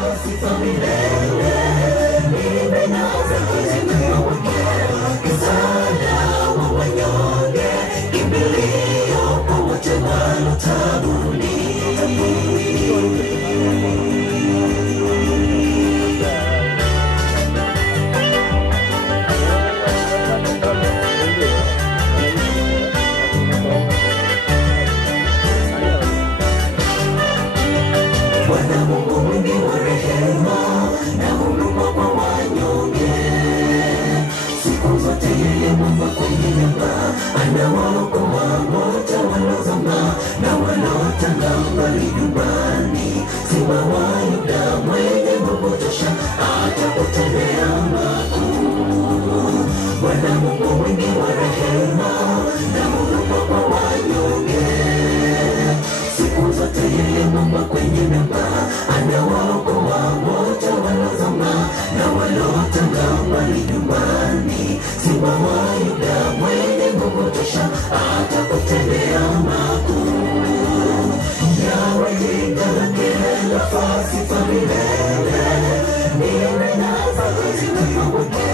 nafasi kwa milele. Nimenaza uzima wake, msaada wa wanyonge, kimbilio kwa wote walio taabuni. Bwana Mungu mwingi wa rehema na huruma kwa wanyonge, siku zote yeye mwamba kwenye nyumba, anawaokoa wote waliozama na wanaotanga mbali nyumbani. Simba wa Yuda mwenye nguvu tosha atakutendea makuu. Bwana Mungu mwingi wa rehema na huruma kwa wanyonge, siku zote yeye mwamba kwenye nyumba, anawaokoa wote waliozama na wanaotanga mbali nyumbani. Simba wa Yuda mwenye nguvu tosha atakutendea makuu. Yawe jina lake nafasi kwa milele. Nimenaza uzima wake,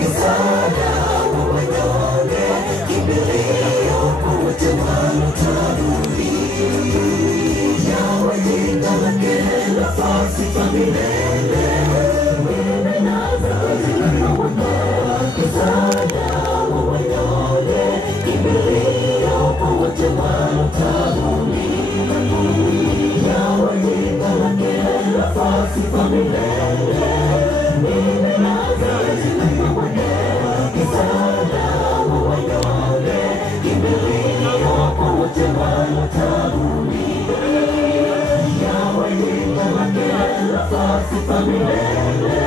msaada wa wanyonge, kimbilio kwa wote walio taabuni. Yawe jina lake nafasi kwa milele. Nimenaza uzima wake, msaada wa wanyonge, kimbilio kwa wote walio taabuni. Yawe jina lake nafasi kwa milele. Nimenaza uzima wake, msaada wa wanyonge, kimbilio kwa wote walio taabuni. Yawe jina lake nafasi kwa milele.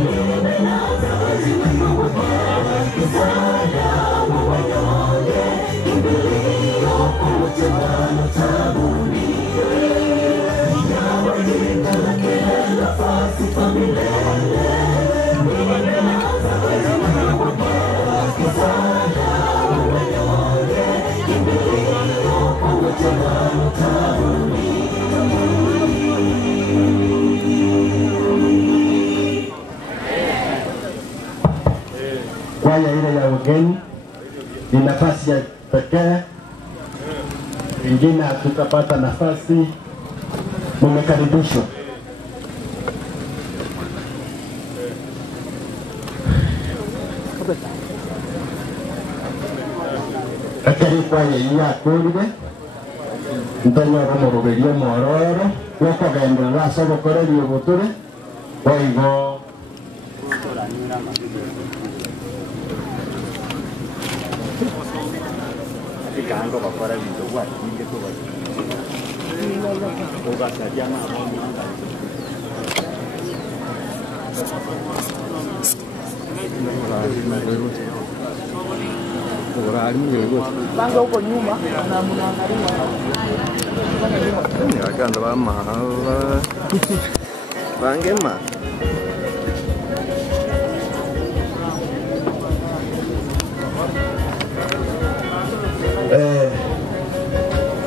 Nimenaza uzima wake, msaada wa wanyonge, kimbilio kwa wote walio taabuni. Yawe jina lake nafasi kwa milele. Nimenaza uzima wake, msaada wa wanyonge, kimbilio kwa wote walio taabuni. Kwaya ile ya ugeni ni nafasi ya pekee, wengine hatutapata nafasi. Mumekaribishwa. Akari kwaya iya kurire ntanyoro muruberio mororo gwokogendera basobokorerio butore oigo Kango bakora bintu bwa kinge ko bari ko gasajya na Banga huko nyuma na mnaangalia aganda ba mahala bangema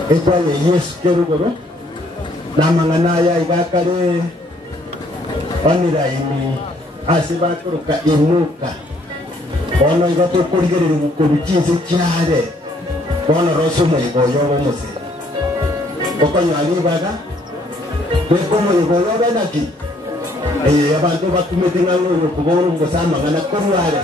Ekwale Yesu kerugoro namangana ya igakare oniraini asibakuruka inuka ono igato kurigerera gukurukize cyare ono roso muyigoyo bomuse okonyali baga beko muyigoyo benaki abantu bakumete ngalo kuboro ngosama ngana kurware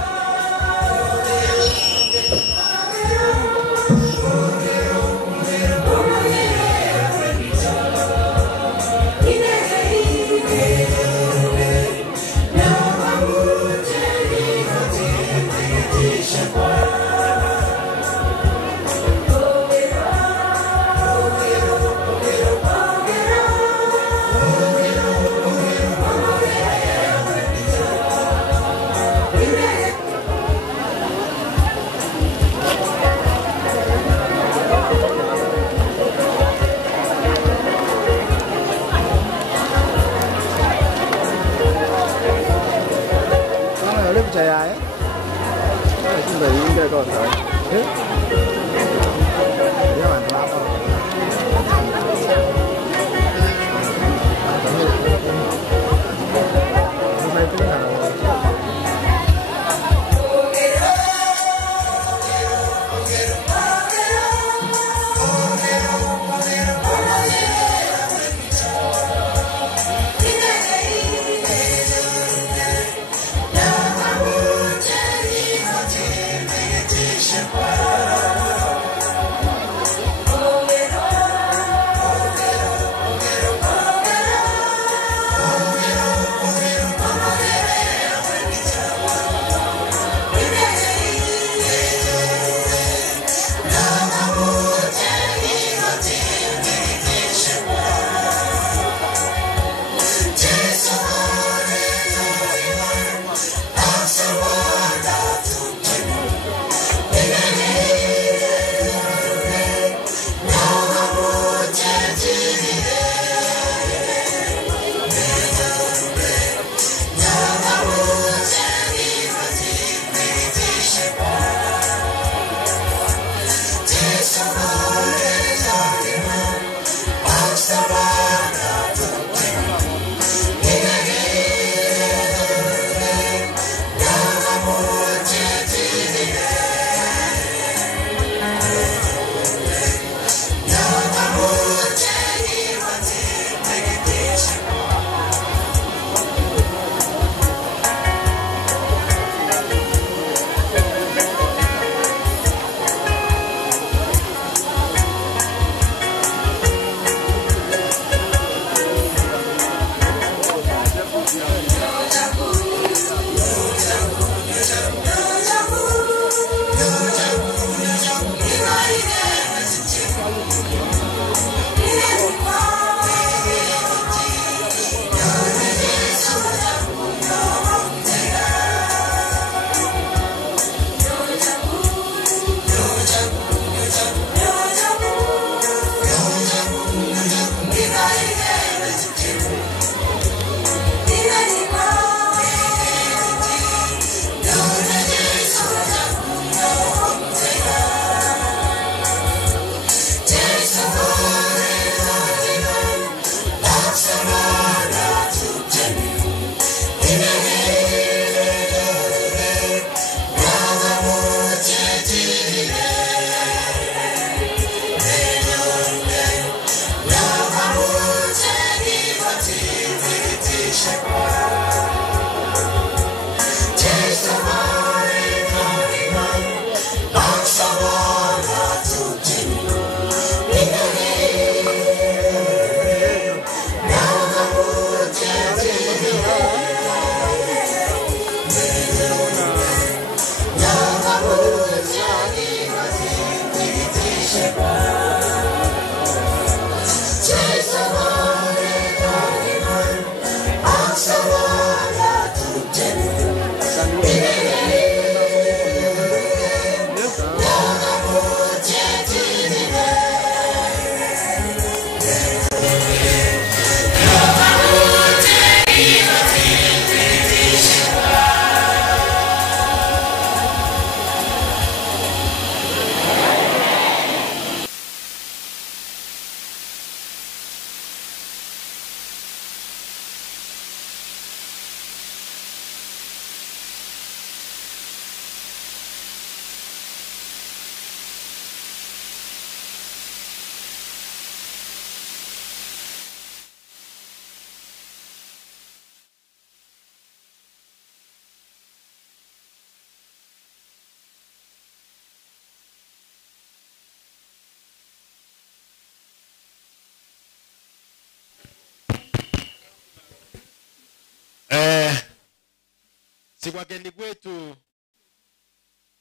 Si wageni wetu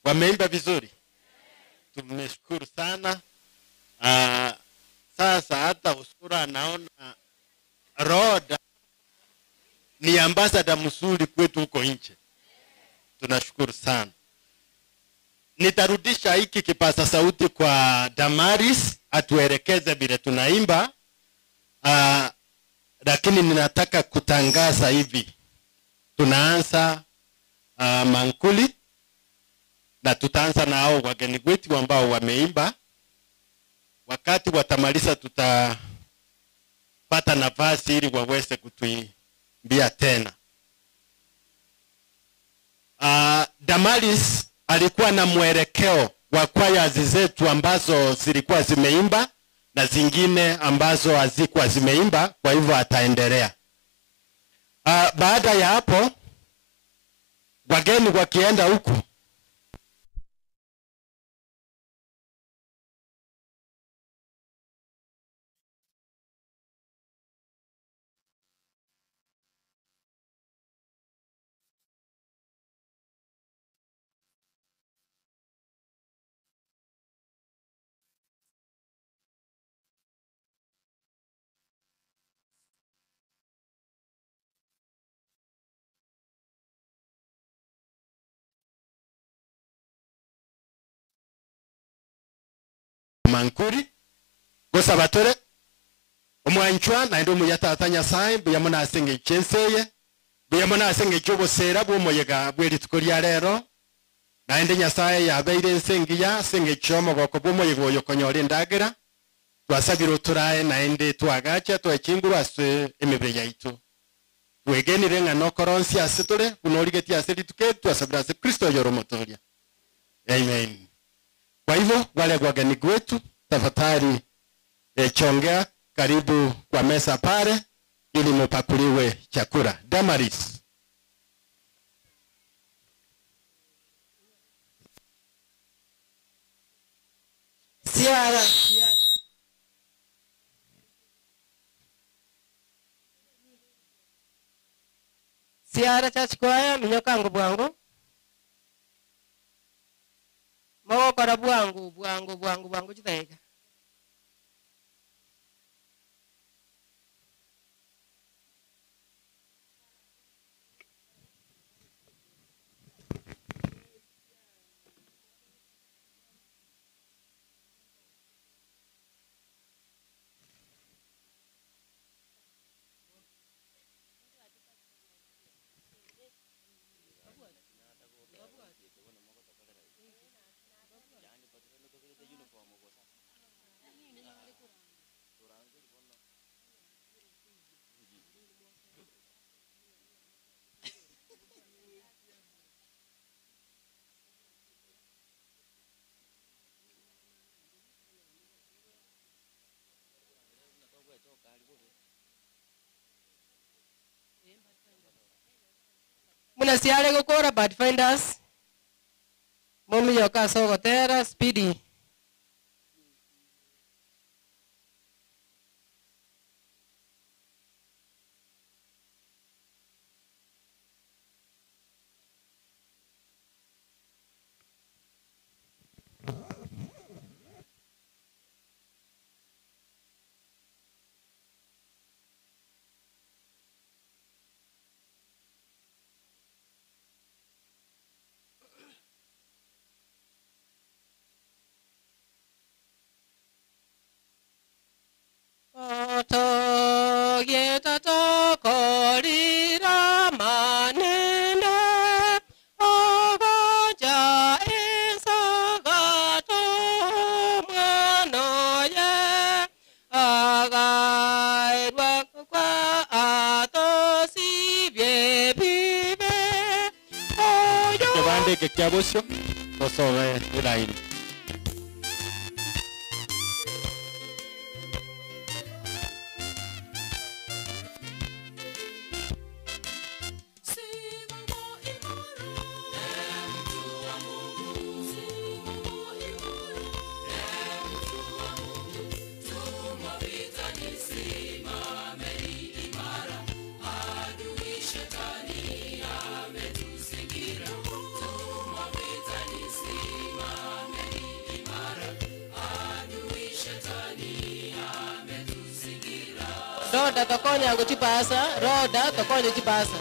wameimba vizuri? Tumeshukuru sana. Sasa hata usura naona Roda ni ambassador mzuri kwetu huko nje. Tunashukuru sana. Nitarudisha hiki kipaza sauti kwa Damaris atuelekeze vile tunaimba. Lakini ninataka kutangaza hivi. Tunaanza mankuli na tutaanza na hao wageni wetu ambao wameimba. Wakati watamaliza tutapata nafasi ili waweze kutuimbia tena. Damaris alikuwa na mwelekeo wa kwaya zetu ambazo zilikuwa zimeimba na zingine ambazo hazikuwa zimeimba, kwa hivyo ataendelea. Baada ya hapo wageni wakienda huku, mankuri gosa batore omwanchwa na ndo muyatatanya sai buyamona asenge chenseye buyamona asenge chobosera bwomoyega bweri tukoria rero na ende nyasaye yabeire nsengiya senge chomo goko bwomoyego yokonyore ndagera twasabiro turae na ende twagacha twekinguru ase emibere yaitu wegenire ngano koronsi asetore kunorigeti aserituke twasabira se Kristo yoromotoria. Amen. Kwa hivyo wale wageni wetu tafadhali chongea karibu kwa mesa pale ili mupakuliwe chakula. Damaris. Siara church choir minyokangu bwangu. Mawo kora bwangu chitaiga. Muna siale gukora Pathfinders. Momi yoka sogotera Speedy. Que kiabosio tosobe uraini. Shetani ametuzingira. roda tokonya ngochipasa roda tokonya chipasa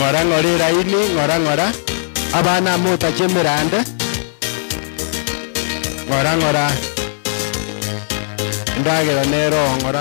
ngora ngorira ini ngora abana muta chemirande ngora ndagera nero ngora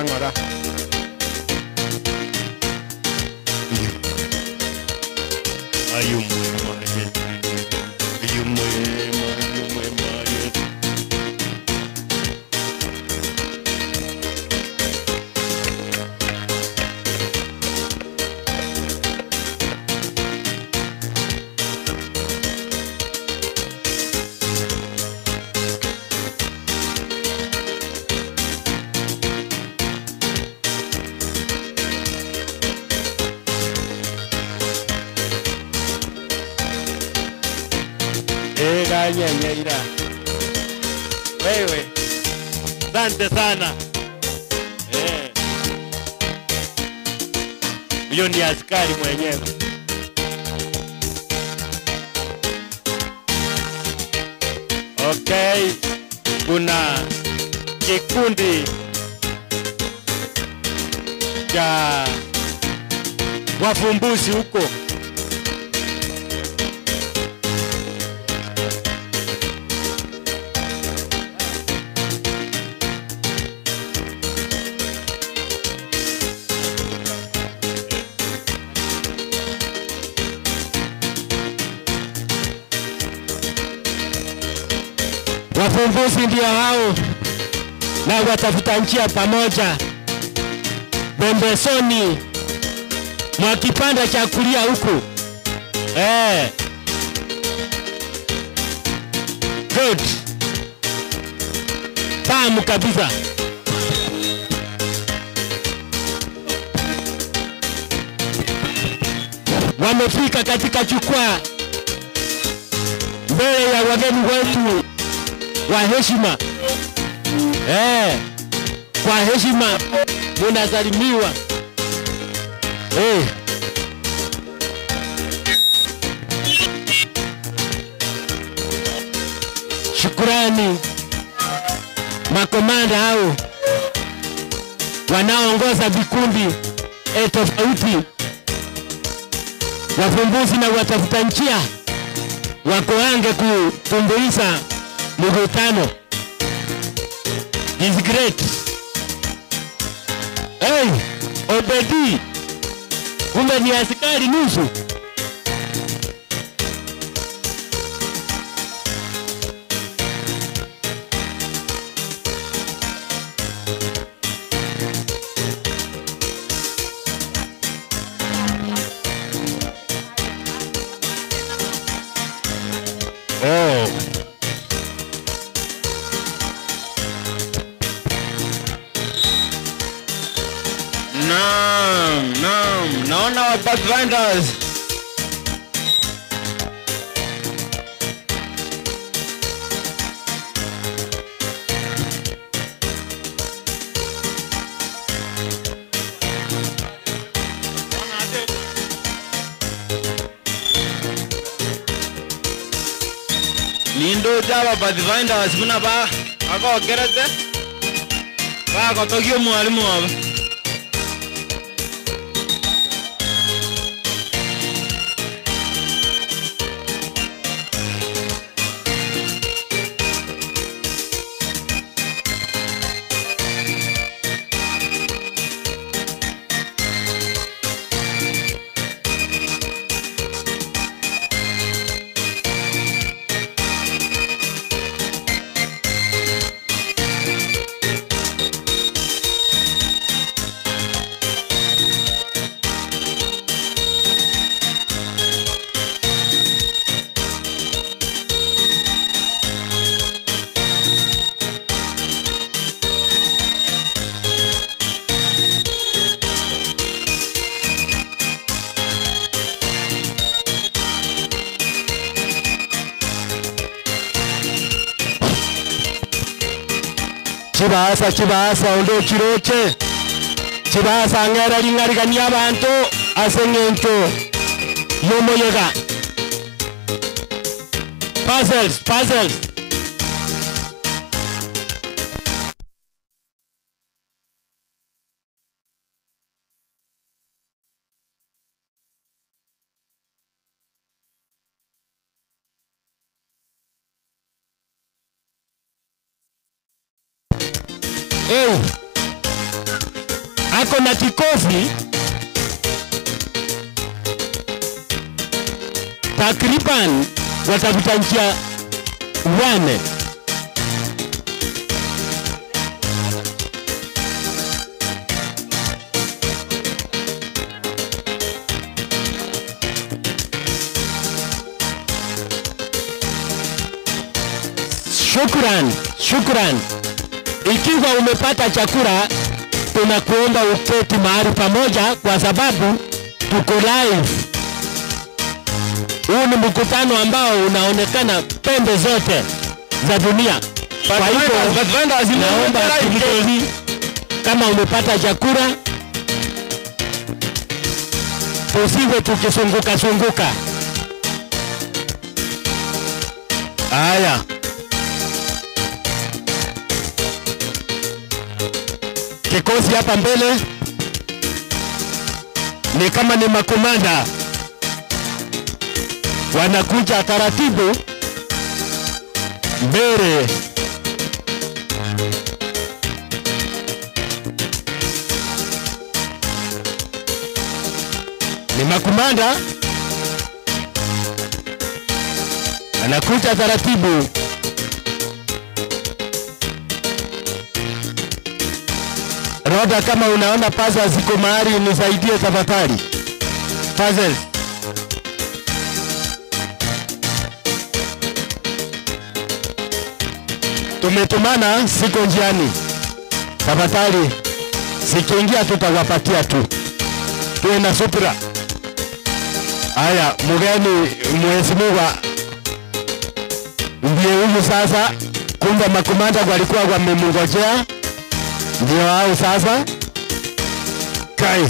nyenyeira wewe Asante sana. Huyo ni askari mwenyewe. Okay. Kuna kikundi cha wafumbuzi huko. Wafumbuzi ndio hao na watafuta njia pamoja pembezoni mwa kipanda cha kulia huku. Good. Tamu kabisa. Wamefika katika jukwaa mbele ya wageni wetu wa heshima. Kwa heshima munasalimiwa. Shukrani makomanda hao wanaoongoza vikundi tofauti, wafumbuzi na watafuta njia wakoange kutumbuiza mkutano. Is great. Obedi, kumbe ni askari nusu. Naona wa Pathfinders. Lindo jaba Pathfinders muna ba ako gerete ba ko tokyo mwalimu aba. Chibasa ondo chiroche Chibasa ngera lingarigania abantu asengento yomoyega puzzles ako na kikofi takriban watafuta njia wane. Shukran. Ikiwa umepata chakula, tunakuomba uketi mahali pamoja kwa sababu tuko live. Huu ni mkutano ambao unaonekana pembe zote za dunia. Kwa hivyo naomba tuketi, kama umepata chakula tusiwe tukizunguka. Haya, kikosi hapa mbele ni kama ni makomanda wanakuja taratibu mbele. Ni makomanda anakuja taratibu. Roda, kama unaona puzzle ziko mahali nisaidie tafadhali. Puzzles. Tumetumana, siko njiani. Tafadhali sikiingia tutawapatia tu. Tuwe na subira. Haya, mgeni mheshimiwa ndiye huyu sasa. Kumbe makomanda walikuwa wamemngojea. Ndio hao sasa. Kai.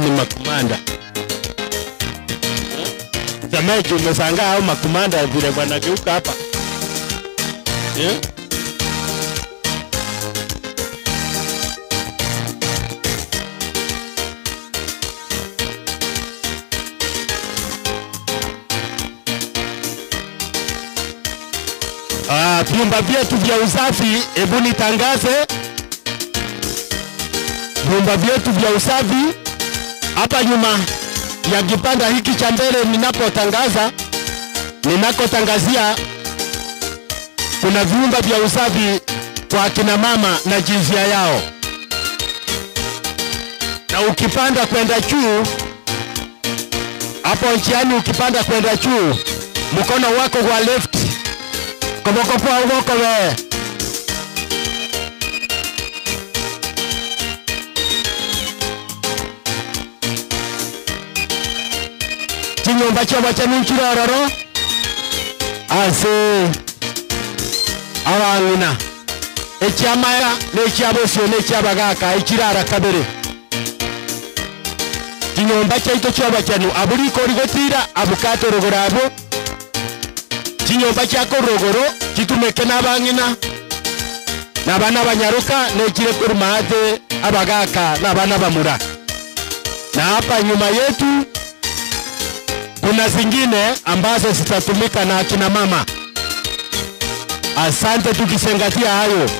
Ni makomanda. Jamani, umeshangaa hao makomanda vile wanageuka hapa. Vyumba vyetu vya usafi, hebu nitangaze. Vyumba vyetu vya usafi hapa nyuma ya kipanda hiki cha mbele ninakotangazia kuna vyumba vya usafi kwa kina mama na jinsia yao. Na ukipanda kwenda juu hapo njiani, ukipanda kwenda juu mkono wako wa left koboko kwa ugoko we. Kinyumba chaba cha n'ikirororo ase abangina ekyamaya n'ekyabosyo n'ekyabagaka ekirara kabere. Kinyumba kyaito chaba cyanu abuliko rigotira abukato rogorabo. Kinyumba cyako rogoro kitumeke n'abangina n'abana banyaruka n'ekire kurumate abagaka n'abana bamura. Na hapa nyuma yetu kuna zingine ambazo zitatumika na akina mama. Asante, tukisengatia hayo.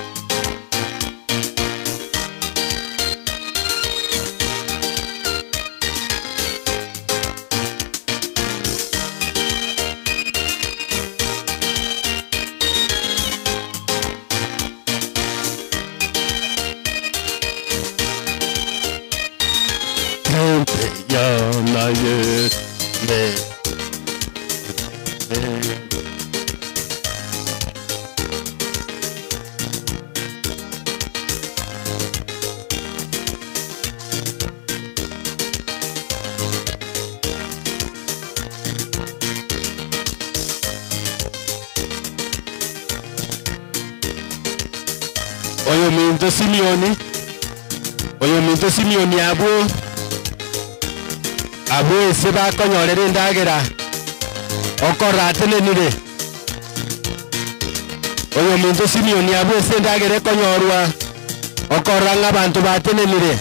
Oyo minto Simeoni abo seba konyorere ndagera okoratene nire. Oyo minto Simeoni abo sendagere konyorwa okoranga abantu batene nire.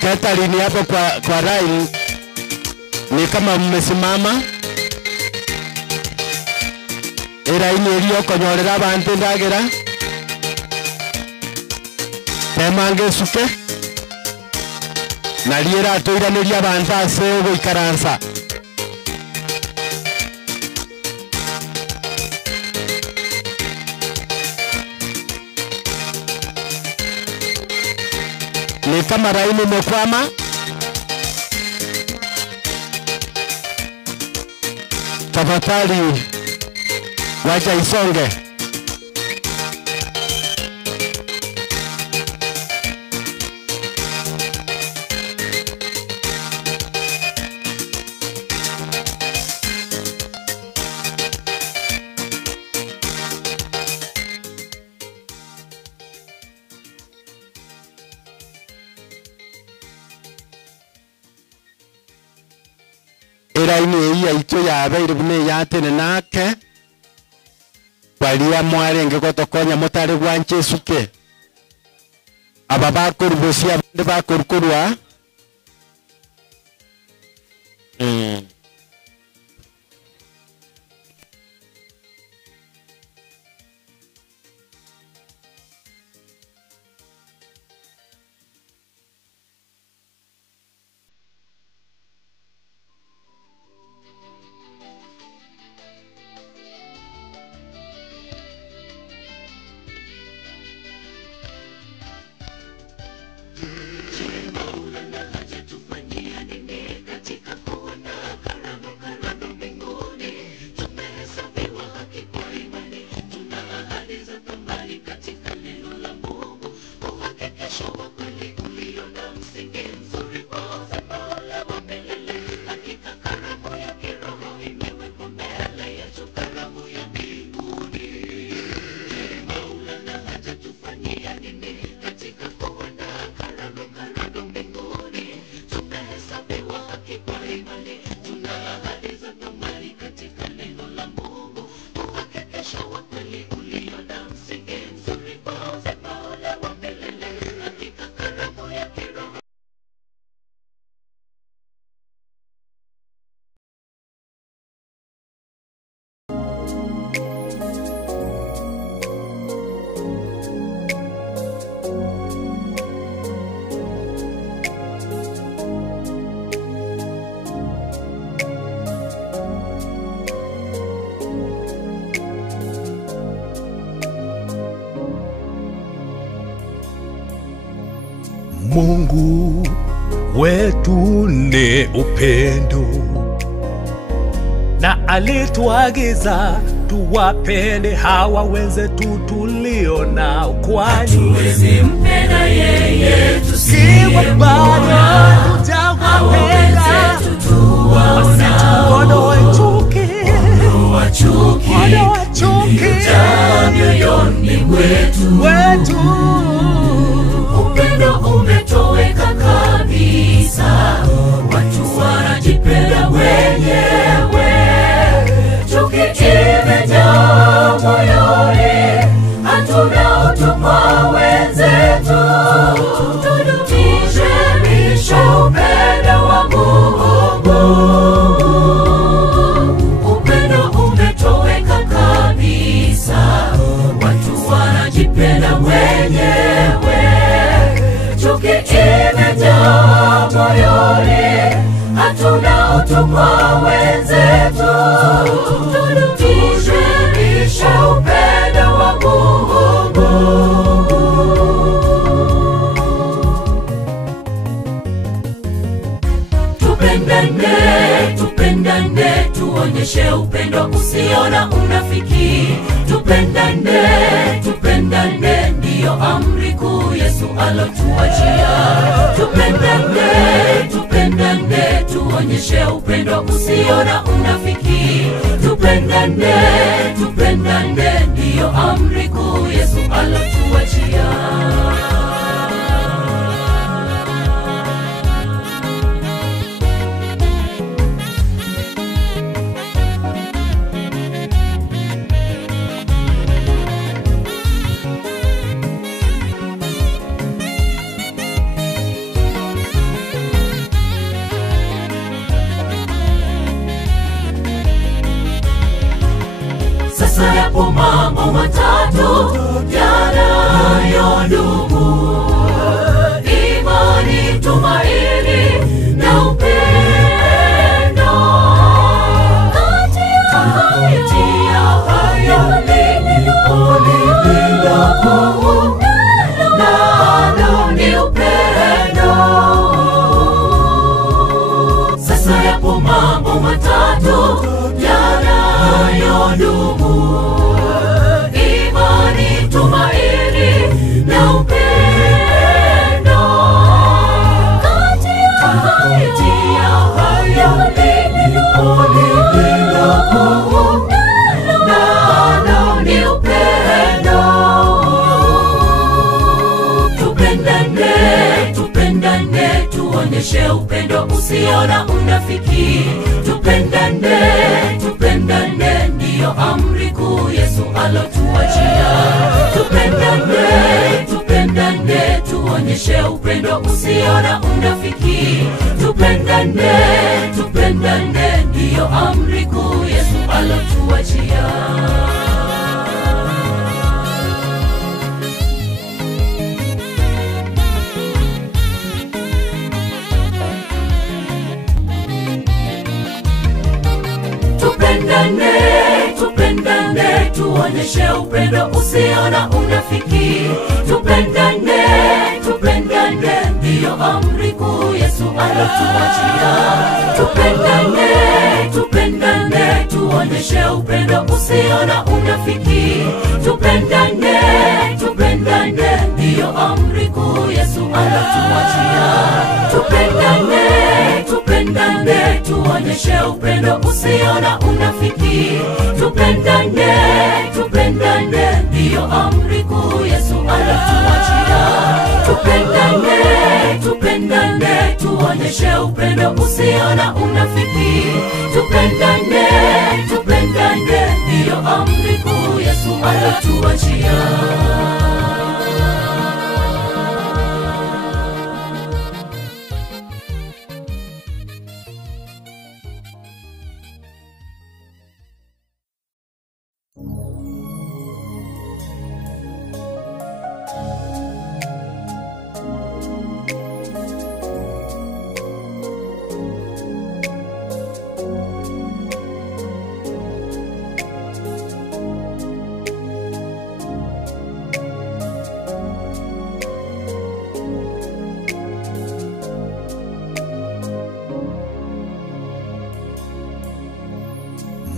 Katalini hapo kwa rai ni kama mmesimama. Iraini iliyo konyorera abantu ndagera. Temange suke. na liera toiraniria abantu ase goikaransa ni kama raini umekwama. Tafadhali wacha isonge. Iraini iya ito yabeire bune yatene nake balia mwarenge gotokonya motare gwanche suke aba bakurubusia bande bakurukurwa Mungu wetu ni upendo, na alituagiza tuwapende hawa wenzetu tulio nao, kwani hatuwezi mpenda yeye tusiwe bado tutawapenda. Ondoa chuki mioyoni mwetu. Upendo umetoweka kabisa, watu wanajipenda wenyewe. Chuki imejaa moyoni, hatuna utu kwa wenzetu. Tudumishe upendo wa Mungu. Upendo umetoweka kabisa, watu wanajipenda wenyewe. Chuki imejaa moyoni, hatuna utu kwa wenzetu. Tudumishe upendo wa Mungu. Tupendane, tupendane, tuonyeshe upendo usio na unafiki. Tupendane, tupendane, ndiyo amri kuu Yesu alotuachia. Tupendane, tupendane, tuonyeshe upendo usio na unafiki. Tupendane, tupendane, ndiyo amri kuu Yesu alotuachia. Sasa yapo mambo matatu yanayodumu: imani, tumaini ndugu, imani, tumaini na upendo. Kati ya hayo lililo kuu, nalo ni upendo. Tupendane, tuonyeshe upendo usio na unafiki. Tupendane, ndiyo amri kuu Yesu alotuachia. Tupendane, tuonyeshe upendo usio na unafiki. Tupendane, ndiyo amri kuu Yesu alotuachia. Tupendane, tuonyeshe upendo usio na unafiki. Tupendane, ndiyo amri kuu Yesu alotuachia. Tupendane, tuonyeshe upendo usio na unafiki. Tupendane, ndiyo amri kuu Yesu alotuachia. Tupendane, tuonyeshe upendo usio na unafiki. Tupendane, ndiyo amri kuu Yesu alotuachia. Tupendane, tuonyeshe upendo usio na unafiki. Tupendane, ndiyo amri kuu Yesu alotuachia.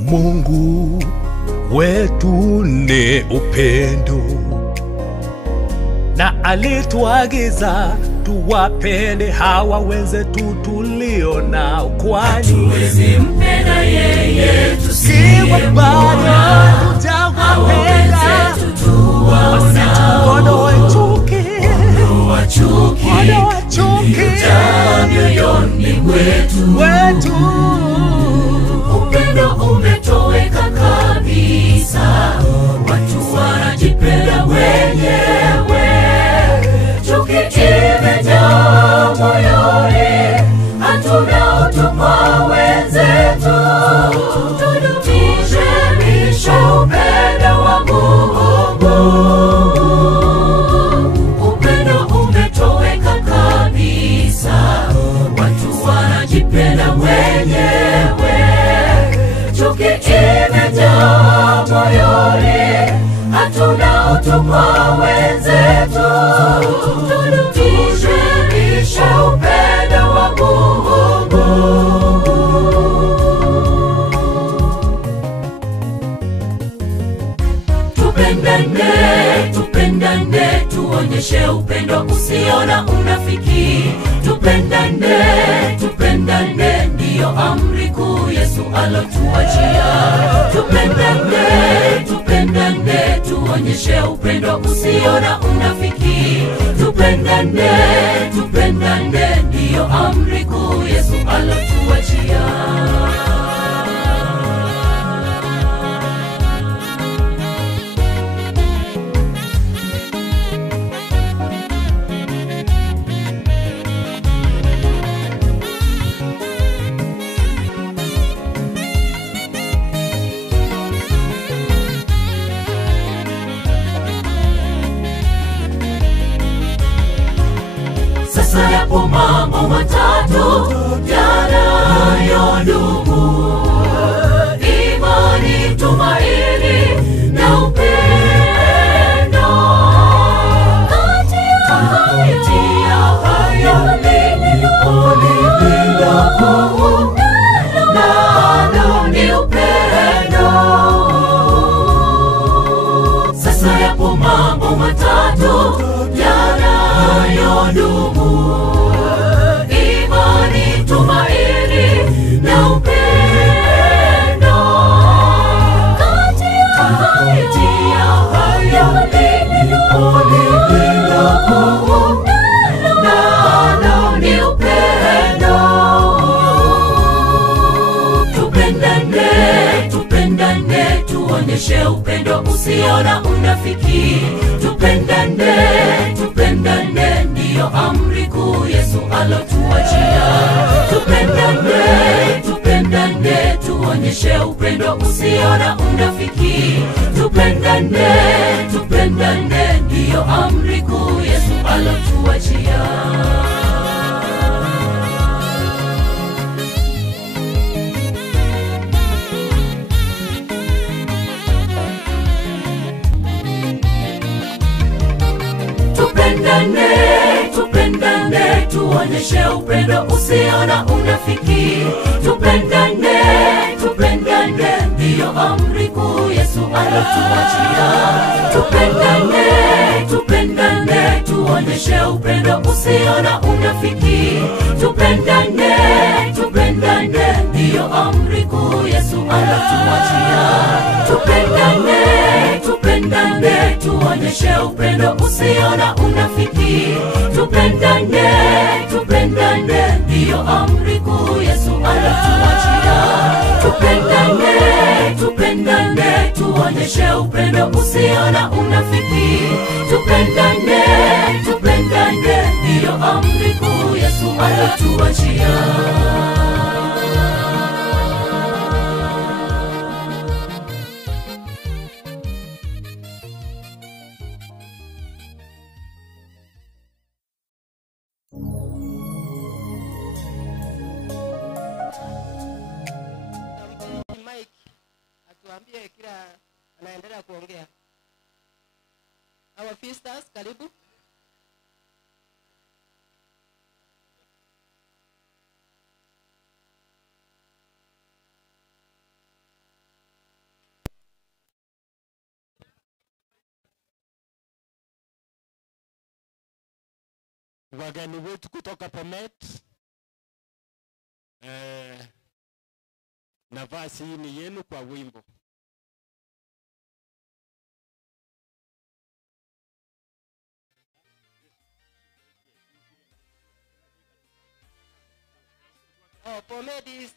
Mungu wetu ni upendo, na alituagiza tuwapende hawa wenzetu tulio nao, kwani Tuwezi mpenda yeye kiwa bado tutawapenda, wasituondoe chuki, ondoa chuki mioyoni mwetu. Upendo umetoweka kabisa, watu wanajipenda wenyewe. Chuki imejaa moyoni, hatuna utu kwa wenzetu. Tudumishe upendo wa Mungu. Upendo umetoweka kabisa, watu wanajipenda wenyewe. Chuki imejaa moyoni, hatuna utu kwa wenzetu. Tudumishe upendo wa Mungu. Tupendane, tuonyeshe upendo usio na unafiki. Tupendane, ndiyo amri kuu Yesu alotuachia. Tupendane, tuonyeshe upendo usio na unafiki. Tupendane, ndiyo amri kuu Yesu alotuachia. Sasa yapo mambo matatu yanayodumu: imani, tumaini na upendo. Kati ya hayo lililo kuu, nalo ni upendo. mambo matatu yanayodumu: imani, tumaini na upendo. Kati ya hayo nalo ni upendo. Tupendane, tuonyeshe upendo usio na unafiki. Tupendane, ndiyo amri kuu Yesu alotuachia. Tupendane, tuonyeshe upendo usio na unafiki. Tupendane, ndiyo amri kuu Yesu alotuachia. Tupendane, tuonyeshe upendo usio na unafiki. Tupendane, ndiyo amri kuu Yesu alotuachia. Tupendane, tuonyeshe upendo usio na unafiki. Tupendane, ndiyo amri kuu Yesu alotuachia. Tupendane, tuonyeshe upendo usio na unafiki. Tupendane, ndiyo amri kuu Yesu alotuachia. Tupendane, tuonyeshe upendo usio na unafiki. Tupendane, ndiyo amri kuu Yesu alotuachia. Atuambie kila anaendelea kuongea. Our feasters, karibu. Wageni wetu kutoka Bomet, nafasi hii ni yenu kwa wimbo. Oh, Bomet East.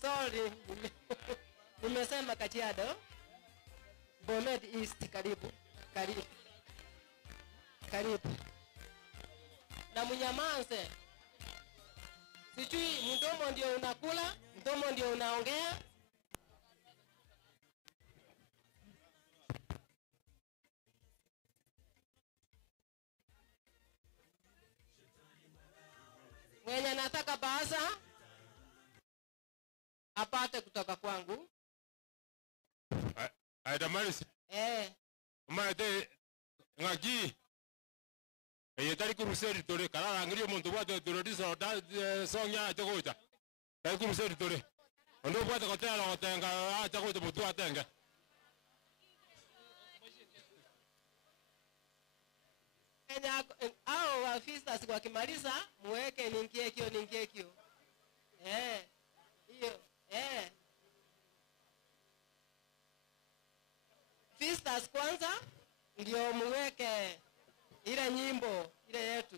Sorry. Nimesema Kajiado. Bomet East, karibu. Karibu. Na mnyamaze. Sijui mdomo ndio unakula, mdomo ndio unaongea. Mwenye nataka basa apate kutoka kwangu. Aidamaris. Mate ngaki. Yetari kuruseri tore kala angrio muntu bwato turodiso da sonya tagoja. Tari kuruseri tore. Ndo bwato kotela kotenga tagoja butu atenga. Hao wafistas wakimaliza muweke ninkekio. Hiyo. Fistas kwanza ndio muweke ile nyimbo ile yetu.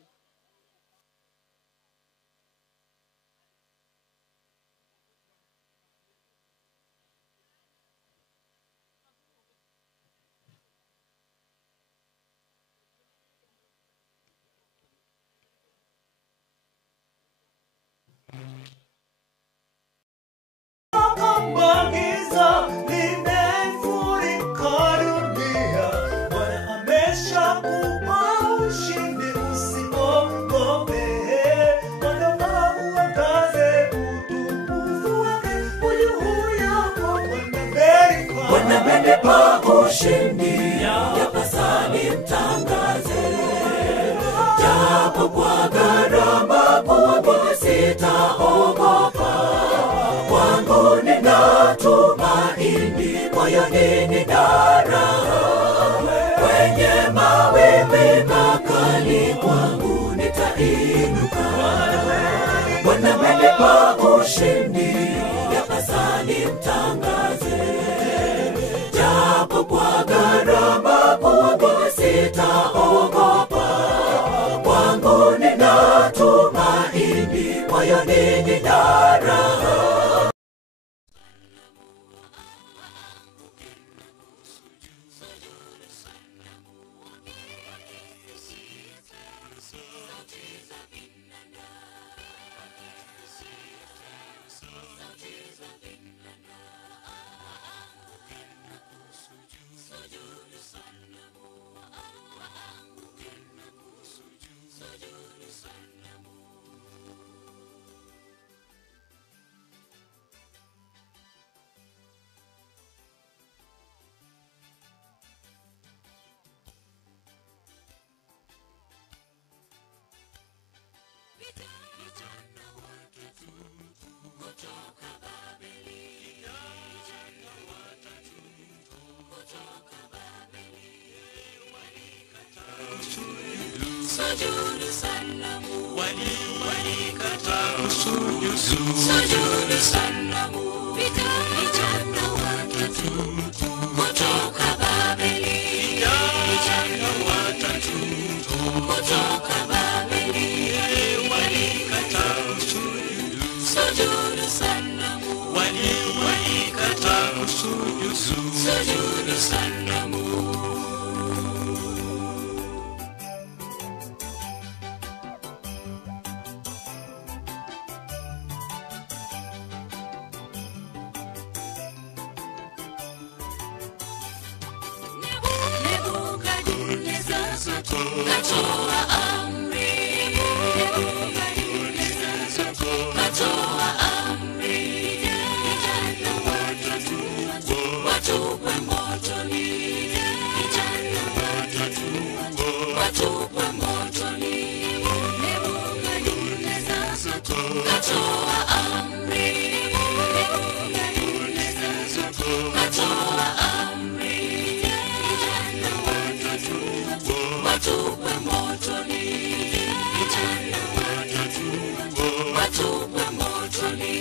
Amenipa ushindi, yapasa nimtangaze. Japo kwa gharama kubwa sitaogopa. Kwangu nina tumaini, moyoni nina raha. kwenye mawimbi makali kwangu nitainuka. Bwana amenipa ushindi, yapasa nimtangaze. Japo kwa gharama kubwa sitaogopa. Kwangu nina tumaini, moyoni nina raha. Sujudu sanamu, walikataa kusujudu. Sujudu sanamu, vijana watatu kutoka Babeli. Vijana watatu kutoka Babeli walikataa kusujudu. Sujudu sanamu, walikataa kusujudu. Sujudu sanamu. Katoa amri, katoa amri, vijana watatu watupwe motoni. Vijana watatu watupwe motoni. Nebukadneza katoa amri, katoa amri, vijana watatu watupwe motoni. Vijana watatu watupwe motoni.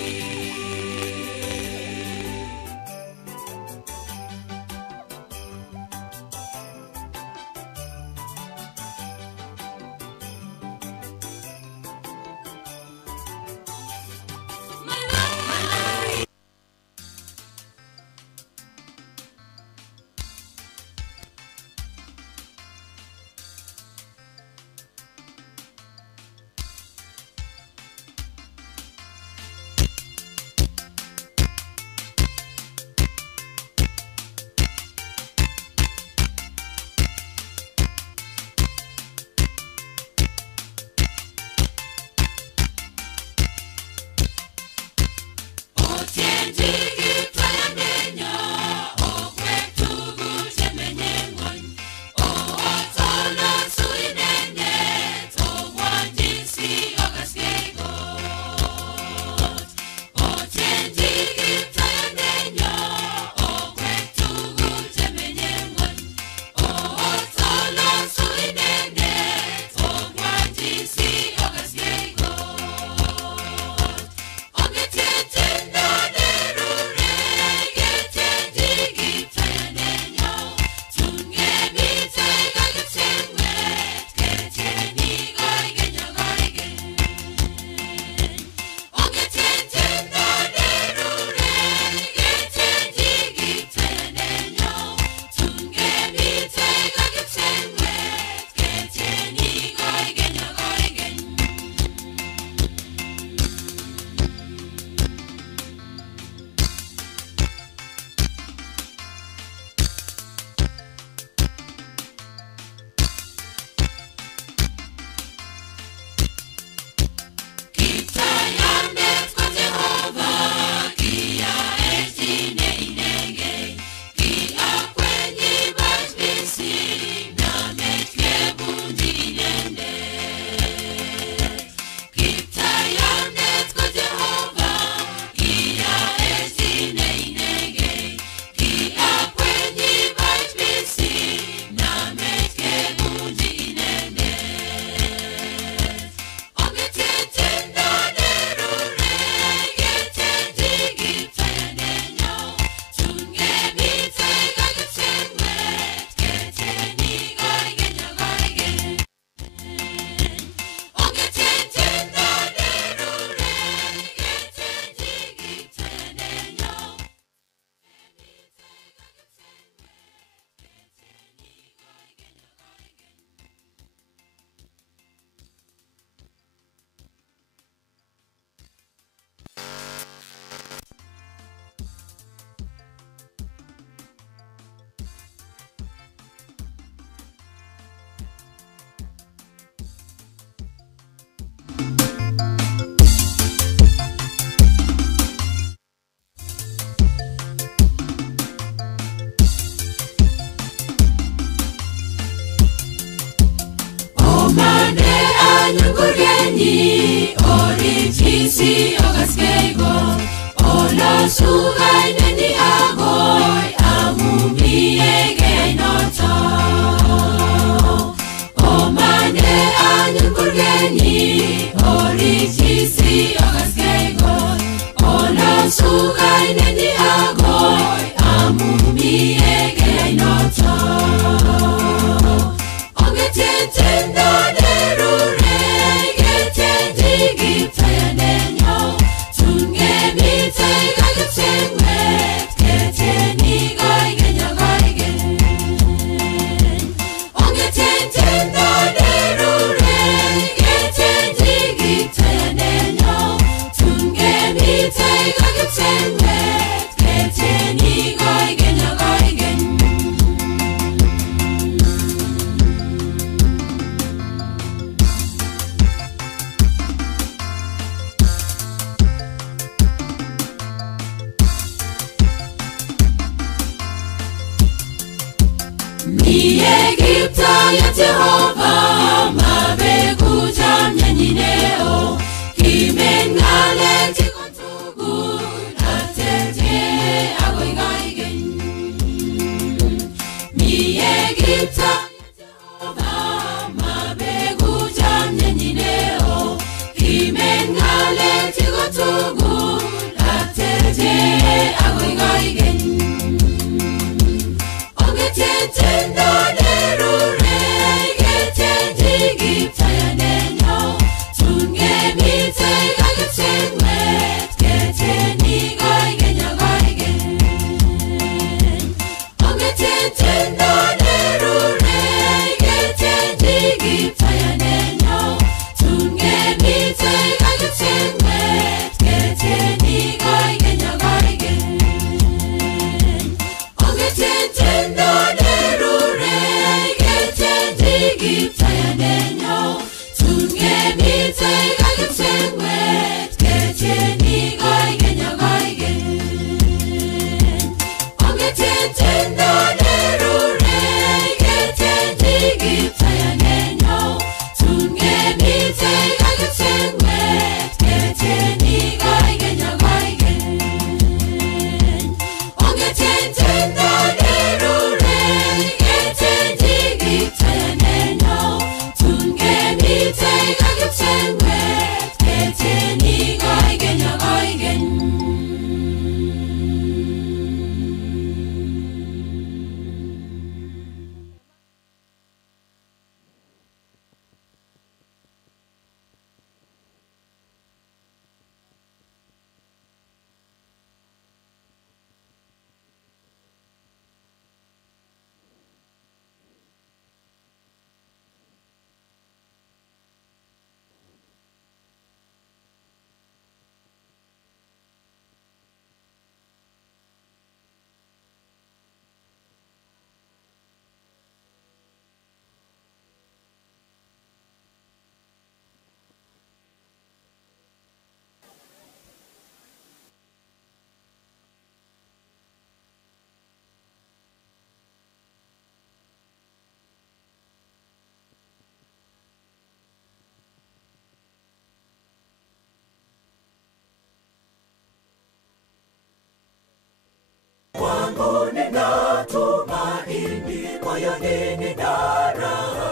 Kwangu nina tumaini, moyoni nina raha.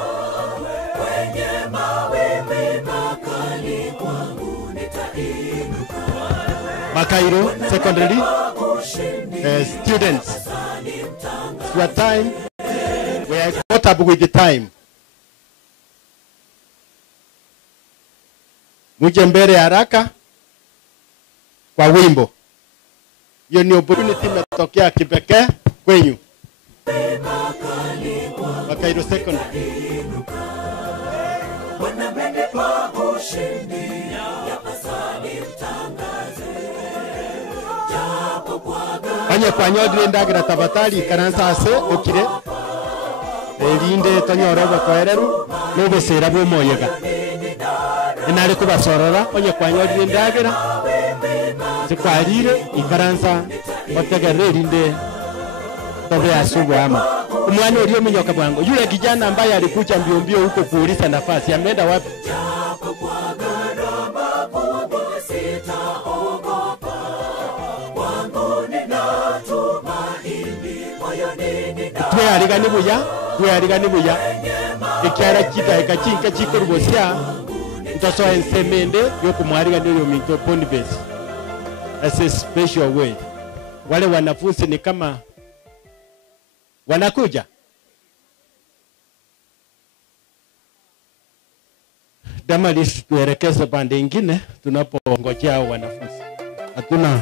Kwenye mawimbi makali kwangu nitainuka. Makairo Secondary students, it's your time. We are caught up with the time. Muje mbele haraka kwa wimbo. Hiyo ni opportunity imetokea kipekee kwenyu. Makairo Secondary. Anye kwa nyodire ndagira tabatari karansa ase okire. Elinde tonyoreba kwa ereru nobesera bwo moyega. Inari kubasorora onye kwa nyodire ndagira. Zikwarire ikaransa wategerere elinde tobe asubu ama. Umwana ulio minyoka bwangu. Yule kijana ambaye alikuja mbio mbio huko kuuliza nafasi ameenda wapi? sitaogopa, kwangu nina tumaini, moyoni nina twe arigani buya ikiara kita ikachinka chikorbosia ntoso ensemende yokumwariga ndio mito Boniface as a special way. Wale wanafunzi ni kama wanakuja Damaris, tuelekeze pande ingine tunapongojea hao wanafunzi. Hatuna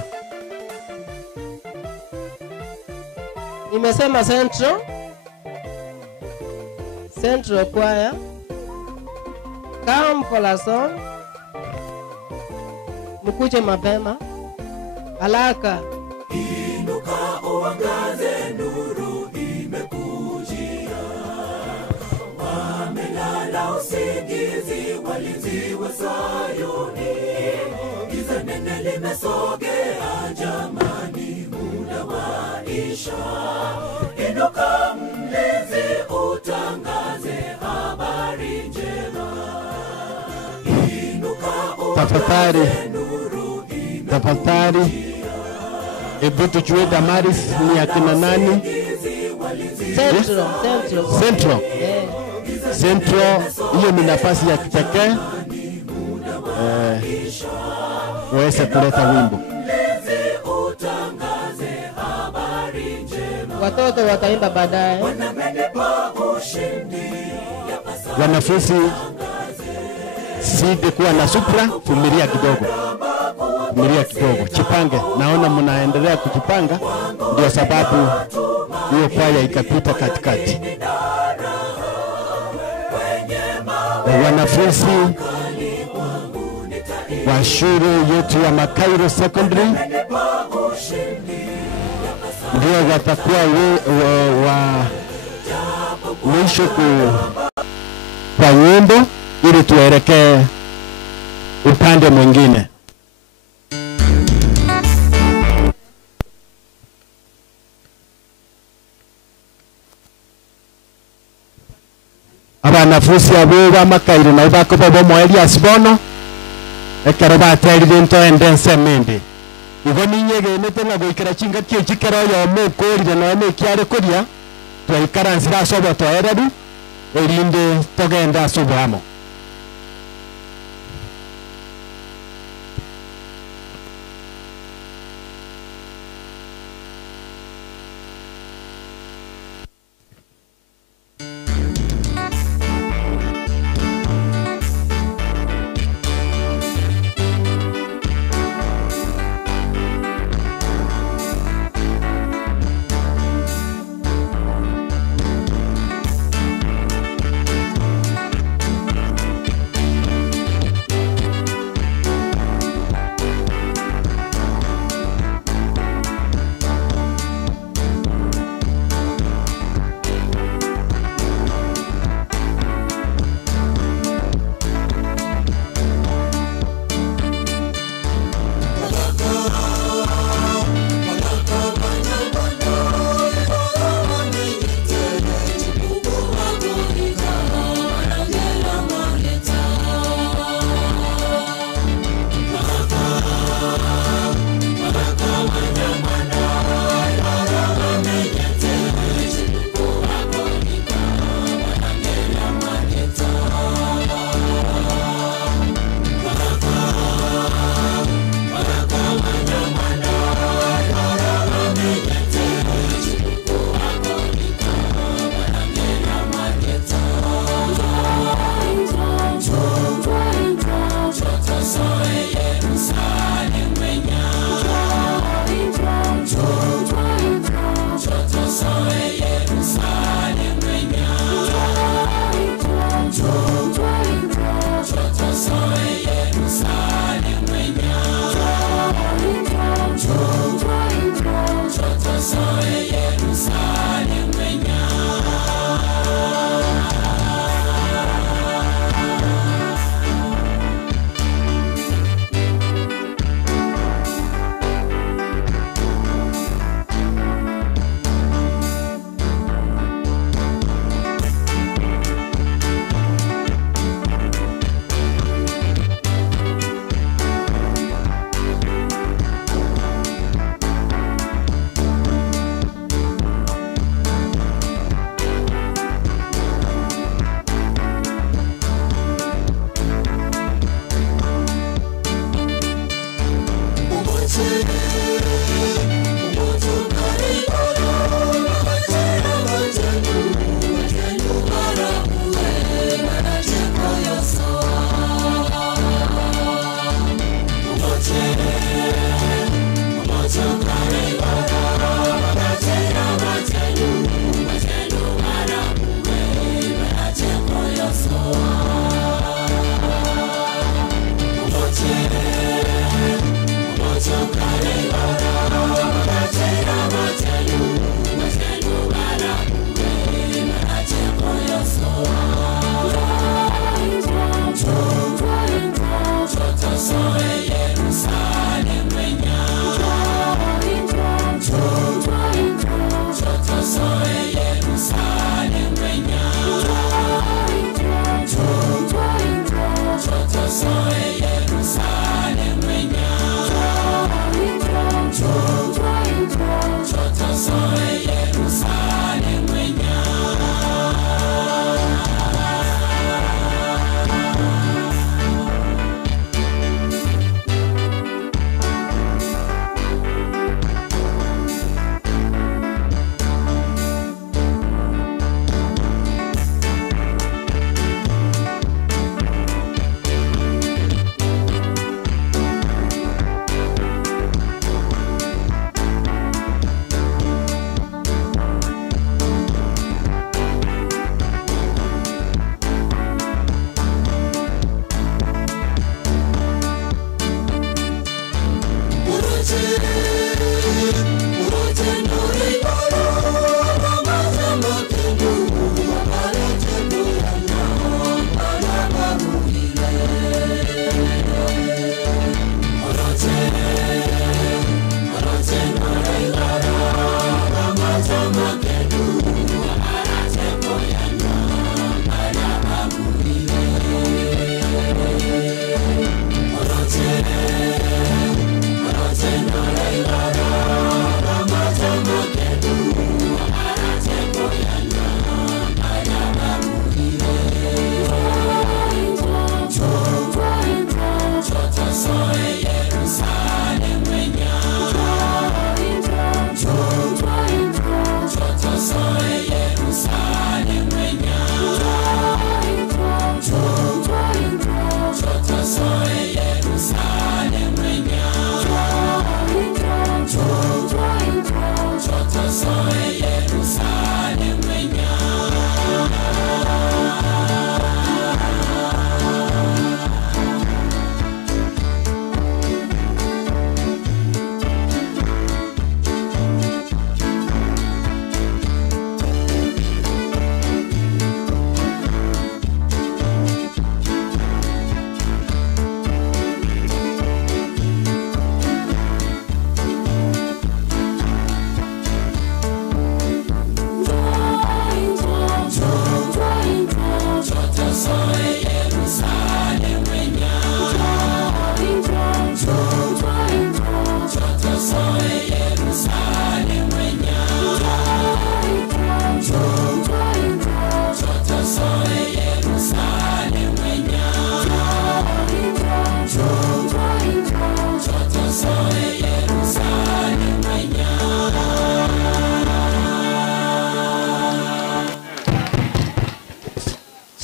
Nimesema Central Choir. Come for a song. Mkuje mapema. Alaka. inuka uangaze, nuru imekujia. Wamelala usingizi walinzi wa Sayuni, giza nene limesogea jamani, muda waisha. Inuka mlezi, utangaze habari njema. Inuka tafadhali hebu tujue Damaris ni akina nani? Central. Central, hiyo ni nafasi ya kipekee uweze kuleta wimbo. Watoto wataimba baadaye. Wanafunzi sidi kuwa na supra, vumilia kidogo. Chipange, naona mnaendelea kujipanga, ndio sababu hiyo kwaya ikapita katikati. Wanafunzi wa shule yetu ya Makairo Secondary ndio watakuwa wa mwisho kwa wimbo ili tuelekee upande mwingine. Abanafunzi abo ba Makairo na bako babo mweli asbono ekero baterire ntoende nsemende igo ninyege netena goikira chinga kio chikero yo mukorire no ne kiare kuria twaikaranzira asobo toeredu erinde togenda asobamo.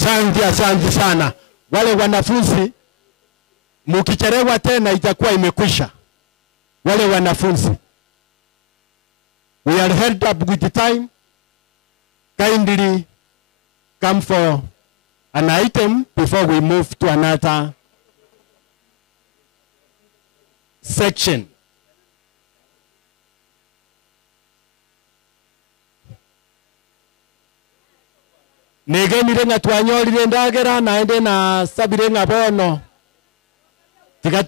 Asante sana. Wale wanafunzi mukichelewa tena itakuwa imekwisha. Wale wanafunzi, we are held up with the time. Kindly come for an item before we move to another section. Negenire nga twanyorire ndagera naende na sabire nga bono tiga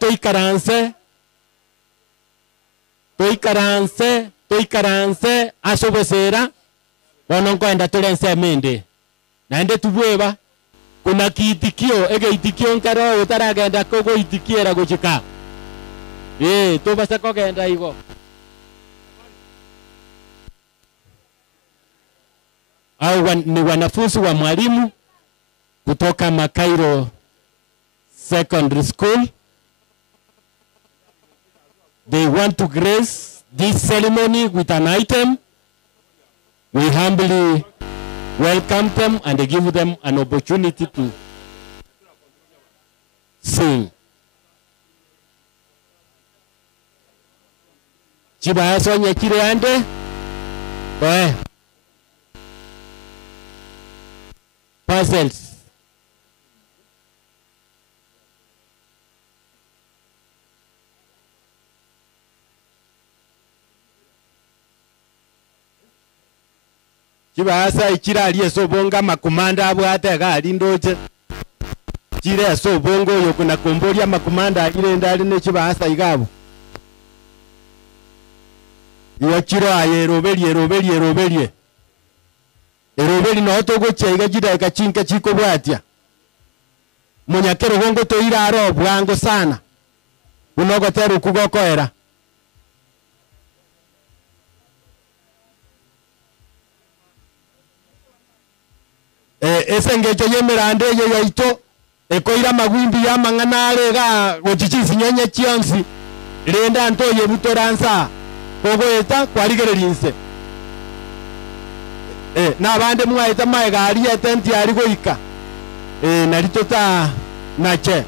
toikaranse asobosera bono nkwenda turense mende naende tubweba kuna kiitikio egeitikio nkaro utaragenda kogo itikiera guchika tubase kogenda igo au ni wanafunzi wa mwalimu kutoka Makairo Secondary School. They want to grace this ceremony with an item. We humbly welcome them and give them an opportunity to sing. Chibaya sonye kire ande. Puzzles. Kibasa ikirali esobonga makomanda abwate gali ndoche. Kire esobongo yokuna komboria makomanda agirenda ali ne kibasa igabo. Iyo kiro aye roberie. Erobeli no togo chega jida kachinka chiko bwatia. Munyakero gongo to ira aro bwango sana. Unogo teru kugokoera. Esengecho yemerande ye yaito ekoira magwimbi ya manganare ga gochichisi nyonye chionsi. Renda anto yebutoransa. Kogo eta kwarigerelinse. Na bande mwaita maegari etenti ari goika naritota nache.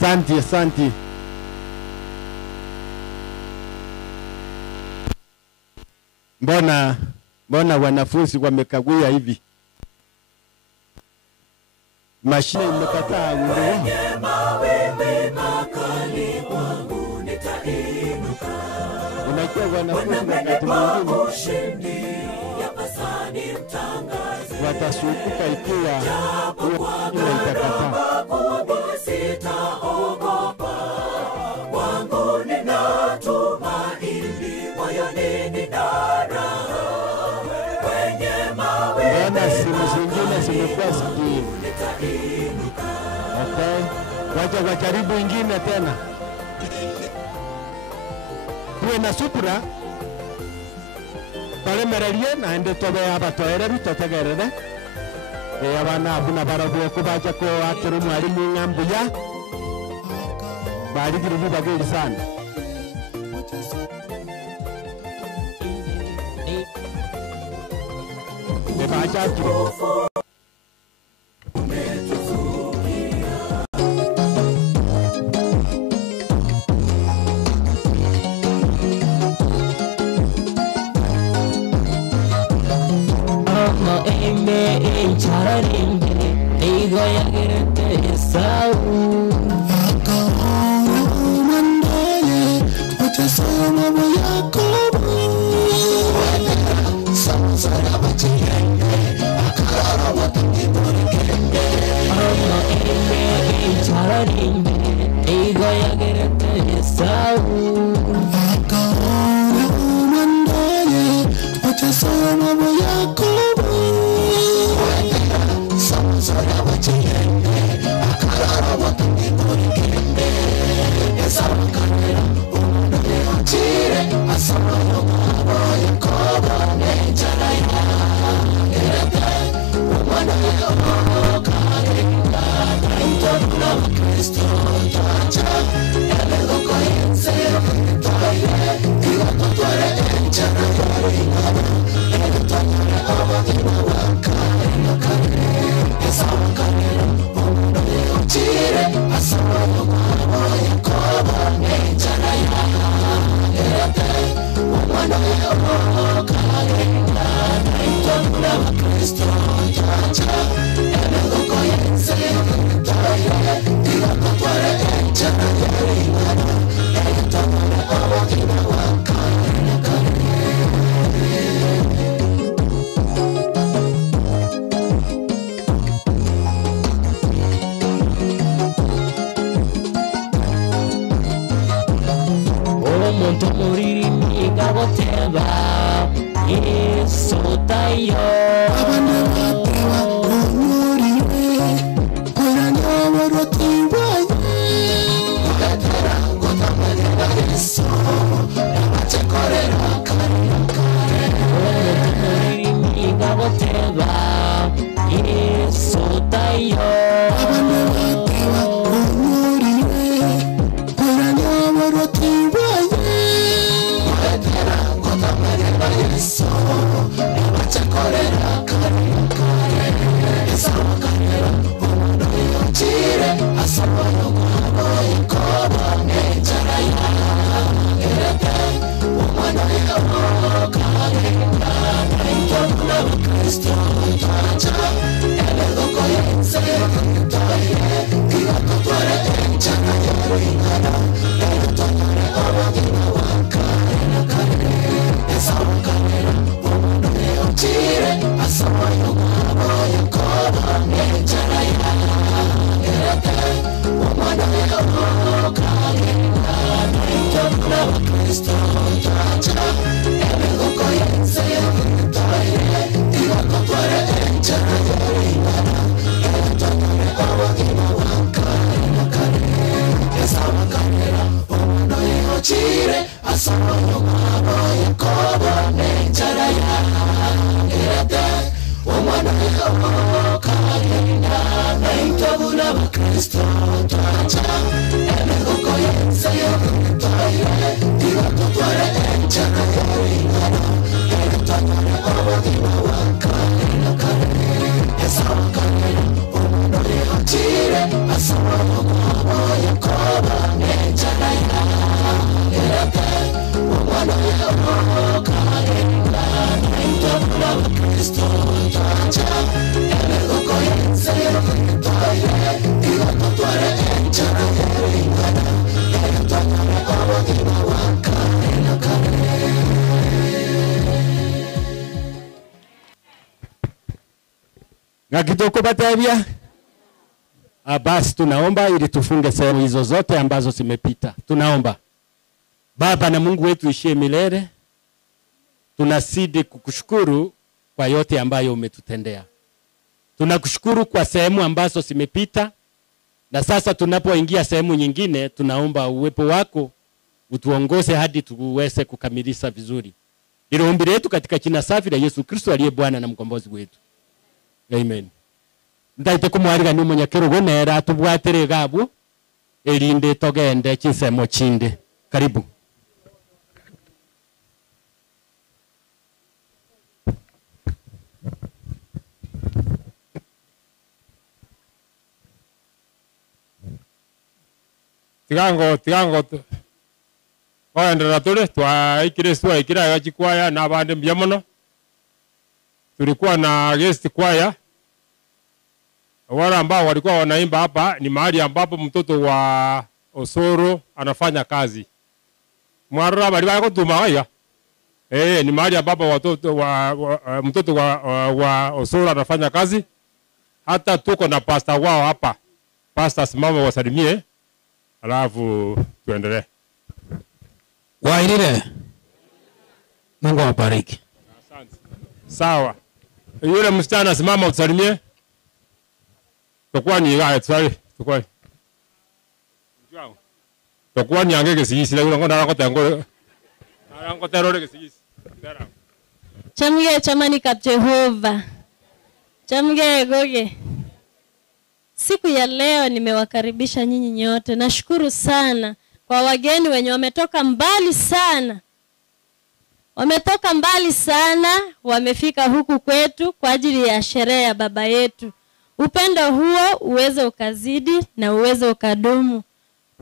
Santi mbona wanafunzi wamekagua hivi mashine imekataa unakuwa wanafunzi wakati mwingine watasukuka ikiwa ile itakataa. Mbona simu zingine zimekuwa sikini? Okay. Wacha wajaribu ingine tena. Tuwe na supra. Pale merelie na ende tobe abatoere bitotegerere abana abuna barabwo kubaja ko akero mwalimu ngambuya bari girubu bageri sana bebaja kiro Yes, Kristo twacha emeluko yense yokuntoye igakotware enchana yeringana egitomane obogima wakane kane. Omuntu murimi ngaboteba Yesu tayo Abana bateba umurire Kuranya warotiwaye Ugatera ngotamanira Yesu Nabachekorera karina kare Omuntu murimi ngaboteba Yesu tayo Abana bateba umurire Kuranya warotiwaye Ugatera ngotamanira Yesu Nabachekorera karina kare Esawakanera umuntu yonchire Asawayo kwabo yukoba Nechara ya Erete umwana yokarenda Naitona wa Kristo twacha Emeluko yense yokuntoye Igakotware enchana yeringana Eritonyare obogima wakarena kare Esawakanera umuntu yonchire Asawayo kwabo yukoba Nechara ya Erete umwana yokarenda Naitona wa Kristo twacha Emeluko yense yokuntoye Igakotware enchana yeringana Eritonyare obogima wakarena kare Esawakanera umuntu yonchire Asawayo kwabo yukoba Nechara ya Erete umwana yokarenda Naitona wa Kristo twacha Emeluko yense yokuntoye Igakotware enchana yeringana Eritonyare obogima wakarena kare Esawakanera umuntu yonchire Asawayo kwabo yukoba Nechara ya Erete umwana yokarenda Naitona wa Kristo twacha Emeluko yense yokuntoye Igakotware enchana yeringana Eritonyare obogima wakarena kare. Na kitoko batabia. Basi tunaomba ili tufunge sehemu hizo zote ambazo zimepita. Tunaomba. Baba na Mungu wetu ishie milele. Tunazidi kukushukuru kwa yote ambayo umetutendea. Tunakushukuru kwa sehemu ambazo zimepita. Na sasa tunapoingia sehemu nyingine, tunaomba uwepo wako utuongoze hadi tuweze kukamilisha vizuri. Ndilo ombi letu katika jina safi la Yesu Kristo aliye Bwana na mkombozi wetu. Amen. Ndaite kumwariga ni munyakero gonera tubwatere gabu elinde togende chinsemo chinde. Karibu. Tigango waendera tuli twaikire ikira ya chikwaya na bande mbiamono. Tulikuwa na guest kwaya. Wale ambao walikuwa wanaimba hapa ni mahali ambapo mtoto wa Osoro anafanya kazi. Mwarura bali bako tumawaya. Ni mahali ambapo watoto mtoto wa Osoro anafanya kazi. Hata tuko na pastor wao hapa. Pastor simama wasalimie. Alafu tuendelee. Wairire. Mungu awabariki. Asante. Sawa. Yule msichana simama usalimie. Tokwa ni sorry, tokwa. Tokwa ni angeke sisi la ngona nako tango. Nako terore sisi. Chamge chamani kap Jehova. Chamge goge. Siku ya leo nimewakaribisha nyinyi nyote. Nashukuru sana kwa wageni wenye wametoka mbali sana. Wametoka mbali sana, wamefika huku kwetu kwa ajili ya sherehe ya baba yetu. Upendo huo uweze ukazidi na uweze ukadumu.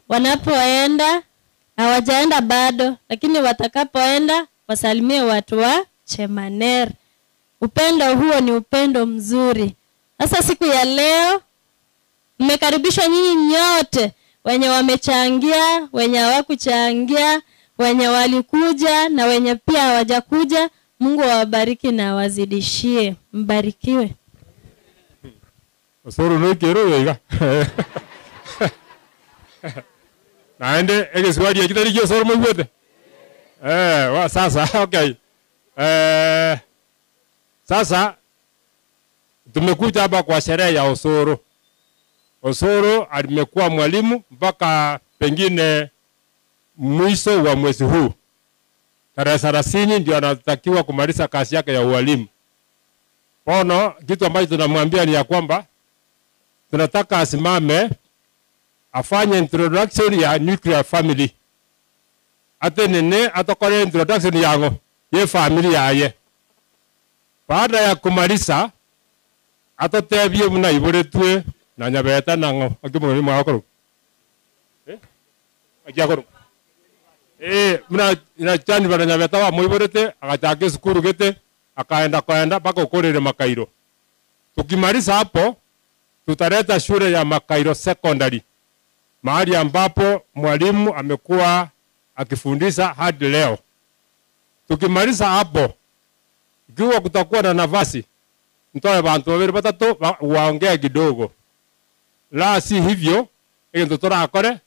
Wanapoenda, hawajaenda bado, lakini watakapoenda wasalimie watu wa Chemaner. Upendo huo ni upendo mzuri. Sasa siku ya leo mmekaribishwa nyinyi nyote, wenye wamechangia, wenye hawakuchangia, wenye walikuja na wenye pia hawajakuja. Mungu awabariki na awazidishie. Mbarikiwe. Osoro no kero wega. Naende egeswali akitari kio soro mwete. Wa sasa okay. Sasa tumekuja hapa kwa sherehe ya Osoro. Osoro alimekuwa mwalimu mpaka pengine mwisho wa mwezi huu. Tarehe 30 ndio anatakiwa kumaliza kazi yake ya ualimu. Pono kitu ambacho tunamwambia ni ya kwamba tunataka asimame afanye introduction ya nuclear family. Ate nene atokore introduction yango ye family yaye. Baada ya kumaliza atotebie muna iboretwe na nyabeta nango akimoni mwakoro. Akiyakoro. Muna inachani bana nyabeta wa muiborete akachake sukuru gete akaenda paka ukorere Makairo. Tukimaliza hapo tutaleta shule ya Makairo Secondary, mahali ambapo mwalimu amekuwa akifundisha hadi leo. Tukimaliza hapo, ikiwa kutakuwa na nafasi, mtoe bantu wawili batatu waongea kidogo. La si hivyo, ndio tutakore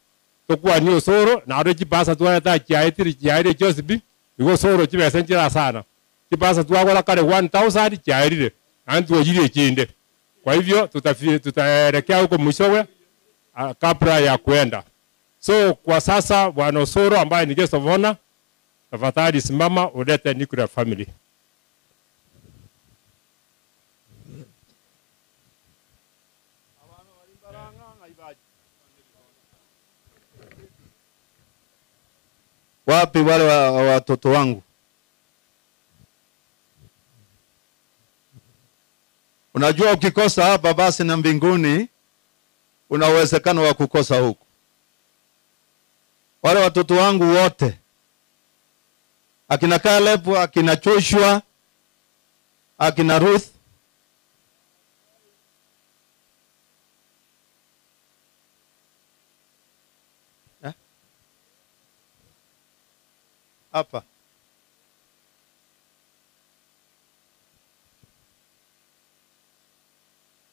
tukua ni Osoro na areji pasa tuata chiaire Joseph, iko Osoro chibesenjira sana. Kipasa tuakora kare 1000 chiaire, antu ojire chinde. Kwa hivyo tutaelekea huko mwishowe kabla ya kuenda. So kwa sasa Bwana Osoro ambaye ni guest of honor, tafadhali simama ulete nuclear family. Wapi wale watoto wangu? Unajua ukikosa hapa basi na mbinguni una uwezekano wa kukosa huku. Wale watoto wangu wote, akina Caleb, akina Joshua, akina Ruth, hapa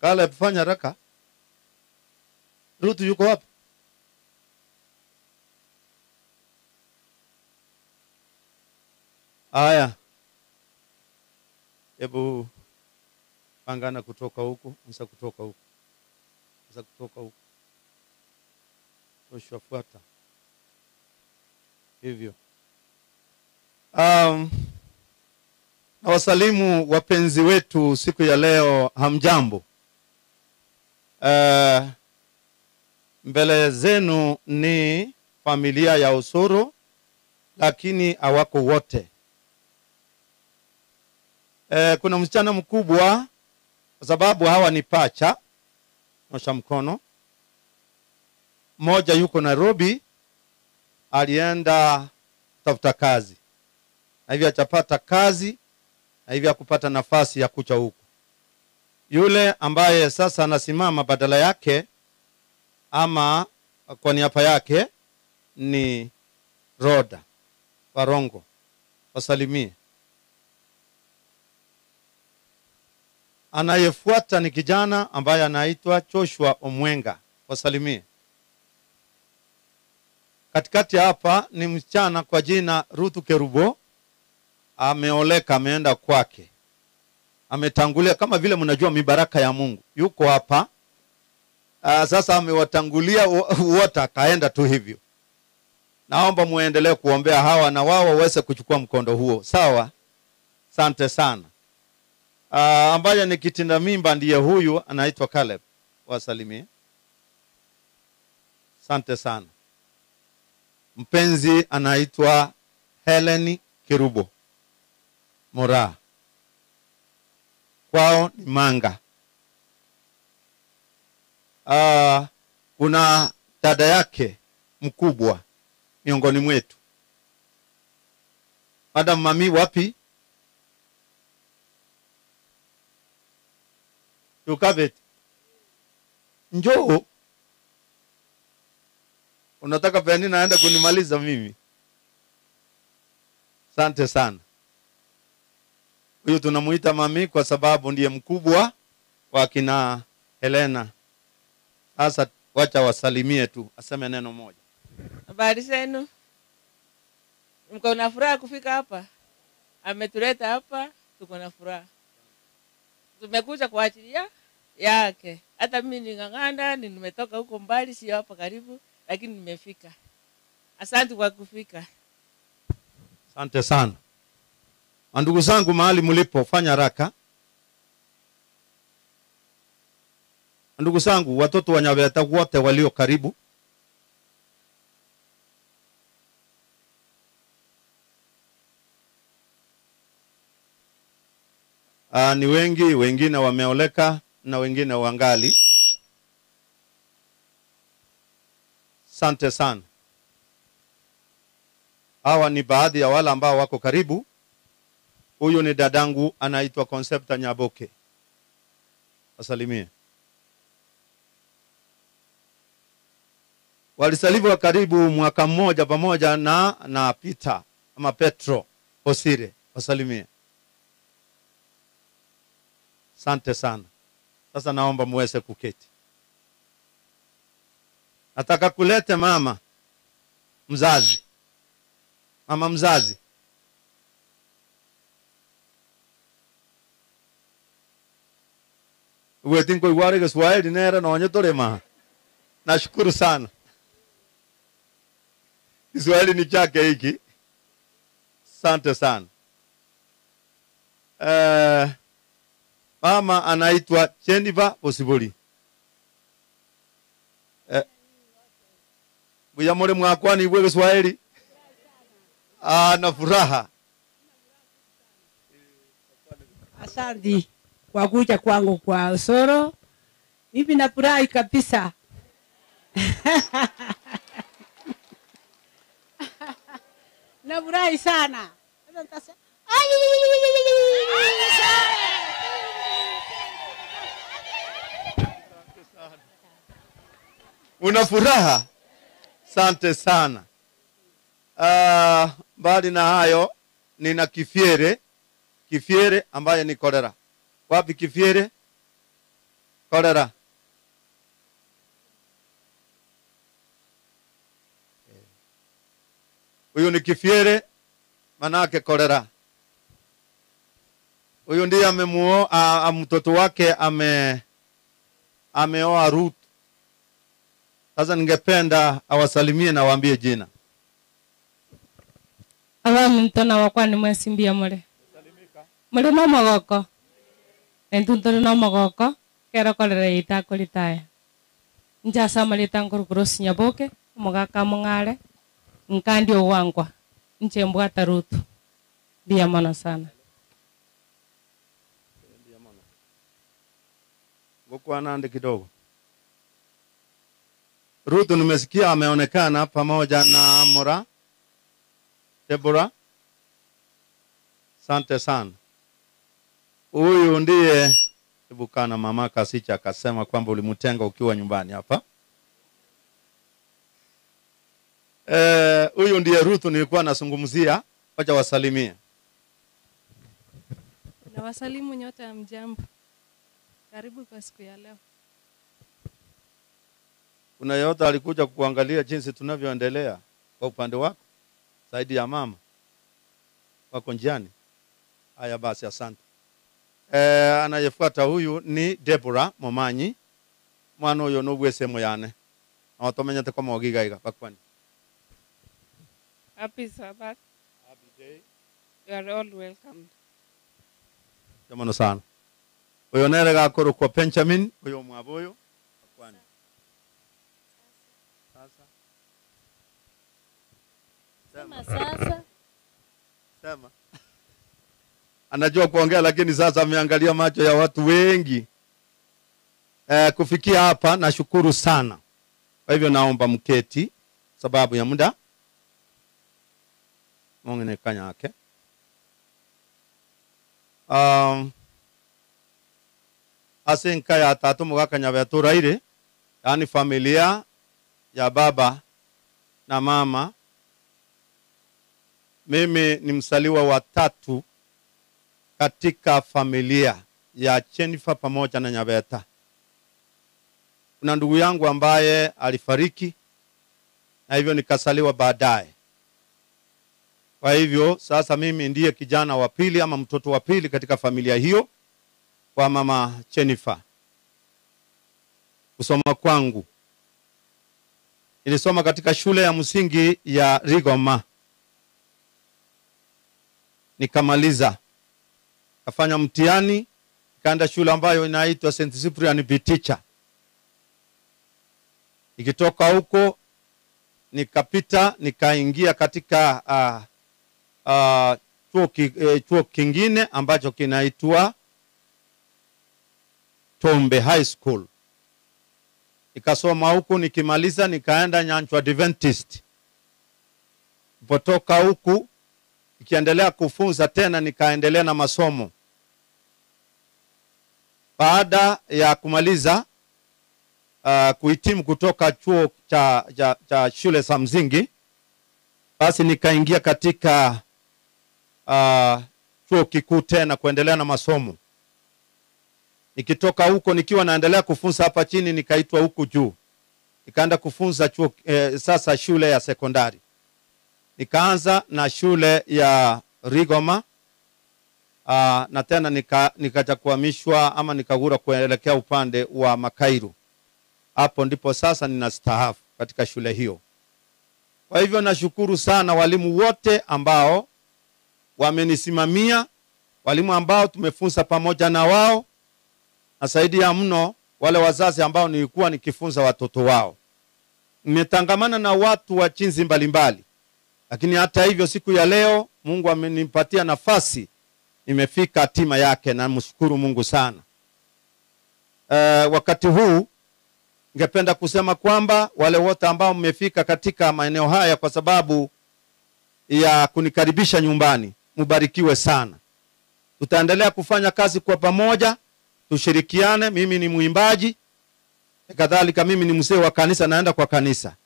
Caleb, fanya raka. Ruth yuko wapi? Aya, hebu pangana kutoka huku, msa kutoka huku, msa kutoka huku. Joshua fuata hivyo. Na wasalimu wapenzi wetu siku ya leo, hamjambo. Mbele zenu ni familia ya Osoro, lakini hawako wote. Kuna msichana mkubwa, kwa sababu hawa ni pacha, nyosha mkono. Mmoja yuko Nairobi, alienda tafuta kazi, na hivyo achapata kazi, na hivyo akupata nafasi ya kucha huku. Yule ambaye sasa anasimama badala yake ama kwa niaba yake ni Roda Warongo, wasalimie. Anayefuata ni kijana ambaye anaitwa Joshua Omwenga, wasalimie. Katikati hapa ni msichana kwa jina Ruth Kerubo, ameoleka, ameenda kwake, ametangulia. Kama vile mnajua mibaraka ya Mungu, yuko hapa. Sasa amewatangulia wote, akaenda tu hivyo. Naomba muendelee kuombea hawa na wao waweze kuchukua mkondo huo, sawa? Asante sana. Ambaye ni kitinda mimba ndiye huyu, anaitwa Caleb, wasalimie. Asante sana. Mpenzi anaitwa Helen Kerubo Mora, kwao ni Manga. Kuna dada yake mkubwa miongoni mwetu. Madam Mami wapi? Tukabet. Njoo. Unataka Penny naenda kunimaliza mimi? Asante sana. Huyu tunamuita mami kwa sababu ndiye mkubwa wa kina Helena. Sasa wacha wasalimie tu, aseme neno moja. Habari zenu? Mko na furaha kufika hapa? Ametuleta hapa, tuko na furaha. Tumekuja kwa ajili yake. Hata mimi ningangana, nimetoka huko mbali, sio hapa karibu, lakini nimefika. Asante kwa kufika. Asante sana. Ndugu zangu mahali mlipo, fanya haraka. Ndugu zangu, watoto wa Nyaveta wote walio karibu. Ni wengi, wengine wameoleka na wengine wangali. Asante sana. Hawa ni baadhi ya wale ambao wako karibu. Huyu ni dadangu anaitwa Concepta Nyaboke. Wasalimie. Walisaliwa karibu mwaka mmoja pamoja na Peter ama Petro Osire. Wasalimie. Asante sana. Sasa naomba muweze kuketi. Nataka kulete mama mzazi. Mama mzazi. Wetinko iwari Kiswahili nera na wanyotore ma. Nashukuru sana. Kiswahili ni chake hiki. Asante sana. Mama anaitwa Jennifer Osiboli. Buya mole mwakwani bwe Kiswahili. Na furaha. Asante kwa kuja kwangu kwa Osoro. Mimi nafurahi kabisa. Nafurahi sana. Una furaha? Asante sana. Mbali na hayo nina Kifiere ambaye ni kolera. Wapi Kifiere? Kolera. Huyu ni Kifiere manake kolera. Huyu ndiye amemuoa mtoto wake ameoa Ruth. Sasa ningependa awasalimie na waambie jina. Abami mtona wakwa ni mwesimbia mure. Mure no mogoko. Entuntore no mogoko. Kero kolera ita kolitaya. Nja samalita nguruguru Nyaboke. Mogaka mungare. Nkandi owangwa. Nche mbwata Ruth. Bia mana sana. Ngokuwa nande kidogo. Ruth nimesikia ameonekana pamoja na Amora. Deborah. Asante sana. Huyu ndiye Ibukana mama Kasicha akasema kwamba ulimutenga ukiwa nyumbani hapa. Huyu ndiye Ruth nilikuwa nasungumzia. Wacha wasalimie. Na wasalimu nyote ya mjambo. Karibu kwa siku ya leo. Kuna yote alikuja kuangalia jinsi tunavyoendelea kwa upande wako zaidi ya mama wako njiani. Haya basi asante. Anayefuata huyu ni Deborah Momanyi. Mwana huyo no bwese moyane. Awatomenyete kwa mogigaiga bakwani. Happy Sabbath. Happy day. You are all welcome. Jamano sana. Huyo nerega akoro kwa Benjamin, huyo mwaboyo bakwani. Sasa. Sema. Anajua kuongea lakini sasa ameangalia macho ya watu wengi. Kufikia hapa nashukuru sana. Kwa hivyo naomba mketi sababu ya muda. Mongene kanya yake. asenka ya tatu mugaka Nyabetura ile, yani familia ya baba na mama. Mimi ni msaliwa wa tatu katika familia ya Jennifer pamoja na Nyabeta. Kuna ndugu yangu ambaye alifariki na hivyo nikasaliwa baadaye. Kwa hivyo sasa mimi ndiye kijana wa pili ama mtoto wa pili katika familia hiyo kwa mama Jennifer. Kusoma kwangu, nilisoma katika shule ya msingi ya Rigoma, nikamaliza, kafanya mtihani, nikaenda shule ambayo inaitwa St. Cyprian Biticha. Nikitoka huko nikapita nikaingia katika chuo kingine ambacho kinaitwa Tombe High School. Nikasoma huku, nikimaliza nikaenda Nyanchwa Adventist. Potoka huku nikiendelea kufunza tena, nikaendelea na masomo. Baada ya kumaliza kuhitimu kutoka chuo cha shule za msingi, basi nikaingia katika chuo kikuu tena kuendelea na masomo. Nikitoka huko nikiwa naendelea kufunza hapa chini, nikaitwa huku juu, nikaenda kufunza chuo sasa shule ya sekondari. Nikaanza na shule ya Rigoma, na tena nikaja kuhamishwa ama nikagura kuelekea upande wa Makairu. Hapo ndipo sasa ninastaafu katika shule hiyo. Kwa hivyo nashukuru sana walimu wote ambao wamenisimamia, walimu ambao tumefunza pamoja na wao, na zaidi ya mno wale wazazi ambao nilikuwa nikifunza watoto wao. Nimetangamana na watu wa jinsi mbalimbali, lakini hata hivyo siku ya leo Mungu amenipatia nafasi, nimefika hatima yake, na mshukuru Mungu sana. Wakati huu ningependa kusema kwamba wale wote ambao mmefika katika maeneo haya kwa sababu ya kunikaribisha nyumbani, mubarikiwe sana. Tutaendelea kufanya kazi kwa pamoja, tushirikiane. Mimi ni muimbaji, kadhalika mimi ni mzee wa kanisa, naenda kwa kanisa.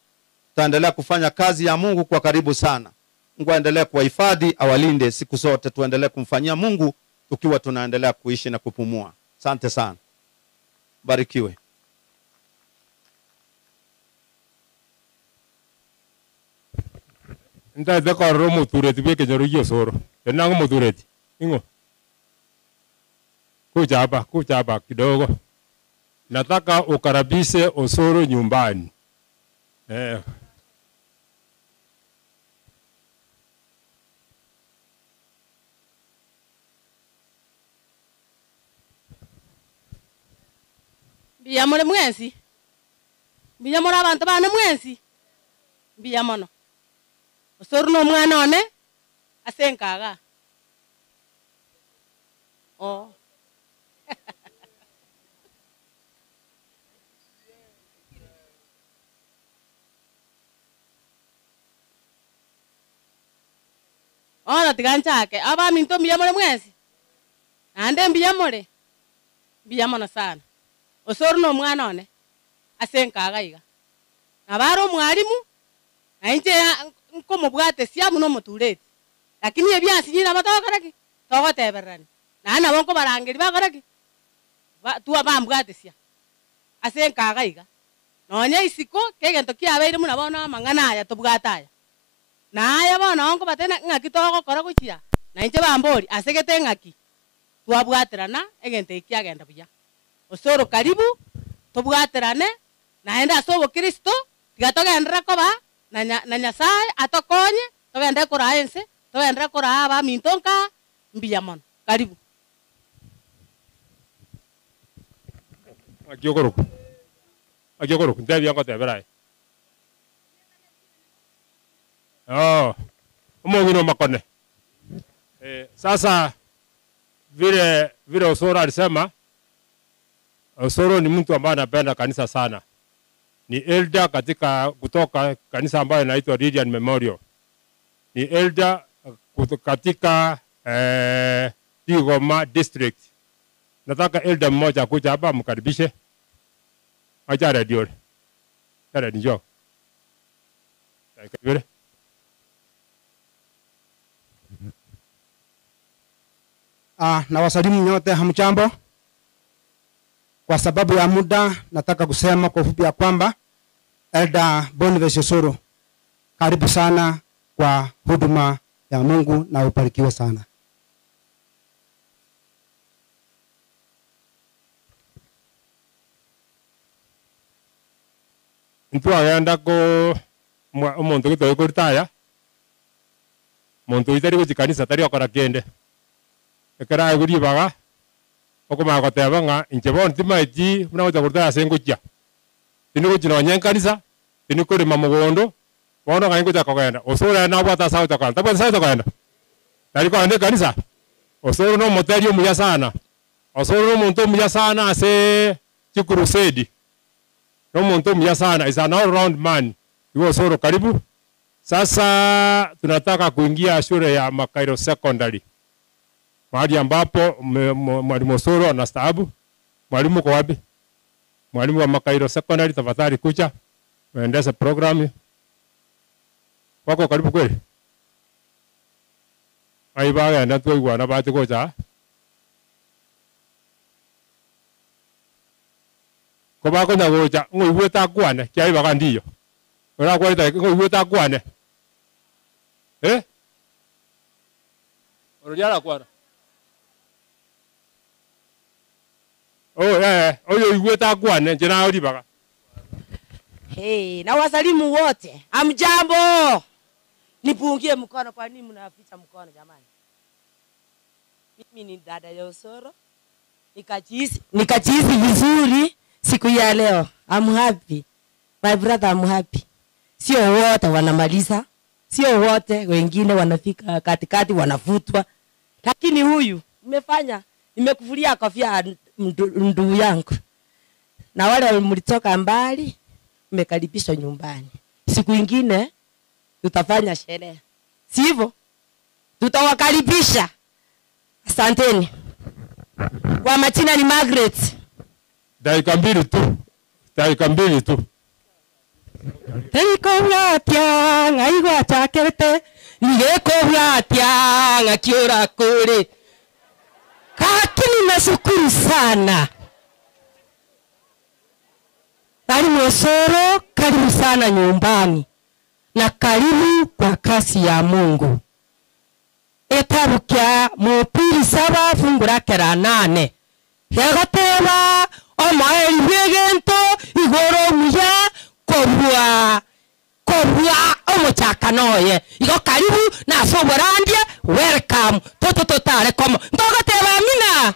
Tutaendelea kufanya kazi ya Mungu kwa karibu sana. Mungu aendelee kuwahifadhi, awalinde siku zote, tuendelee kumfanyia Mungu tukiwa tunaendelea kuishi na kupumua. Asante sana. Barikiwe. Nda kororo mutureti beke nyoru yosoro. Enango mutureti. Ingo. Kuja hapa kidogo. Nataka ukarabishe Osoro nyumbani. Mbiyamore mwensi. Mbiyamore abantu bana mwensi. Mbiyamono. Osoro no mwana one asenkaga. Oh. Ona tiganchake aba minto mbiyamore mwensi. Ande mbiyamore. Mbiyamono sana. Osoro no mwana one asenkaga iga. Nabaro mwalimu na nje nkomo bwate siamu no mutureti. Lakini ebyansi nyina batokaraki togoteberani. Na ana bonko barangeri bakaraki. Tuwa bambwate sia. Asenkaga iga. Nonya isiko kegento kiabeire muna bona mangana aya tobwataya. Na aya bona onko batena ngaki togo kora guchia. Na nje bambori asegete ngaki. Tuabwaterana egente ikiagenda buya. Osoro karibu tobwaterane naenda sobo Kristo tigatogendera koba na Nyasaye atokonye togende kora ense togendera kora aba mintonka mbiyamono. Karibu. Akiogoro ndebi yango teberai. Umongino makone. Sasa vile Osoro alisema, Osoro ni mtu ambaye anapenda kanisa sana. Ni elder kutoka kanisa ambayo inaitwa Lydian Memorial. Ni elder katika Rigoma district. nataka elder mmoja kuja hapa mkaribishe. Acha radio. Tara njoo. Karibu. Na wasalimu nyote, hamjambo. Kwa sababu ya muda nataka kusema kwa ufupi ya kwamba Elder Boniface Osoro, karibu sana kwa huduma ya Mungu na ubarikiwe sana. Mtu agenda ko umuntu gito kuritaya. Muntu itari guchikanisa tari okora kende. Ekara guri baga. Okoma goteba nga inchebo ntimaiti muna gocha kuritaya sengucha. Tini guchino nyankanisa, tini kuri mamugondo. Bono ga ingucha kogenda. Osoro na bwata sauta kwanda. Tabwa sauta kwanda. Tari ko ande kanisa. Osoro no moterio muya sana. Osoro no muntu muya sana ase chikurusedi. No muntu muya sana, is an all round man. Yuo Osoro karibu. Sasa tunataka kuingia shule ya Makairo Secondary. Mahali ambapo mwalimu Osoro anastaabu. Mwalimu kwa wapi? Mwalimu wa Makairo Secondary, tafadhali kuja. Muendeshe programu. Wako karibu kweli? Aibaga na tuigwa na bahati kuja. Ko ba ko na goja ngoi ta kwane kia ibaga ndiyo. Ora kwa ita ngoi ta kwane. Oroja kwana. Oyo iwe ta kwane jina ori baga. Na wasalimu wote. Hamjambo. Nipungie mkono, kwa nini mnaficha mkono jamani? Mimi ni dada ya Osoro. Nikajihisi vizuri siku ya leo. I'm happy. My brother, I'm happy. Sio wote wanamaliza. Sio wote, wengine wanafika katikati wanafutwa. Lakini huyu nimekufulia kofia ndugu yangu. Na wale mlitoka mbali, mmekaribishwa nyumbani. Siku ingine tutafanya sherehe. Sivyo? Tutawakaribisha. Asanteni. Kwa majina ni Margaret. Dakika mbili tu. Teikobwatia ngaigwa chakete nigekobwatia ngakiora kule. Lakini nashukuru sana. Mwalimu Osoro, karibu sana nyumbani. Na karibu kwa kasi ya Mungu. Etabu kya mupiri 7 fungura kera 8. Yagateba omaeli bwegento igoro muya kobwa omuchaka noye. Igo karibu na soborandie, welcome. Toto totale komo. Ngogateba amina.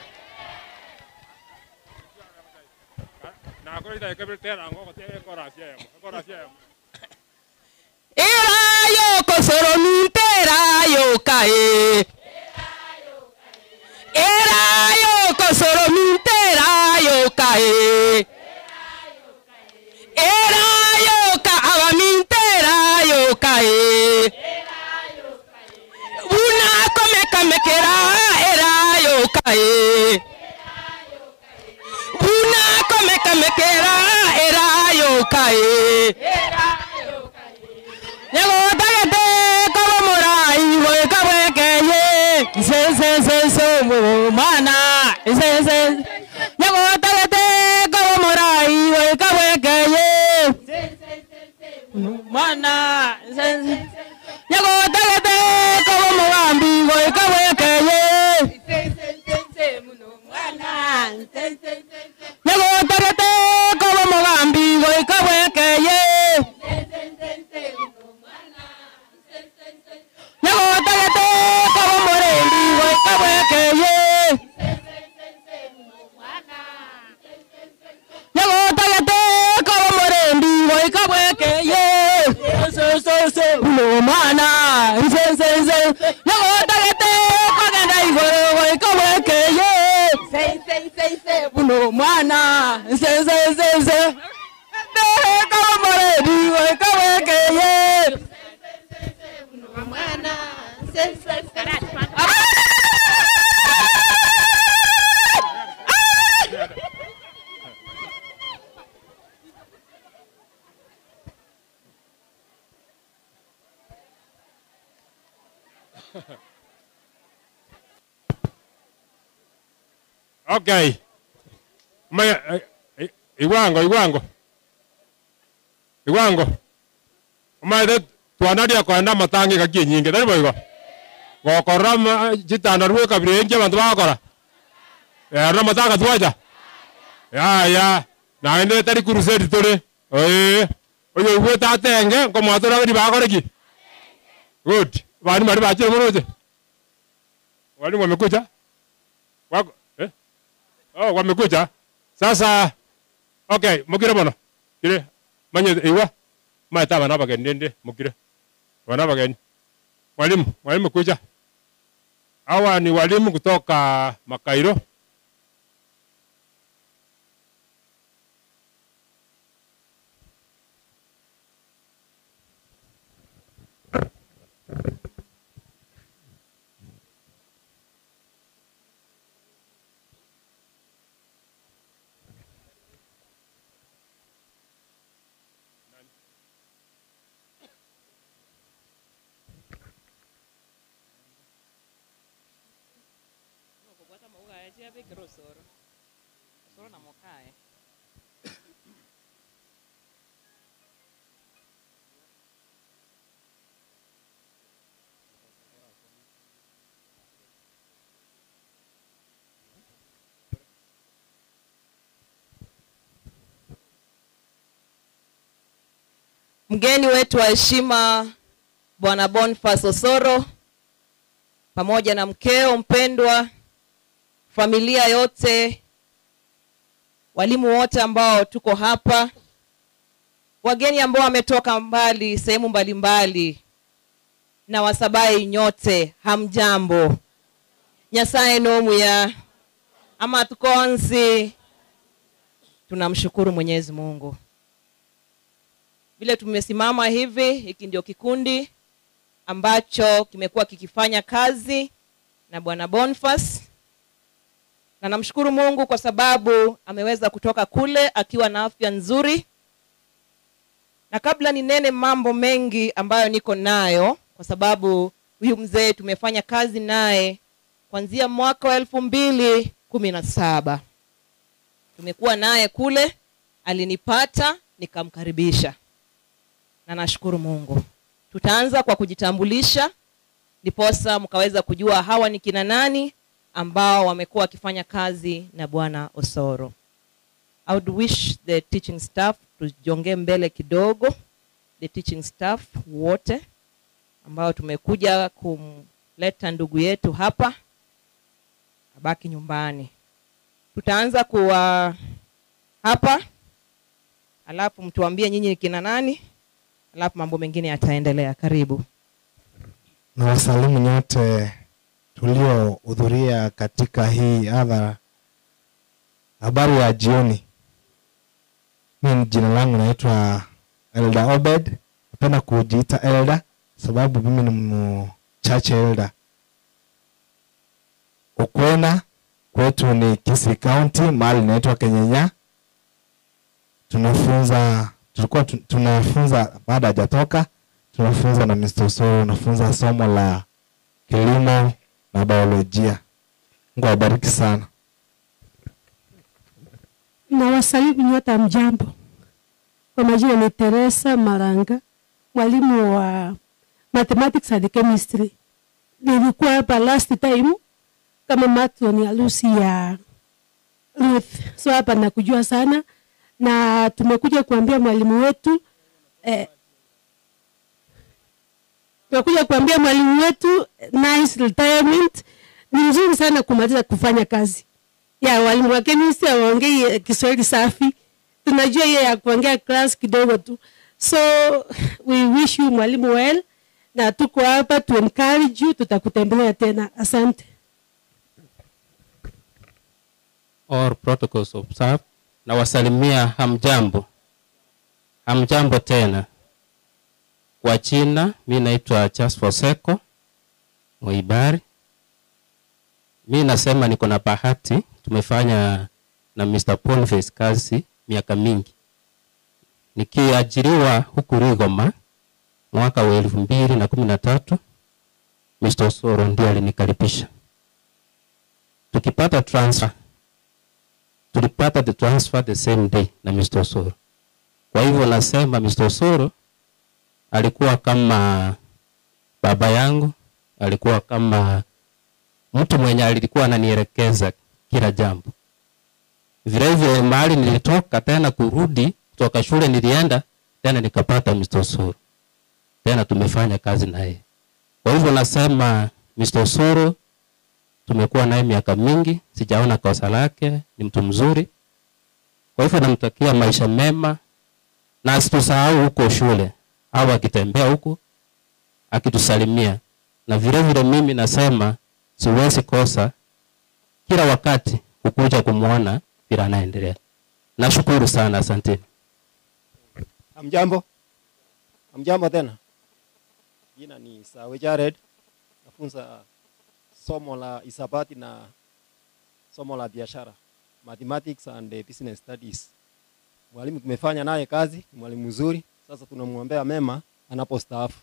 Erayo kosoro minterayo kae. Erayo kosoro minterayo kae. Erayo ka awaminterayo kae. Una komeka mekera erayo kae. Una komeka mekera erayo kae. Nyego dagete kobo morai wo kabwekeye. Se mana. Nyego dagete kobo morai wo kabwekeye. Mana. Nyego dagete kobo morambi wo kabwekeye. Nyego dagete kobo morambi wo kabwekeye. Nyego dagete kobo morendi wo kabwekeye. Nyego dagete kobo morendi wo kabwekeye. Uno mana. Nyego dagete kogenda igoro wo kabwekeye. Uno mana. Kobo morendi wo kabwekeye. Okay. Iwango. Umaide tuanadia kwenda matangi kakie nyingi tani boigo. Gokora jitanda ruwe kabirenge bantu bakora. Na matanga tuaja. Ya. Na ende tari kurusedi tole. Oyo uwe tatenge ko matora bari bakora ki. Good. Bani mari bachire moroje. Wali wamekuja? Wako wamekuja. Sasa okay, mukire bono. Kire manye iwa. Maita bana bagende mukire. Bana bagende. Mwalimu kuja. Hawa ni walimu kutoka Makairo. Mgeni wetu wa heshima Bwana Boniface Osoro pamoja na mkeo mpendwa, familia yote, walimu wote ambao tuko hapa, wageni ambao wametoka mbali, sehemu mbalimbali, na Wasabai nyote, hamjambo. Nyasaye nomuya ama tukonzi. Tunamshukuru Mwenyezi Mungu. Vile tumesimama hivi, hiki ndio kikundi ambacho kimekuwa kikifanya kazi na Bwana Boniface. Na namshukuru Mungu kwa sababu ameweza kutoka kule akiwa na afya nzuri. Na kabla ninene mambo mengi ambayo niko nayo, kwa sababu huyu mzee tumefanya kazi naye kuanzia mwaka wa 2017. Tumekuwa naye kule, alinipata, nikamkaribisha. Na nashukuru Mungu. Tutaanza kwa kujitambulisha, ndiposa mkaweza kujua hawa ni kina nani ambao wamekuwa wakifanya kazi na Bwana Osoro. I would wish the teaching staff tujonge mbele kidogo, the teaching staff wote ambao tumekuja kumleta ndugu yetu hapa abaki nyumbani. Tutaanza kwa hapa, alafu mtuambie nyinyi ni kina nani, alafu mambo mengine yataendelea. Karibu. Na wasalimu nyote tuliohudhuria katika hii hadhara. Habari ya jioni. Mimi jina langu naitwa Elder Obed. Napenda kujiita Elder sababu mimi ni mchache Elder. Ukwena kwetu ni Kisii County, mahali inaitwa Kenyenya. Tunafunza baada hajatoka, tunafunza na Mr. Osoro, tunafunza somo la kilimo na biolojia. Mungu awabariki sana. Na wasalimu nyote mjambo. Kwa majina ni Teresa Maranga, mwalimu wa mathematics and chemistry. Nilikuwa hapa last time kama matron ya Lucy ya Ruth. So hapa nakujua sana. Na tumekuja kuambia mwalimu wetu nice retirement. Ni mzuri sana kumaliza kufanya kazi. Ya walimu wa chemistry waongee Kiswahili safi. Tunajua yeye ya kuongea class kidogo tu. So we wish you mwalimu well, na tuko hapa to encourage you, tutakutembelea tena. Asante. All protocols observed. Na wasalimia hamjambo. Hamjambo tena. Kwa jina, mimi naitwa Charles Foseko Moibari. Mimi nasema niko na bahati, tumefanya na Mr. Boniface kazi miaka mingi. Nikiajiriwa huku Rigoma mwaka wa 2013 Mr. Osoro ndiye alinikaribisha. Tukipata transfer, tulipata the transfer the same day na Mr. Osoro. Kwa hivyo nasema Mr. Osoro alikuwa kama baba yangu, alikuwa kama mtu mwenye alikuwa ananielekeza kila jambo. Vile vile mahali nilitoka tena kurudi kutoka shule nilienda tena nikapata Mr. Osoro. Tena tumefanya kazi naye. Kwa hivyo nasema Mr. Osoro tumekuwa naye miaka mingi, sijaona kosa lake, ni mtu mzuri. Kwa hivyo namtakia maisha mema na asitusahau huko shule au akitembea huko akitusalimia. Na vile vile mimi nasema siwezi kosa kila wakati kukuja kumuona bila anaendelea. Nashukuru sana, asante. Hamjambo. Hamjambo tena. Jina ni Sawe Jared. Nafunza somo la hisabati na somo la biashara, mathematics and business studies. Mwalimu tumefanya naye kazi, ni mwalimu mzuri. Sasa tunamwombea mema anapostaafu.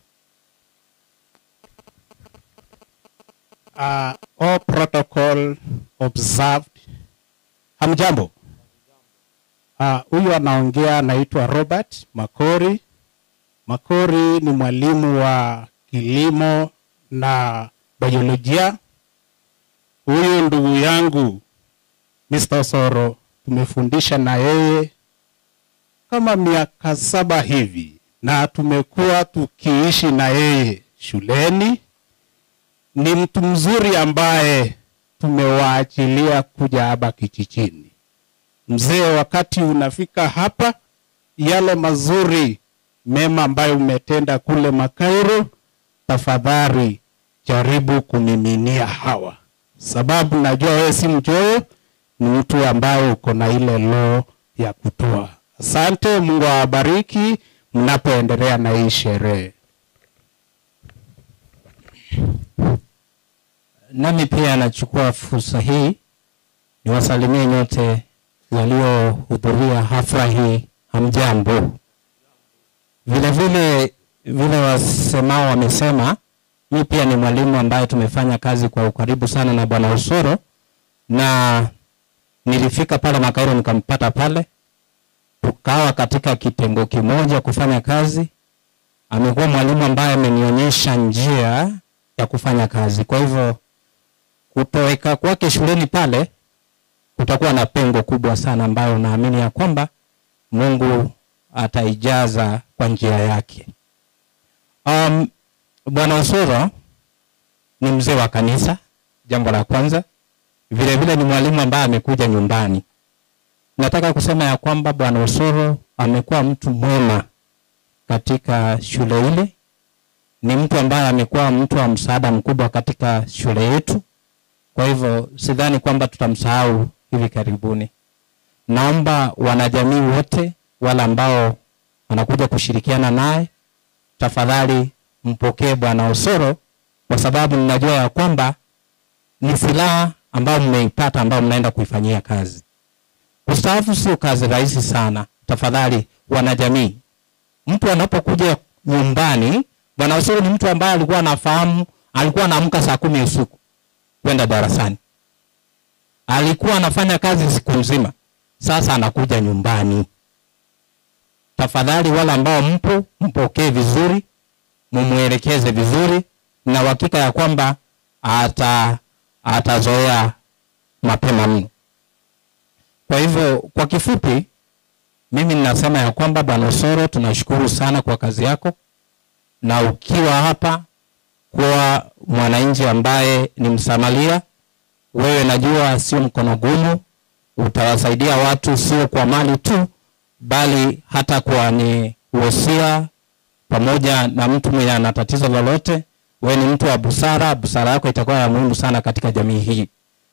All protocol observed. Hamjambo. Huyu anaongea anaitwa Robert Makori. Makori ni mwalimu wa kilimo na biolojia. Huyu ndugu yangu Mr. Osoro tumefundisha na yeye kama miaka 7 hivi na tumekuwa tukiishi na yeye shuleni. Ni mtu mzuri ambaye tumewaachilia kuja hapa kijijini. Mzee, wakati unafika hapa, yale mazuri mema ambayo umetenda kule Makairo, tafadhali jaribu kumiminia hawa. Sababu najua wewe si mchoyo, ni mtu ambaye uko na ile roho ya kutoa. Asante, Mungu awabariki mnapoendelea na hii sherehe. Nami pia nachukua fursa hii niwasalimie nyote waliohudhuria hafla hii. Hamjambo. Vile wasemao wamesema, mimi pia ni mwalimu ambaye tumefanya kazi kwa ukaribu sana na Bwana Osoro, na nilifika pale Makairo nikampata pale, tukawa katika kitengo kimoja kufanya kazi. Amekuwa mwalimu ambaye amenionyesha njia ya kufanya kazi. Kwa hivyo kutoweka kwake shuleni pale kutakuwa na pengo kubwa sana ambayo naamini ya kwamba Mungu ataijaza kwa njia yake. Bwana Osoro ni mzee wa kanisa, jambo la kwanza. Vile ni mwalimu ambaye amekuja nyumbani. Nataka kusema ya kwamba Bwana Osoro amekuwa mtu mwema katika shule ile. Ni mtu ambaye amekuwa mtu wa msaada mkubwa katika shule yetu. Kwa hivyo sidhani kwamba tutamsahau hivi karibuni. Naomba wanajamii wote wale ambao wanakuja kushirikiana naye, tafadhali mpokee Bwana Osoro, kwa sababu ninajua ya kwamba ni silaha ambayo mmeipata ambayo mnaenda kuifanyia kazi. Kustaafu sio kazi rahisi sana. Tafadhali wanajamii, mtu anapokuja nyumbani, Bwana Osoro ni mtu ambaye alikuwa anafahamu, alikuwa anaamka saa 10 usiku kwenda darasani. Alikuwa anafanya kazi siku nzima. Sasa anakuja nyumbani. Tafadhali wale ambao mpokee vizuri, mumuelekeze vizuri, na hakika ya kwamba atazoea mapema mno. Kwa hivyo kwa kifupi, mimi ninasema ya kwamba Bwana Osoro tunashukuru sana kwa kazi yako, na ukiwa hapa kwa mwananchi ambaye ni Msamaria, wewe najua sio mkono gumu, utawasaidia watu sio kwa mali tu, bali hata kwa ni wosia pamoja na mtu mwenye ana tatizo lolote. Wewe ni mtu wa busara, busara yako itakuwa ya muhimu sana katika jamii hii.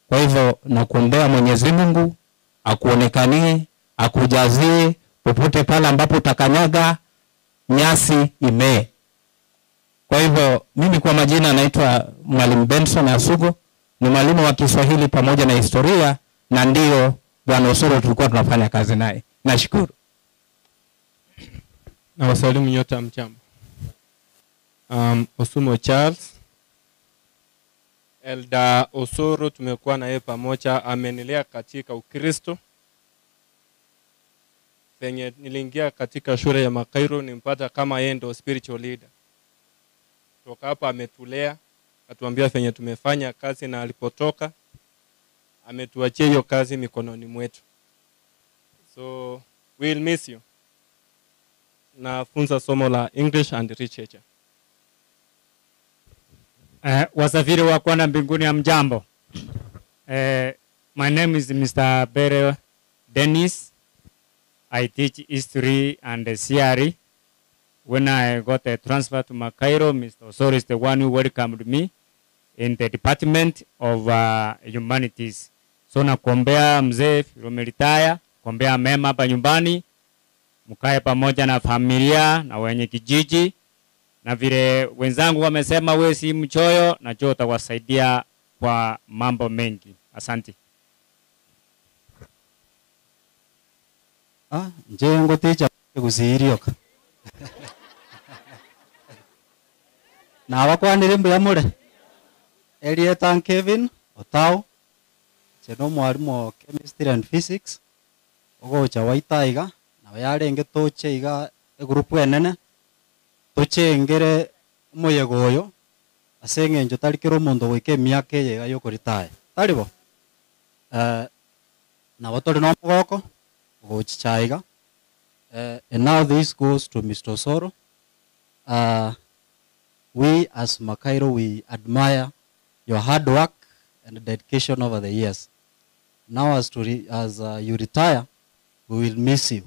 Kwa hivyo nakuombea Mwenyezi Mungu akuonekanie, akujazie popote pale ambapo utakanyaga nyasi imee. Kwa hivyo mimi kwa majina naitwa Mwalimu Benson Asugo, ni mwalimu wa Kiswahili pamoja na historia, na ndio Bwana Osoro tulikuwa tunafanya kazi naye. Nashukuru. Na wasalimu nyote mjambo. Osumo Charles, Elda Osoro tumekuwa na yeye pamoja, amenilea katika Ukristo. Penye niliingia katika shule ya Makairo nimpata kama yeye ndo spiritual leader. Toka hapa ametulea, atuambia penye tumefanya kazi, na alipotoka ametuachia hiyo kazi mikononi mwetu. So we'll miss you. Nafunza somo la English and Literature. Wasafiri wa kwenda mbinguni ya mjambo. My name is Mr. Bere Dennis. I teach history and CRE. When I got a transfer to Makairo, Mr. Osoro is the one who welcomed me in the Department of Humanities. So nakuombea mzee umeretire, kuombea mema hapa nyumbani, mkae pamoja na familia na wenye kijiji, na vile wenzangu wamesema wewe si mchoyo, na jo utawasaidia kwa mambo mengi. Asante. Nje ngotecha kuziirioka. Na wakwanire mbuya mure. Elieta Kevin Otao. Cheno mwarimu wa chemistry and physics. Ogo cha waitaiga na yarenge toche iga group enene. Toche ngere moyegoyo. Asenge njo talikiro mondo wike miaka ye yo kuritae. Talibo. Na watore no mogoko. Chaiga. And now this goes to Mr. Osoro. We as Makairo, we admire your hard work and dedication over the years. Now as you retire, we will miss you.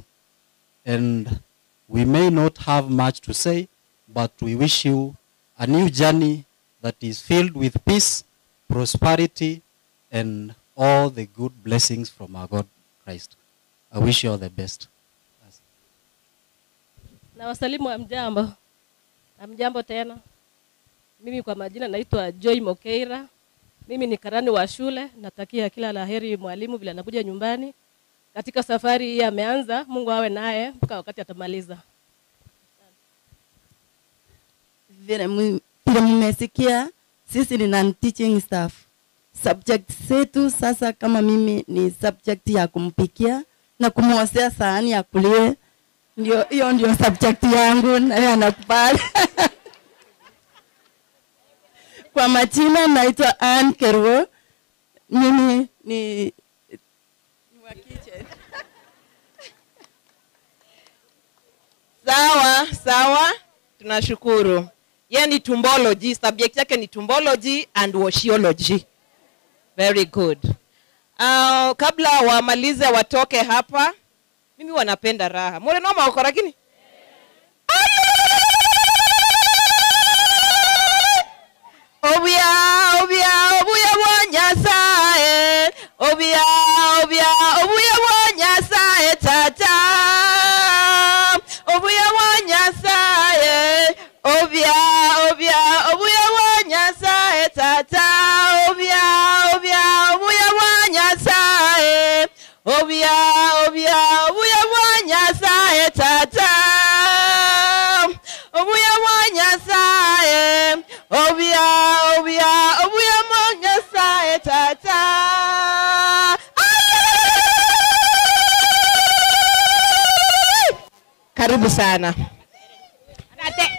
And we may not have much to say, but we wish you a new journey that is filled with peace, prosperity, and all the good blessings from our God Christ. I wish you all the best. Na wasalimu amjambo. Amjambo tena. Mimi kwa majina naitwa Joy Mokeira. Mimi ni karani wa shule. Natakia kila laheri mwalimu vile anakuja nyumbani. Katika safari hii ameanza, Mungu awe naye mpaka wakati atamaliza. Vile mmesikia, sisi ni non-teaching staff. Subject zetu sasa kama mimi ni subject ya kumpikia na kumwosea sahani ya kulie. Hiyo ndio subject yangu na yeye anakubali. Kwa majina naitwa Ann Kerwo. Mimi ni wa kitchen. Sawa, tunashukuru. Yeye ni tumbology, subject yake ni tumbology and washiology. Very good. Kabla wamalize watoke hapa, mimi wanapenda raha. Mwone noma uko lakini? Obuya wanyasae. Obuya wanyasae tata. Obuya wanyasae. Obuya wanyasae tata. Obuya wanyasae. Obuya wanyasae tata. Obuya wanyasae. Obuya wanyasae tata. Karibu sana.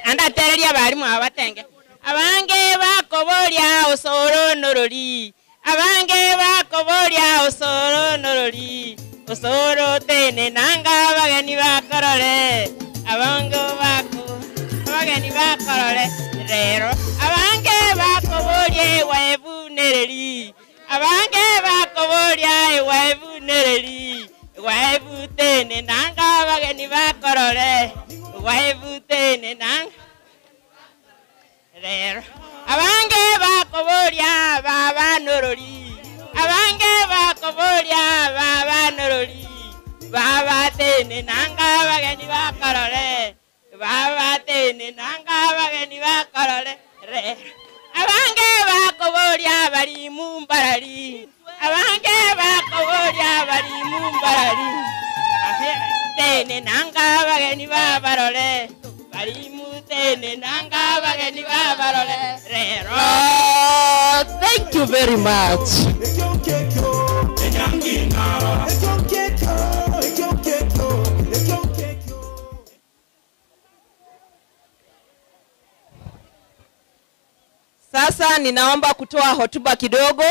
Andatereria balimu abatenge. Abange bakobolia Osoro norori. Abange bakobolia Osoro norori. Osoro tene nanga bageni bakorore. Abange bageni bakorore. Rero abange bakobolie waebu nereri. Abange bakobolia waebu nereri. Waebu tene nanga bageni bakorore. Waebu tene nanga rero abange bakobolia baba norori. Abange bakobolia baba norori. Baba tene nanga bageni bakorore. Baba tene nanga bageni bakorore. Rero abange bakobolia bali mumbarari. Abange bakobolia bali mumbarari. Tene nanga bageni babarore. Bali mutene nanga bageni babarore. Rero Thank you very much. Sasa ninaomba kutoa hotuba kidogo.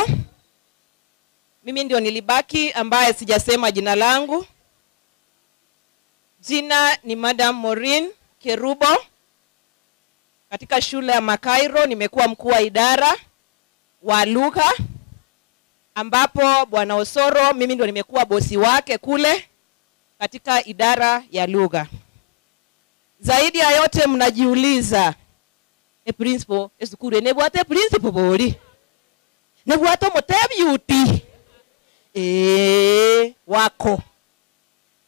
Mimi ndio nilibaki ambaye sijasema jina langu. Jina ni Madam Maureen Kerubo. Katika shule ya Makairo nimekuwa mkuu wa idara wa lugha, ambapo Bwana Osoro mimi ndio nimekuwa bosi wake kule katika idara ya lugha. Zaidi ya yote mnajiuliza, principal esukure nebwate principal bori nebwato motebi uti wako.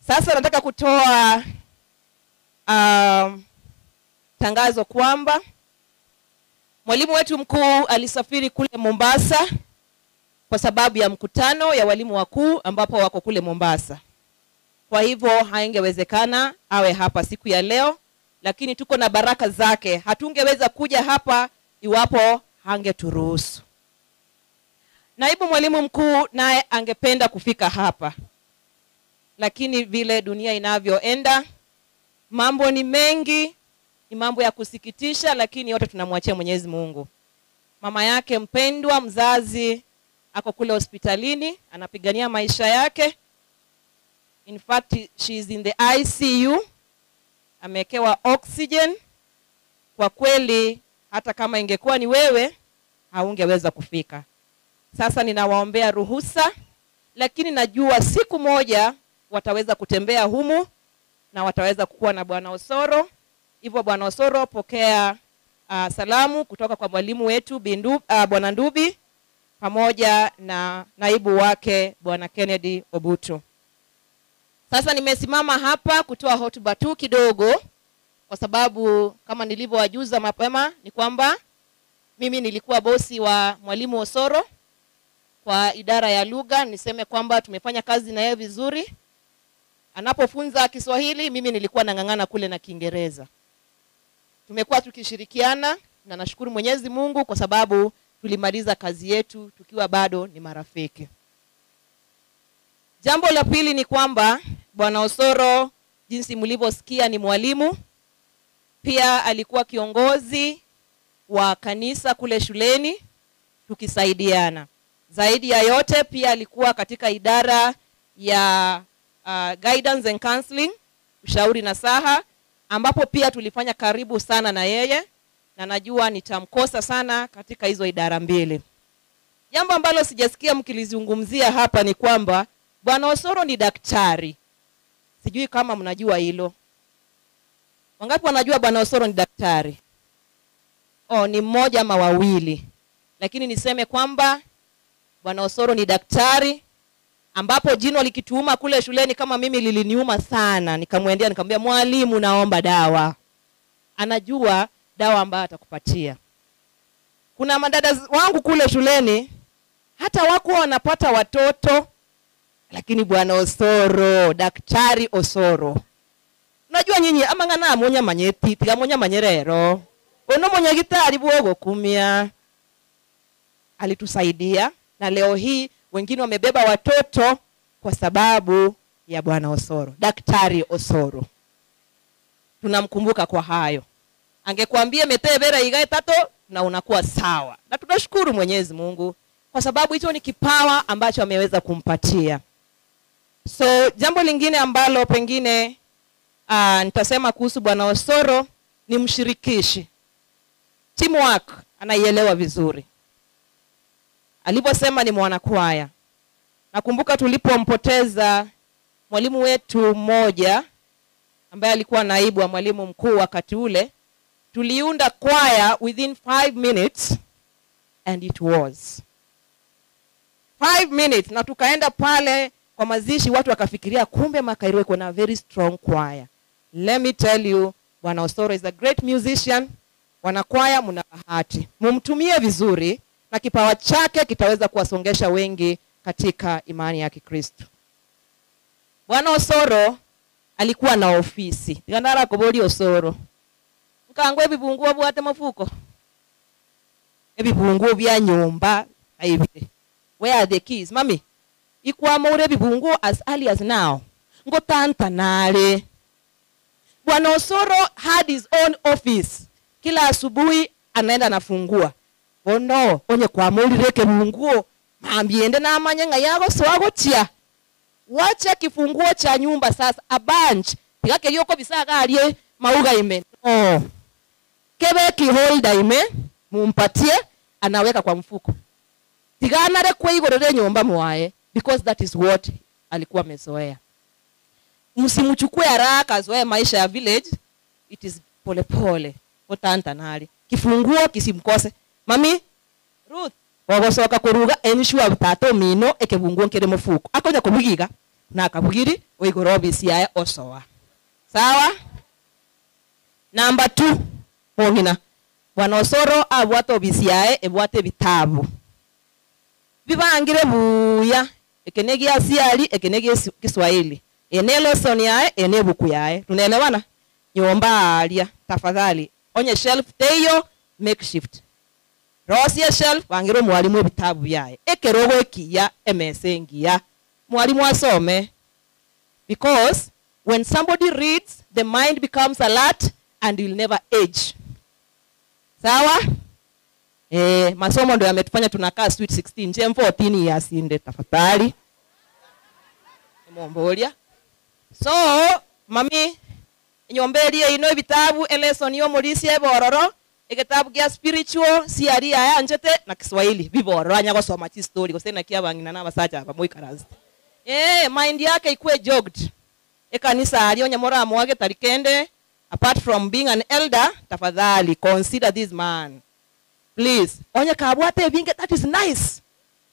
Sasa nataka kutoa tangazo kwamba mwalimu wetu mkuu alisafiri kule Mombasa kwa sababu ya mkutano ya walimu wakuu ambapo wako kule Mombasa. Kwa hivyo haingewezekana awe hapa siku ya leo, lakini tuko na baraka zake. Hatungeweza kuja hapa iwapo hangeturuhusu. Naibu mwalimu mkuu naye angependa kufika hapa, lakini vile dunia inavyoenda, mambo ni mengi, ni mambo ya kusikitisha, lakini yote tunamwachia Mwenyezi Mungu. Mama yake mpendwa mzazi ako kule hospitalini, anapigania maisha yake. In fact, she is in the ICU. Amewekewa oxygen. Kwa kweli hata kama ingekuwa ni wewe haungeweza kufika. Sasa ninawaombea ruhusa, lakini najua siku moja wataweza kutembea humu na wataweza kukuwa na Bwana Osoro. Hivyo Bwana Osoro, pokea salamu kutoka kwa mwalimu wetu Bwana Ndubi pamoja na naibu wake Bwana Kennedy Obutu. Sasa nimesimama hapa kutoa hotuba tu kidogo, kwa sababu kama nilivyowajuza mapema ni kwamba mimi nilikuwa bosi wa mwalimu Osoro kwa idara ya lugha. Niseme kwamba tumefanya kazi na yeye vizuri. Anapofunza Kiswahili mimi nilikuwa nang'ang'ana kule na Kiingereza. Tumekuwa tukishirikiana na nashukuru Mwenyezi Mungu kwa sababu tulimaliza kazi yetu tukiwa bado ni marafiki. Jambo la pili ni kwamba Bwana Osoro, jinsi mlivyosikia, ni mwalimu. Pia alikuwa kiongozi wa kanisa kule shuleni tukisaidiana. Zaidi ya yote pia alikuwa katika idara ya guidance and counseling, ushauri na saha, ambapo pia tulifanya karibu sana na yeye, na najua nitamkosa sana katika hizo idara mbili. Jambo ambalo sijasikia mkilizungumzia hapa ni kwamba Bwana Osoro ni daktari. Sijui kama mnajua hilo. Wangapi wanajua Bwana Osoro ni daktari? Ni mmoja ama wawili. Lakini niseme kwamba Bwana Osoro ni daktari, ambapo jino likituuma kule shuleni kama mimi liliniuma sana, nikamwendea nikamwambia, mwalimu naomba dawa. Anajua dawa ambayo atakupatia. Kuna madada wangu kule shuleni hata wako wanapata watoto, lakini Bwana Osoro, daktari Osoro, unajua nyinyi amangana amonya manyeti tigamonya manyerero ono monya gitari bwogo kumia. Alitusaidia na leo hii wengine wamebeba watoto kwa sababu ya Bwana Osoro, daktari Osoro. Tunamkumbuka kwa hayo. Angekuambia metebera igae tato na unakuwa sawa. Na tunashukuru Mwenyezi Mungu kwa sababu hicho ni kipawa ambacho ameweza kumpatia. So jambo lingine ambalo pengine nitasema kuhusu Bwana Osoro ni mshirikishi. Teamwork anaielewa vizuri. Aliposema ni mwanakwaya. Nakumbuka tulipompoteza mwalimu wetu mmoja ambaye alikuwa naibu wa mwalimu mkuu wakati ule, tuliunda kwaya within 5 minutes and it was 5 minutes, na tukaenda pale kwa mazishi, watu wakafikiria kumbe Makairo iko na very strong choir. Let me tell you, Bwana Osoro is a great musician. Wanakwaya mna bahati, mumtumie vizuri na kipawa chake kitaweza kuwasongesha wengi katika imani ya Kikristo. Bwana Osoro alikuwa na ofisi. Ngandara koboli Osoro. Nkangwe bibunguo bwate mafuko. Ebibunguo bya nyumba aibire. Where are the keys? Mami, ikwama ure bibunguo as early as now. Ngotanta nale. Bwana Osoro had his own office. Kila asubuhi anaenda nafungua. Bono, onye kwa maulire kebunguo. Mambiende na amanya yago swago tia. Wacha kifunguo cha nyumba sasa. A bunch. Tigake yoko bisaga alie mauga ime. Oh. Kebe kiholda ime. Mumpatie. Anaweka kwa mfuko. Tiganare kwa igorere nyumba mwae. Because that is what alikuwa mezoea. Msimuchukue haraka azoe maisha ya village. It is pole pole. Otanta nali. Kifunguo kisimkose. Mami, Ruth, wagosoka kuruga ensure butato mino ekebunguo nkere mufuko. Akonya kubugiga na akabugiri oigoro obisi yae osoa. Sawa? Number 2. Ongina. Bwana Osoro abwate obisi yae ebwate bitabu. Bibangire buya ekenegi asiali ekenegi Kiswahili. Ene lesson yae ene buku yae. Tunaelewana? Nyomba alia tafadhali. Onye shelf teyo makeshift. Rosia shelf bangiro mwalimu bitabu yae. Ekerogo kiya emesengia. Mwalimu asome. Because when somebody reads, the mind becomes alert and will never age. Sawa? Masomo ndo yametufanya tunakaa sweet 16. Jem 14 years inde tafadhali. Mombolia. So, mami, nyombelie ino bitabu lesson yo mulisi bororo. Ekitabu kia spiritual CRE aya njete na Kiswahili bibororo anya gosoma chi story gosena kia bangina na basacha ba moikarazi. Mind yake ikue jogged. Ekanisa alio nyamora mwage tarikende. Apart from being an elder, tafadhali consider this man. Please, onye kabwate binge, that is nice.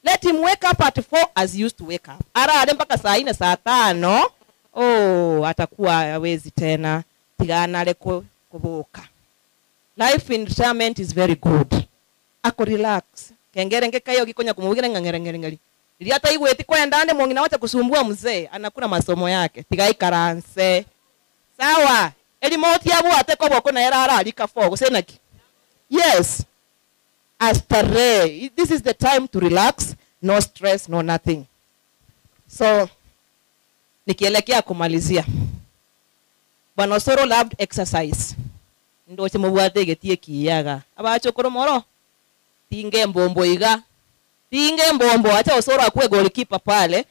Let him wake up at 4 as he used to wake up. Ara mpaka saa 4 saa 5. Oh, atakuwa hawezi tena. Tigana leko kubuka. Life in retirement is very good. Ako relax. Kengere ngeka yo gikonya kumugira ngangere. Ili hata iwe eti kwenda ande mwingine wacha kusumbua mzee, anakuna masomo yake. Tigai karanse. Sawa. Elimoti yabu ateko boko na era alika fogo senaki. Yes. Astare. This is the time to relax, no stress, no nothing. So nikielekea kumalizia. Bwana Osoro loved exercise. Ndo chimubwate getie kiyaga. Abachokoro moro. Tinge mbombo iga. Tinge mbombo acha Osoro akue goalkeeper pale.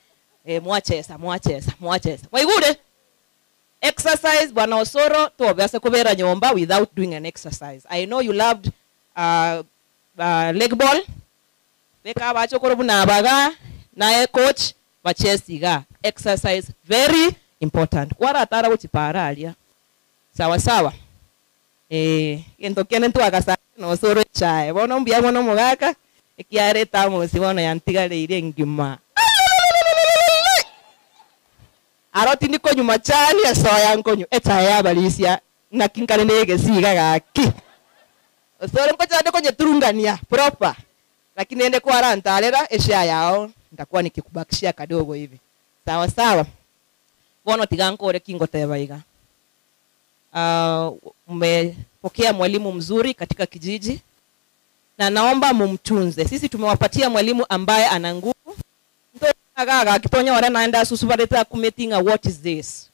Mwachesa. Waigude. Exercise Bwana Osoro to byase kubera nyomba without doing an exercise. I know you loved leg ball. Beka bachokoro bunabaga nae coach bachesiga. Exercise very important. Kwara atara uchipara alia. Sawa sawa. Entokene ntu akasa no Osoro chae. Bono mbia bono mugaka ekiare tamo sibono yantigale ire ngima. Aroti niko nyuma chani esoya nkonyu etaya balisia na kinkane nege siga gaki. Osoro nko chade konye turungania proper. Lakini ende kwa rantalera esha yao nitakuwa nikikubakishia kadogo hivi. Sawa sawa. Bono tiganko ore kingo tebaiga. Mmepokea mwalimu mzuri katika kijiji na naomba mumtunze. Sisi tumewapatia mwalimu ambaye ana nguvu. Ndio agaga kitonya wale naenda susubareta kumetinga what is this.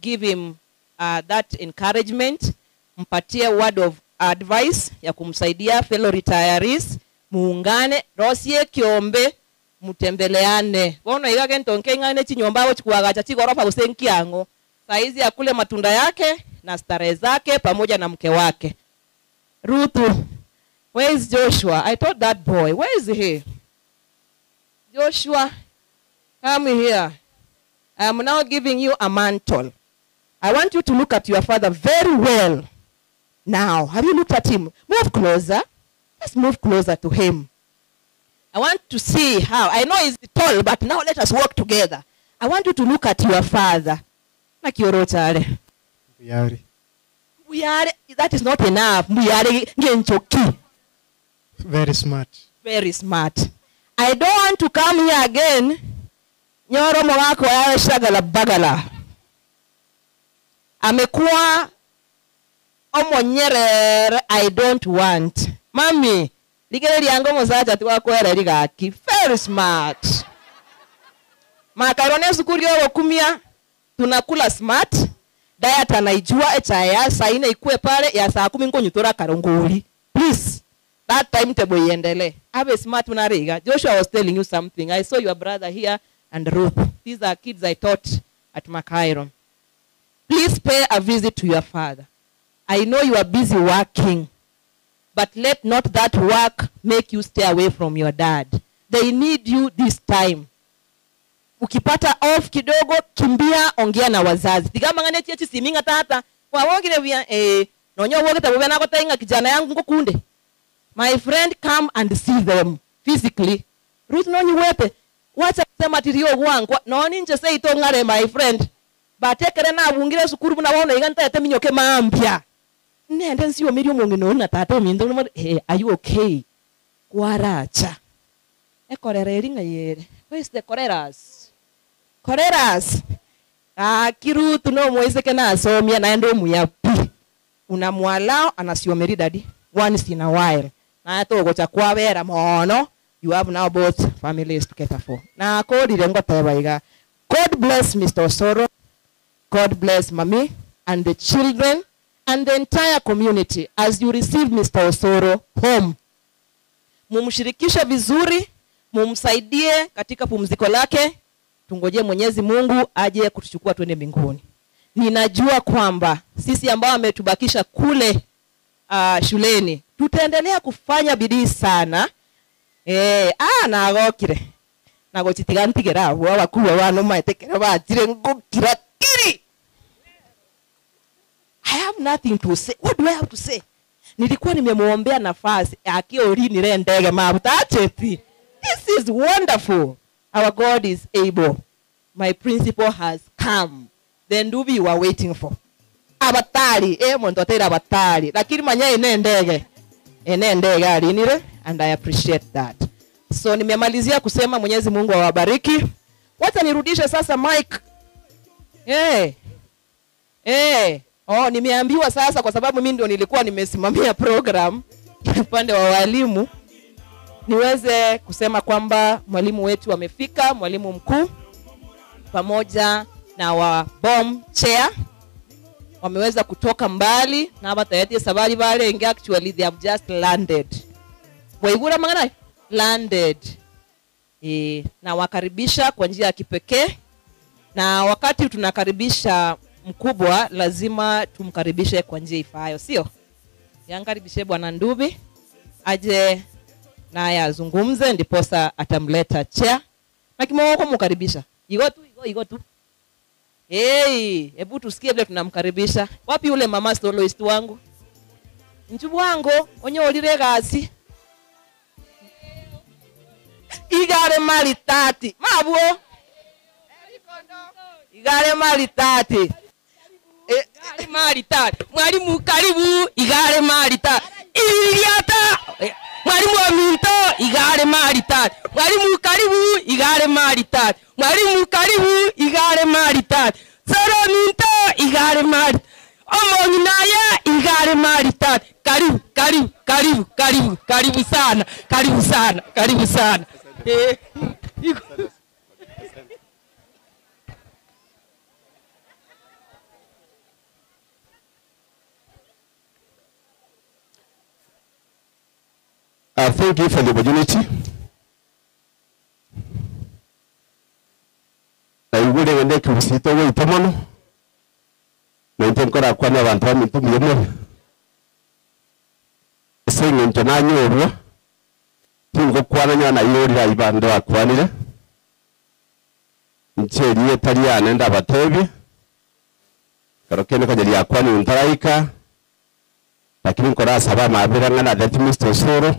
Give him that encouragement. Mpatie word of advice ya kumsaidia fellow retirees. Muungane rosie kiombe mutembeleane. Bono igage ntonke ngane chinyomba wo chikuaga chigorofa usenkiango. Saizi ya kule matunda yake na starehe zake pamoja na mke wake. Ruth, where is Joshua? I told that boy, where is he? Joshua, come here. I am now giving you a mantle. I want you to look at your father very well. Now, have you looked at him? Move closer. Let's move closer to him. I want to see how. I know he's tall, but now let us work together. I want you to look at your father. That is not enough. Very smart. Very smart. I don't want to come here again. Nyoro mwako yawe shagala bagala. Amekuwa omonyerere I don't want. Mami, ligere lyango musacha twakwera ligaki very smart makarone sukuri yo kumia tunakula smart diet anaijua echaya saa 4 ikue pale ya saa 10 ngonyutora karongoli please that time table iendelee have smart unariga. Joshua was telling you something. I saw your brother here and Ruth. These are kids I taught at Makairo. Please pay a visit to your father. I know you are busy working, but let not that work make you stay away from your dad. They need you this time. Ukipata off kidogo, kimbia ongea na wazazi. Tigamangane chechi siminga tata. Wawongire vya nonyo woge tabuwe nako tainga kijana yangu ngokunde. My friend, come and see them physically. Ruth nonyi wepe. Wacha kusema tirio wangu. Noni nje say ito ngare my friend. Batekere na abungire sukuru na wona iganta yate minyoke maambia. Nende nsiyo mirio mungi nona tata mindo no are you okay? Kwaracha. Ekorere ringa yere. Where's the koreras? Koreras. Kirutu no mwezeke na asomia naendo muyapi. Unamwalao anasiomeri daddy once in a while. Na to gocha kwabera mono. You have now both families to cater for. Na kodi rengo tebaiga. God bless Mr. Osoro. God bless Mami and the children and the entire community as you receive Mr. Osoro home. Mumshirikishe vizuri, mumsaidie katika pumziko lake. Tungoje Mwenyezi Mungu aje kutuchukua twende mbinguni. Ninajua kwamba sisi ambao ametubakisha kule shuleni tutaendelea kufanya bidii sana. Nagokire. Nagochitigantigera abo abakuwa bano maetekera batire ngokira kiri. I have nothing to say. What do I have to say? Nilikuwa nimemuombea nafasi akiori nile ndege mabuta acheti. This is wonderful. Our God is able. My principal has come. The ndubi you are waiting for. Abatari, montotera abatari. Lakini manya ene ndege. Ene ndege alinire and I appreciate that. So nimemalizia kusema Mwenyezi Mungu awabariki. Wacha nirudishe sasa mic. Nimeambiwa sasa kwa sababu mimi ndio nilikuwa nimesimamia program upande wa walimu. Niweze kusema kwamba mwalimu wetu amefika, mwalimu mkuu pamoja na wa bomb chair wameweza kutoka mbali na hapa tayari sabari bale inga actually they have just landed. Waigura mangana landed. Na wakaribisha kwa njia ya kipekee. Na wakati tunakaribisha mkubwa lazima tumkaribishe kwa njia ifaayo, sio? Yankaribishe Bwana Ndubi aje naye azungumze ndiposa atamleta chair. Na kimoko mkaribisha. Igo tu. Hebu tusikie vile tunamkaribisha. Wapi yule mama soloist wangu? Njubu wangu onye olire gazi. Igare mali tati. Mabuo. Igare mali tati. Igare mali tati. Mwalimu karibu igare mali tati. Iliata. Mwalimu wa minto igare mali tati. Mwalimu karibu igare mali tati. Mwalimu karibu igare mali tati. Soro minto igare mali. Omo ninaye igare mali tati. Karibu sana. Karibu sana. Thank you for the opportunity. Naigure wende kusito we itomono. Na intenkora kwa na abantu bamintu miyemo. Esenye ntonanyo obwo. Tingo kwana nyana yori ibando akwanire. Ncheri etali anenda batebi. Karokene kwa jeli akwani untaraika. Lakini nkora saba mabira ngana that Mr. Osoro.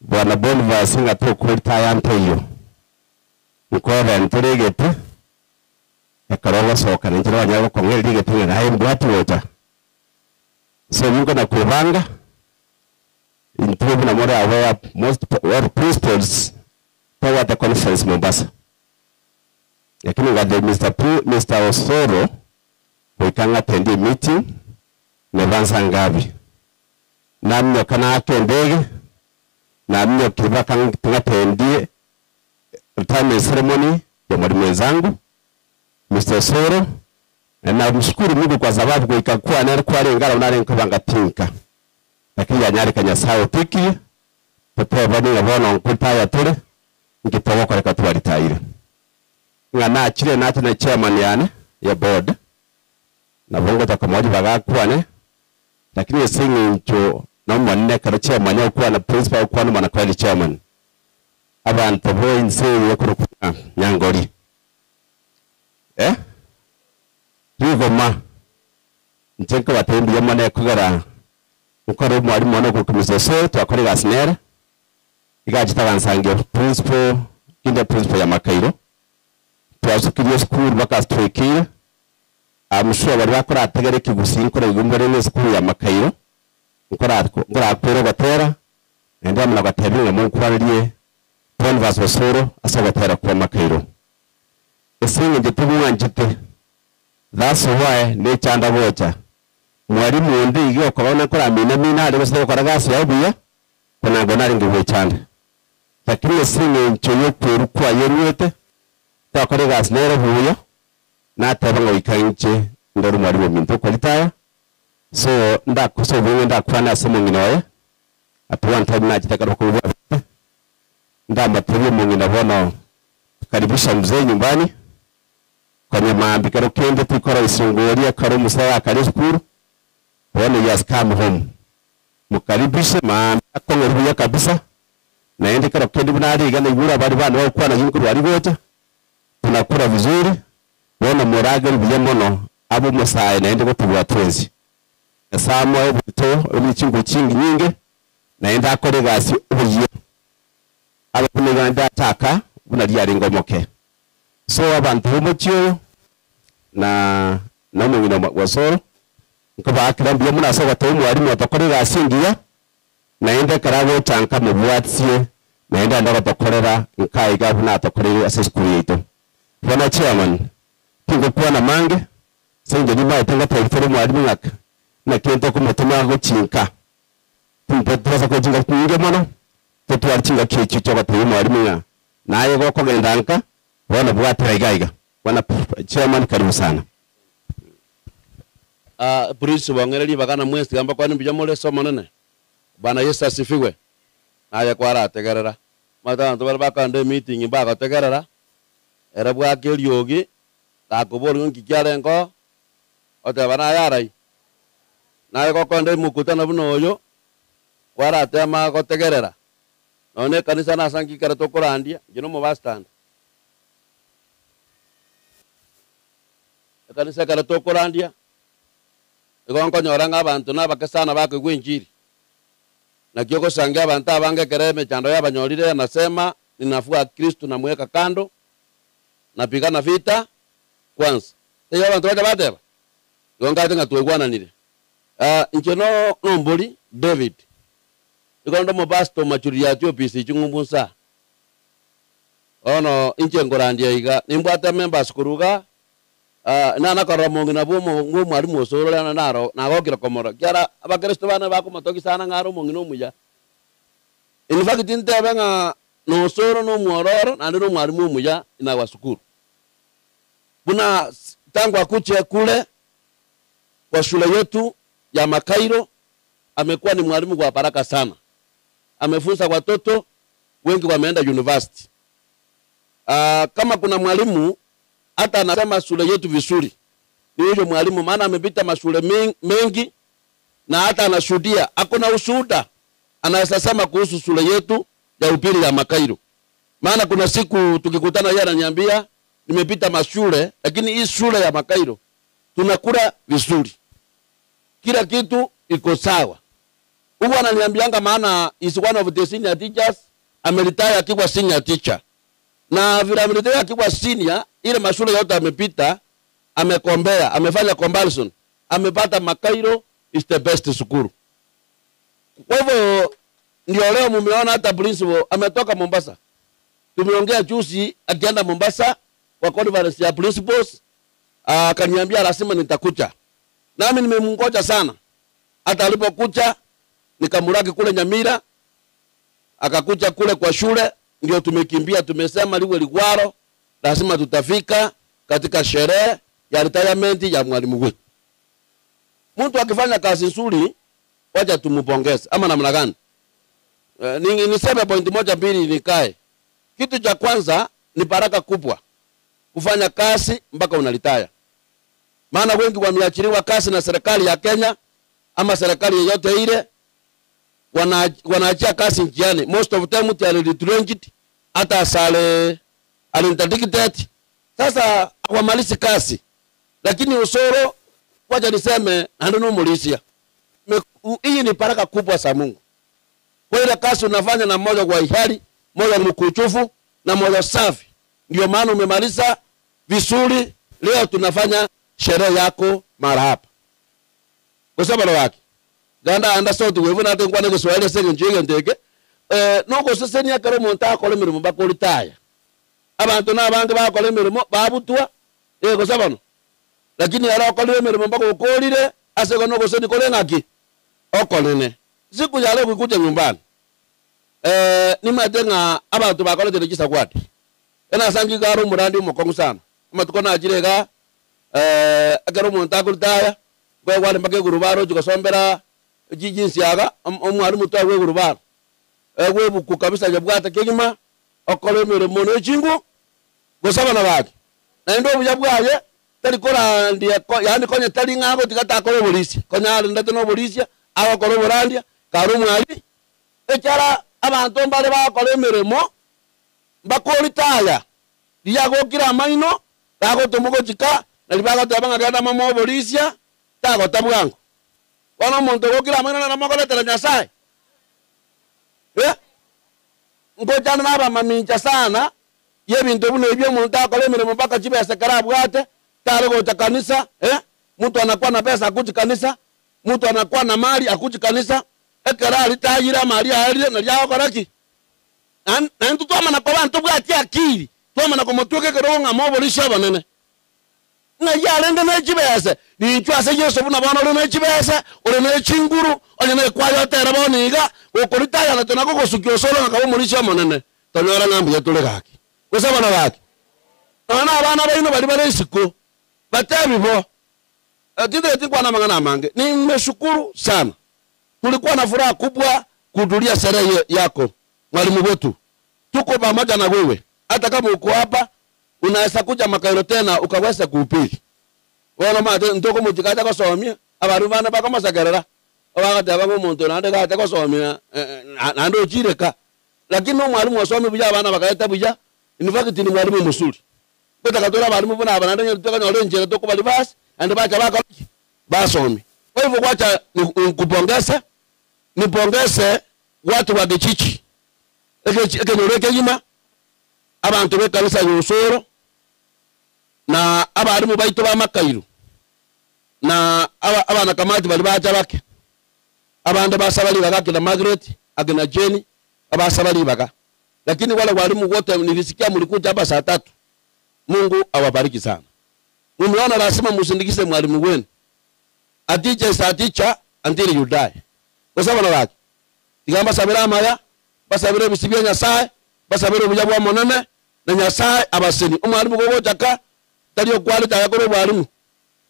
Bwana Boniface ngato kulita yanteyo. Nkoba nturegete. Ekaroba soka njiro wanyako kongeri ligete ngaye mbwati wota. So yuko na kubanga. Improve na mora aware most principles toward the conference Mombasa. Lakini ngade Mr. Osoro we can attend the meeting nevanza ngabi. Namno kana ake ndege na mimi kiba kan tunatendie retirement ceremony ya mwalimu wenzangu Mr. Soro, na mshukuru Mungu kwa sababu kwa ikakuwa na alikuwa alengala unale nkabanga tinka lakini yanyari kanya sawo tiki pepe bani ngabona nkuta ya tole ngitoka kwa katu alitaire ngana chile nati na chairman yani ya board na bongo takamodi bagakwane lakini yesingi ncho na mwanne karo chairman ya kuwa na principal kuwa na mwana kweli chairman abantu bo inse yokurukunya nyangoli rigoma ntenka batembi yamane kugara ukore mwari mwana ko kumisoso twakore gasnera igajita bansange principal inde principal ya Makairo twasukiriye school bakastwekira amushuwa bari bakora ategere kigusinkora igumbere ne school ya Makairo ngora kwero batera ende amuna batebinga mu kwaririye Bonvas Osoro asabatera kwa Makairo esinge nditubuwa njite. That's why ne chanda bocha mwalimu ndi iyo korona kora mina ale bose kora gasi yabuya kuna gonari ngiwe chanda lakini singe nchoyo kweru kwa yenwete takore gasi nero buya na tabanga wikanche ndoro mwalimu minto kwalitaya so ndakuso bwe ndakwana semo nginoye atuwanta na chitakaro ko ndamatuye mungina bono karibisha mzee nyumbani kwenye maambikero kende tukora isungulia karo musaya kare skuru wone yes come home mukaribishe maambika kongeruya kabisa na ende karo kende bunari gane yura bari bana wao kwa na yinkuru ari gocha tunakura vizuri wona morage biyemono abo musaya na ende gotubwa twezi asamo ebuto olichingo chingi nyinge na ende akore gasi ubuye aba kuneganda taka bunari ari ngomoke so abantu bomucyo na mungino wasoro nkaba akirambye muna so batawu mwarimu atakorera asingiya na ende karago chanka mu bwatsie na ende anda batakorera nkai gabu na atakorera assess creator bwana chairman tingo kwa na mange senge ni mai tanga taiforo mwarimu ngaka na kento ko mutuma go chinka tumpe twasa ko jinga kinge mono tutwar chinga kichi cyo batawu mwarimu nga naye go kogenda nka bwana bwatira igaiga bwana chairman karibu sana. Prince wangereli bakana mwezi gamba kwa nimbi jamole somo nene bana Yesu asifiwe aya kwa rategerera mata ndo baka ndo meeting baka tegerera era bwa kelyogi ta ko bolu ngi kyalengo ote bana yarai na ko ko ndo mukutana buno yo kwa ratema ko tegerera none kanisa na sangi karato korandia jino mo bastand kanisa karato korandia igonko nyoranga abantu nabakesana bako gwinjiri na kioko sangia abantu abange kereme chando yabanyorire anasema ninafua Kristo na mweka kando napigana vita kwanza iyo abantu baje bateba igonga tenga tuegwana nile incheno nomboli David igondo mo basto machuria tyo pisi chungumbusa ono inche ngorandia iga nimbwata members kuruga na nakora mongi na bomo mwalimu osoro lana naro na gokira komoro kyara abakristo bana bako matoki sana ngaro mongi no muya in fact tinte benga no soro no muororo na ndo mwalimu muya ina wasukuru buna tangu akuche kule kwa shule yetu ya Makairo amekuwa ni mwalimu kwa baraka sana amefunza watoto wengi wameenda university kama kuna mwalimu hata anasema shule yetu vizuri ni huyo mwalimu maana amepita mashule mengi na hata anashuhudia hakuna ushuhuda anaweza sema kuhusu shule yetu ya upili ya Makairo maana kuna siku tukikutana yeye ananiambia nimepita mashule lakini hii shule ya Makairo tunakula vizuri kila kitu iko sawa huwa ananiambianga maana is one of the senior teachers amelitaya akiwa senior teacher na vile amelitaya akiwa senior ile mashule yote amepita amekombea amefanya comparison amepata Makairo is the best school kwa hivyo ndio leo mumeona hata principal ametoka Mombasa tumeongea juzi akienda Mombasa kwa conference ya principals akaniambia lazima nitakuja nami nimemngoja sana hata alipokuja nikamuraki kule Nyamira akakuja kule kwa shule, ndio tumekimbia, tumesema liwe ligwaro, lazima tutafika katika sherehe ya retirement ya mwalimu wetu. Mtu akifanya kazi nzuri, wacha tumpongeze, ama namna gani? Niseme point moja mbili nikae. Kitu cha kwanza ni baraka kubwa kufanya kazi mpaka unalitaya. Maana wengi wameachiliwa kazi na serikali ya Kenya ama serikali yoyote ile, wanaachia kazi njiani. Most of them they are retrenched, hata asale alinterdicted. Sasa hawamalizi kazi. Lakini Osoro, wacha niseme ndio mulisia. Hii ni baraka kubwa za Mungu. Kwa ile kazi unafanya na moyo kwa hiari, moyo mkuchufu na moyo safi, ndio maana umemaliza vizuri. Leo tunafanya sherehe yako mara hapa. Kwa sababu wake ganda anda sauti wewe na tengwa na Kiswahili senge njenge ndege noko seseni akaro monta ko le mirimo bakolitaya abantu nabange bakole mirimo babutwa kwa sababu lakini ara ko le mirimo bakokolire asego noko seni kole ngaki okolene siku yale kukuja nyumbani ni matenga abantu bakole telekisa kwati ena sangi garo murandi mukongo sana amatukona ajirega akaro monta kolitaya kwa wale mbake gurubaro jukasombera jijinsi yaga omwalimu to we gurubaro we buku kabisa jabwata kegima okole mirimo no chingu gosabana bake na ndo bujabwaye tali kora ndiye yani konye tali ngabo tikata kole polisi konya ndate no polisi awa kole borandia karu mwali echara abantu mbale bakole mirimo bakolitaya liyago kira maino tago tomugo chika na libaga tabanga gada mamo polisi tago tabwango wana monto gokira maino na makole tele Nyasaye ngojana naba maminja sana yebintu buno ibyo muntu akole mirimo mpaka chibese karabwate tale go kanisa mtu anakuwa na pesa akuji kanisa, mtu anakuwa na mali akuji kanisa ekera alitayira mali ali na yao koraki na ntu twama na kwa bantu bwati akili twama na komotuke keronga mobolisha banene na yale ndene chibese ni twase Yesu buna bana ole chibese ole ne chinguru ole ne kwayo tera boniga okolitaya na tunako kosukio solo ngabo mulisha monene tonyora ngambi yatule gaki kwesa bana baki ana bana baino bali bale siko batabi bo atide tikwa na mangana mange nimeshukuru sana. Tulikuwa na furaha kubwa kuhudhuria sherehe yako mwalimu wetu. Tuko pamoja na wewe. Hata kama uko hapa unaweza kuja Makairo tena ukaweza kuhubiri. Wana mate ntoko mujikata kwa somia abantu bana bakoma sagerera abagate abango muntu nande gate kwa somia nando jireka lakini no mwalimu wasomi buja abana bakaita buja in fact ni mwalimu musuri kutaka tora abalimu bana abana ndio toka nyole njere toko bali basi ande bacha baka basomi. Kwa hivyo wacha nikupongeze, nipongeze watu wa Gichichi ekenyoleke yima abantu bekanisa y'Osoro na abalimu baito ba Makairo na abana kamati bali bacha bake abande basabali bagake na Margaret agena Jenny abasabali baka, lakini wale walimu wote nilisikia mlikuja hapa saa 3. Mungu awabariki sana. Umeona lazima msindikise mwalimu wenu. A teacher is a teacher until you die. Kwa sababu na wake igamba sabira maya basabire bisibya Nyasaye basabire bujabwa monene na Nyasaye abaseni umwalimu gogo jaka taliyo kwalita yakoro bwalimu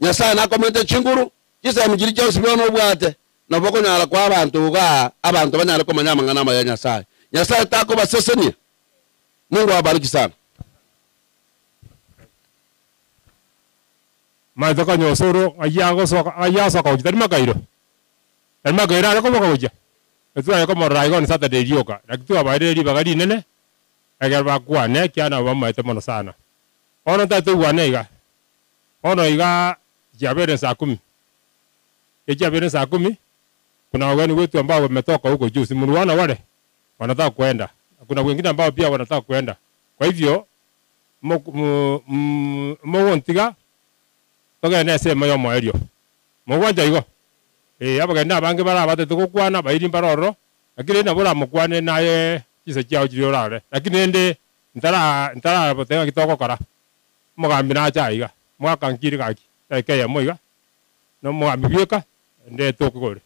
Nyasaye nakomete chinguru kisa mujiri cyo sibyo no bwate na boko nyala kwa abantu ga abantu banyala ko manyama ngana ya Nyasaye. Nyasaye tako baseseni. Mungu awabariki sana. Maitaka Osoro ayaso ka ujitari Makairo. Tari Makairo ala komo kauja. Etua ya komo raigon Saturday rioka. Lakitu abaire ri bagari nene. Agar bakwa ne kiana wama itemono sana. Ono tatu wane iga. Ono iga jabere saa 10. Jabere saa 10. Kuna wageni wetu ambao wametoka huko juu. Simuona wale wanataka kuenda. Kuna wengine ambao pia wanataka kuenda. Kwa hivyo mwontiga toge ne se mayo moerio mogwanja igo abagenda bange bara batete gukwana bairi mbaroro lakini na bora mukwane naye kise cyao kiri orare lakini ende ntara botega kitoko kora mugambi na chaiga mwaka nkiri gaki take ya moiga no mugambi bieka ende tokugore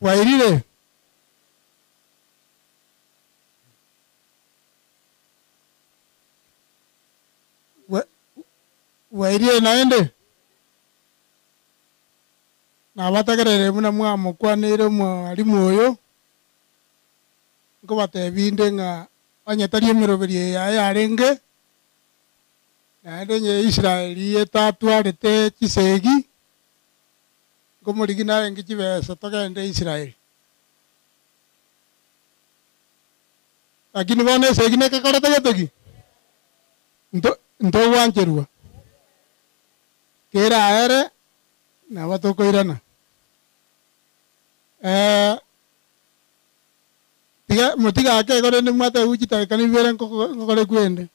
Wairire. Wairire naende. Na batagerere muna mwamukwanire mwalimu oyo. Ngo batebinde nga anyetarie miroberie ya arenge. Naende nye Israeli etatwarete chisegi. Ngo murigina ngi chibesa togende Israeli. Lakini bone segine kakorete getogi. Ndo wancherwa. Kera aere na batoko irana. Mutiga ake gore ni mwate uchita kanivere ngore kwende.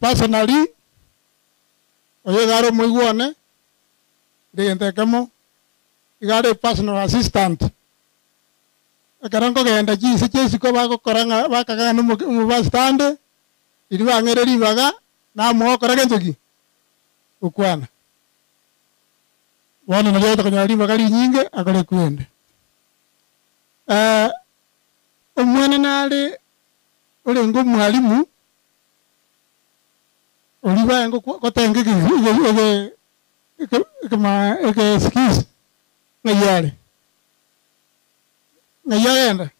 Personally, oye garo muiguane, de kamo, igare personal assistant. Akarango genda jisi chesi ko bako koranga bakaga no mu bastande, iri bangere ribaga na mo korage njogi. Ukwana. Wana na leo takanyari bagari nyinge akore kwende. Omwana nale ole ngo mwalimu oliba ngo kotenge ege skills ngayale enda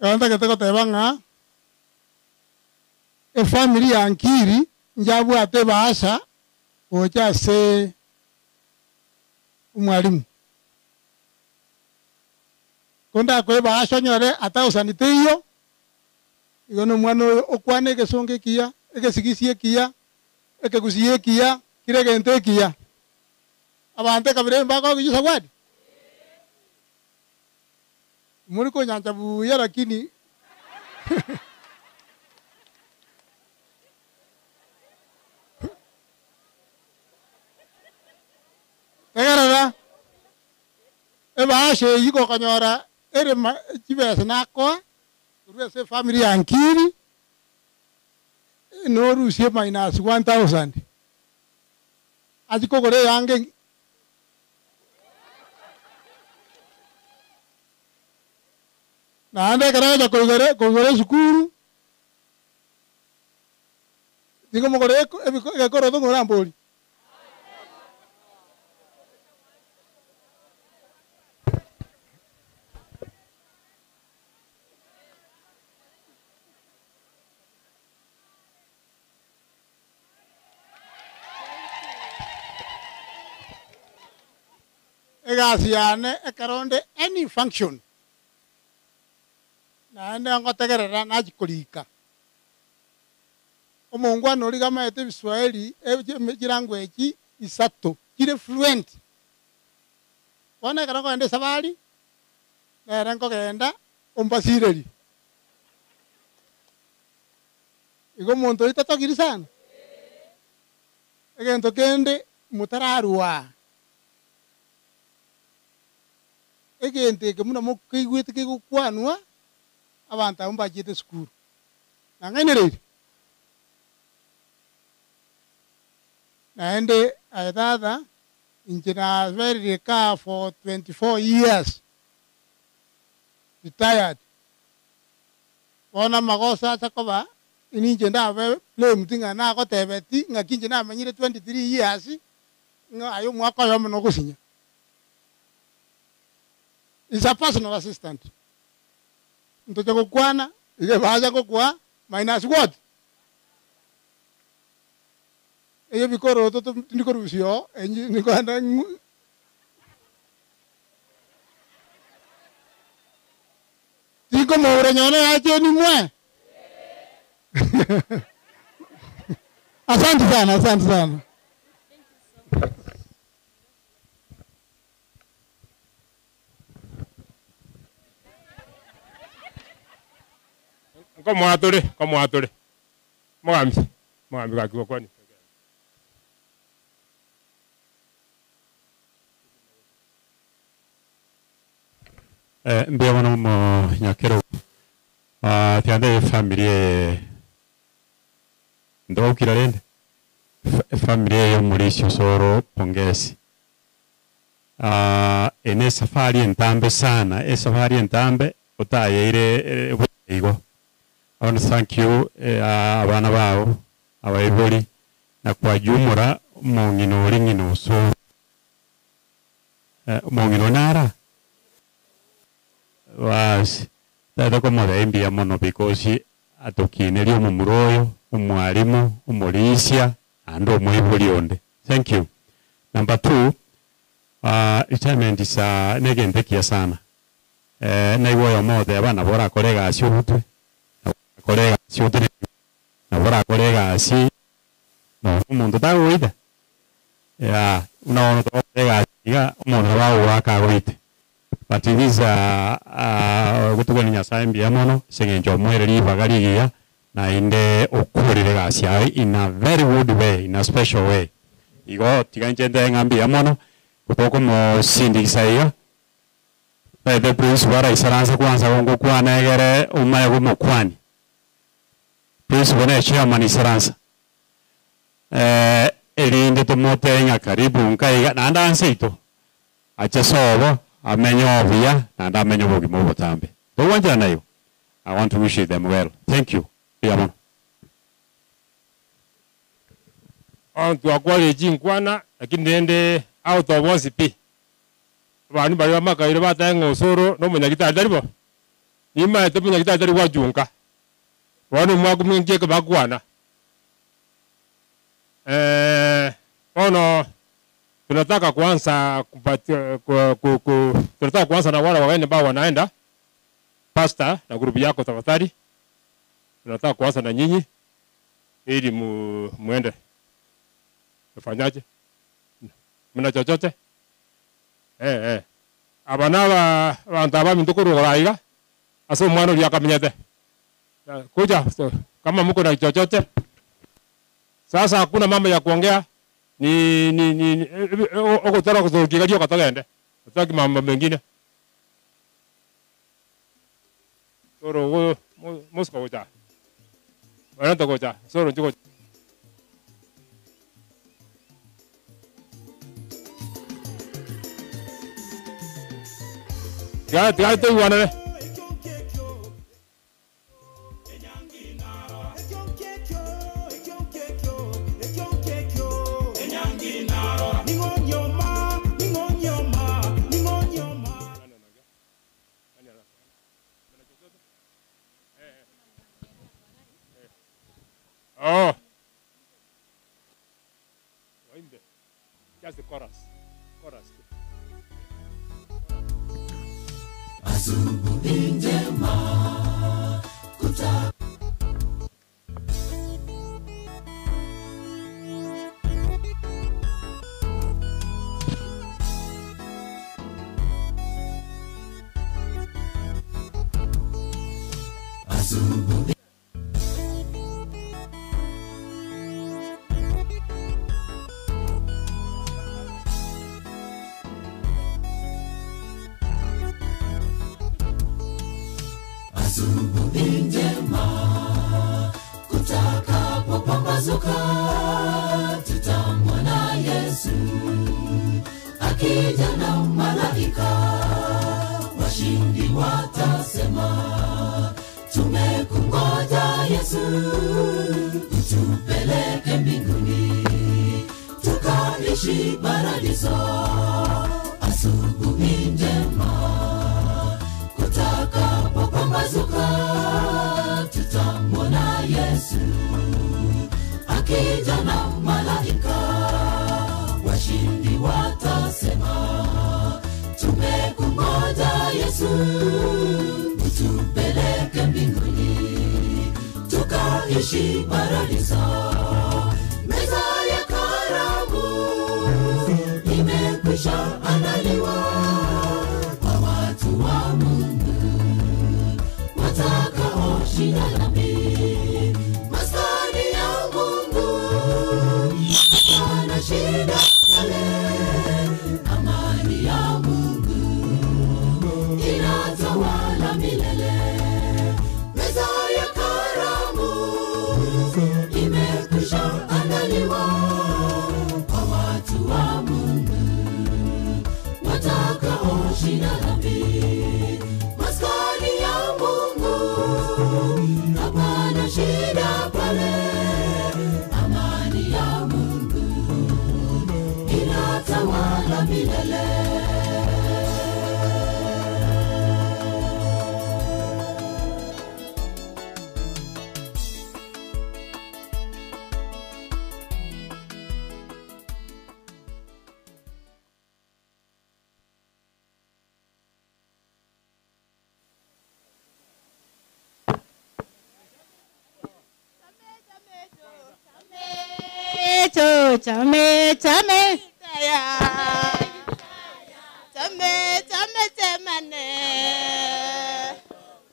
anda keteko tebanga family yankiri njabu ate baasha ocha se umwalimu konda ko baasha nyore ata usaniteyo igono mwana okwane gesonge kia egesigisie kia ekegusie kia kiregente kia abante kabire mbako kujisa wadi muri ko nyanja buya lakini Egarara baasha yiko kanyora ere chibese nako urese family yankiri no rusie minus 1000 ajiko gore yange na ande karaja kogore sukuru digo mogore ekoro to ngoramboli egasiane ekaronde any function na ende ngotegerera najikulika omongwa nori kama ete Kiswahili language isato kire fluent bona karango ende sabali na rango genda ombasireri igo monto itatogiri sana egento kende mutararwa egente ke muna mukigwete ke kwanwa abantu amba jete skuru nangainere naende ayadada injina very car for 24 years retired ona magosa takoba ininje ndawe play mtinga na ko tebeti ngakinje na manyire 23 years nga ayo mwako yo mno kusinya is a personal assistant. Ntoto kukwana, ile baza kukwa minus what? Eyo bikoro to ndiko rusio, enyi niko anda Tiko more nyone aje ni mwe. Asante sana, asante sana. Como atore. Mogambi kakiwa kwani. Mbia wana mo nyakero. Tiande familia ndo kirarende. familia yo Mauricio Osoro pongezi. Ene safari entambe sana, safari entambe utaye ile igo. I want to thank you abana bao abaibuli na kwa jumura mongino ringino so mongino nara was tata como de envia mono because atokine mumuroyo umwalimu umulisia ando mwibuli onde. Thank you. Number 2, retirement is negende kia sana. Na iwo mote abana bora kolega asiutwe. Kolega asiutwe. Na bora kolega asi. No mundo tagoida. Ya unaona to kolega asiga umuntu bawo akagoite. But it is gutugani nyasaye mbiamono sengenjo mwereri bagaligia na inde okurire gasia in a very good way, in a special way. Igo tiganjende ngambia mono kutoko mo sindi saiyo. The prince wara isaranza kwanza wongo kwana egere umaye gumo kwani. Prince bone chairman isaranza. Elinde tomote nga karibu nkai na ndanseito. Acha sobo amenyo via na ndamenyo bogi mo botambe. Do wanja nayo. I want to wish them well. Thank you. Yamon. Antu akwali jinkwana lakini nende out of OCP. Abantu bari bamakaire bataye Osoro no munyagitari daribo. Nima ete munyagitari dari wajunka. Wanu mwagu mwingie bakwana. Ono tunataka kuanza tunataka kuanza na wale wageni ambao wanaenda pastor na grupu yako tafadhali. Tunataka kuanza na nyinyi ili muende. Fanyaje? Mna chochote? Abana bantaba mintokoro raiga. Aso mwana uli akamenyete. Kuja kama mko na chochote. Sasa hakuna mambo ya kuongea. Ni okotara kuzokigadio katagende. Nataki mambo mengine. Soro Moscow ja. Wanata koja. Soro njiko. Ya te wana. Oh. Just the chorus. Asubuhi njema kuta asubuhi asubuhi njema kutakapopambazuka tutamwona Yesu akija na malaika, washindi watasema tumekungoja Yesu, utupeleke mbinguni tukaishi paradiso. Asubuhi njema kutakapopambazuka tutamwona Yesu akija na malaika, washindi watasema tumekungoja Yesu, utupeleke mbinguni tukaishi paradiso. Meza ya karamu imekwisha andaliwa kwa watu wa Mungu watakaoshinda dhambi. Maskani ya Mungu hapana shida pale, amani ya Mungu inatawala milele. Meza ya karamu imekwisha andaliwa kushinda dhambi. Maskani ya Mungu, hapana shida pale. Amani ya Mungu inatawala milele. Chame taya, chame chamane,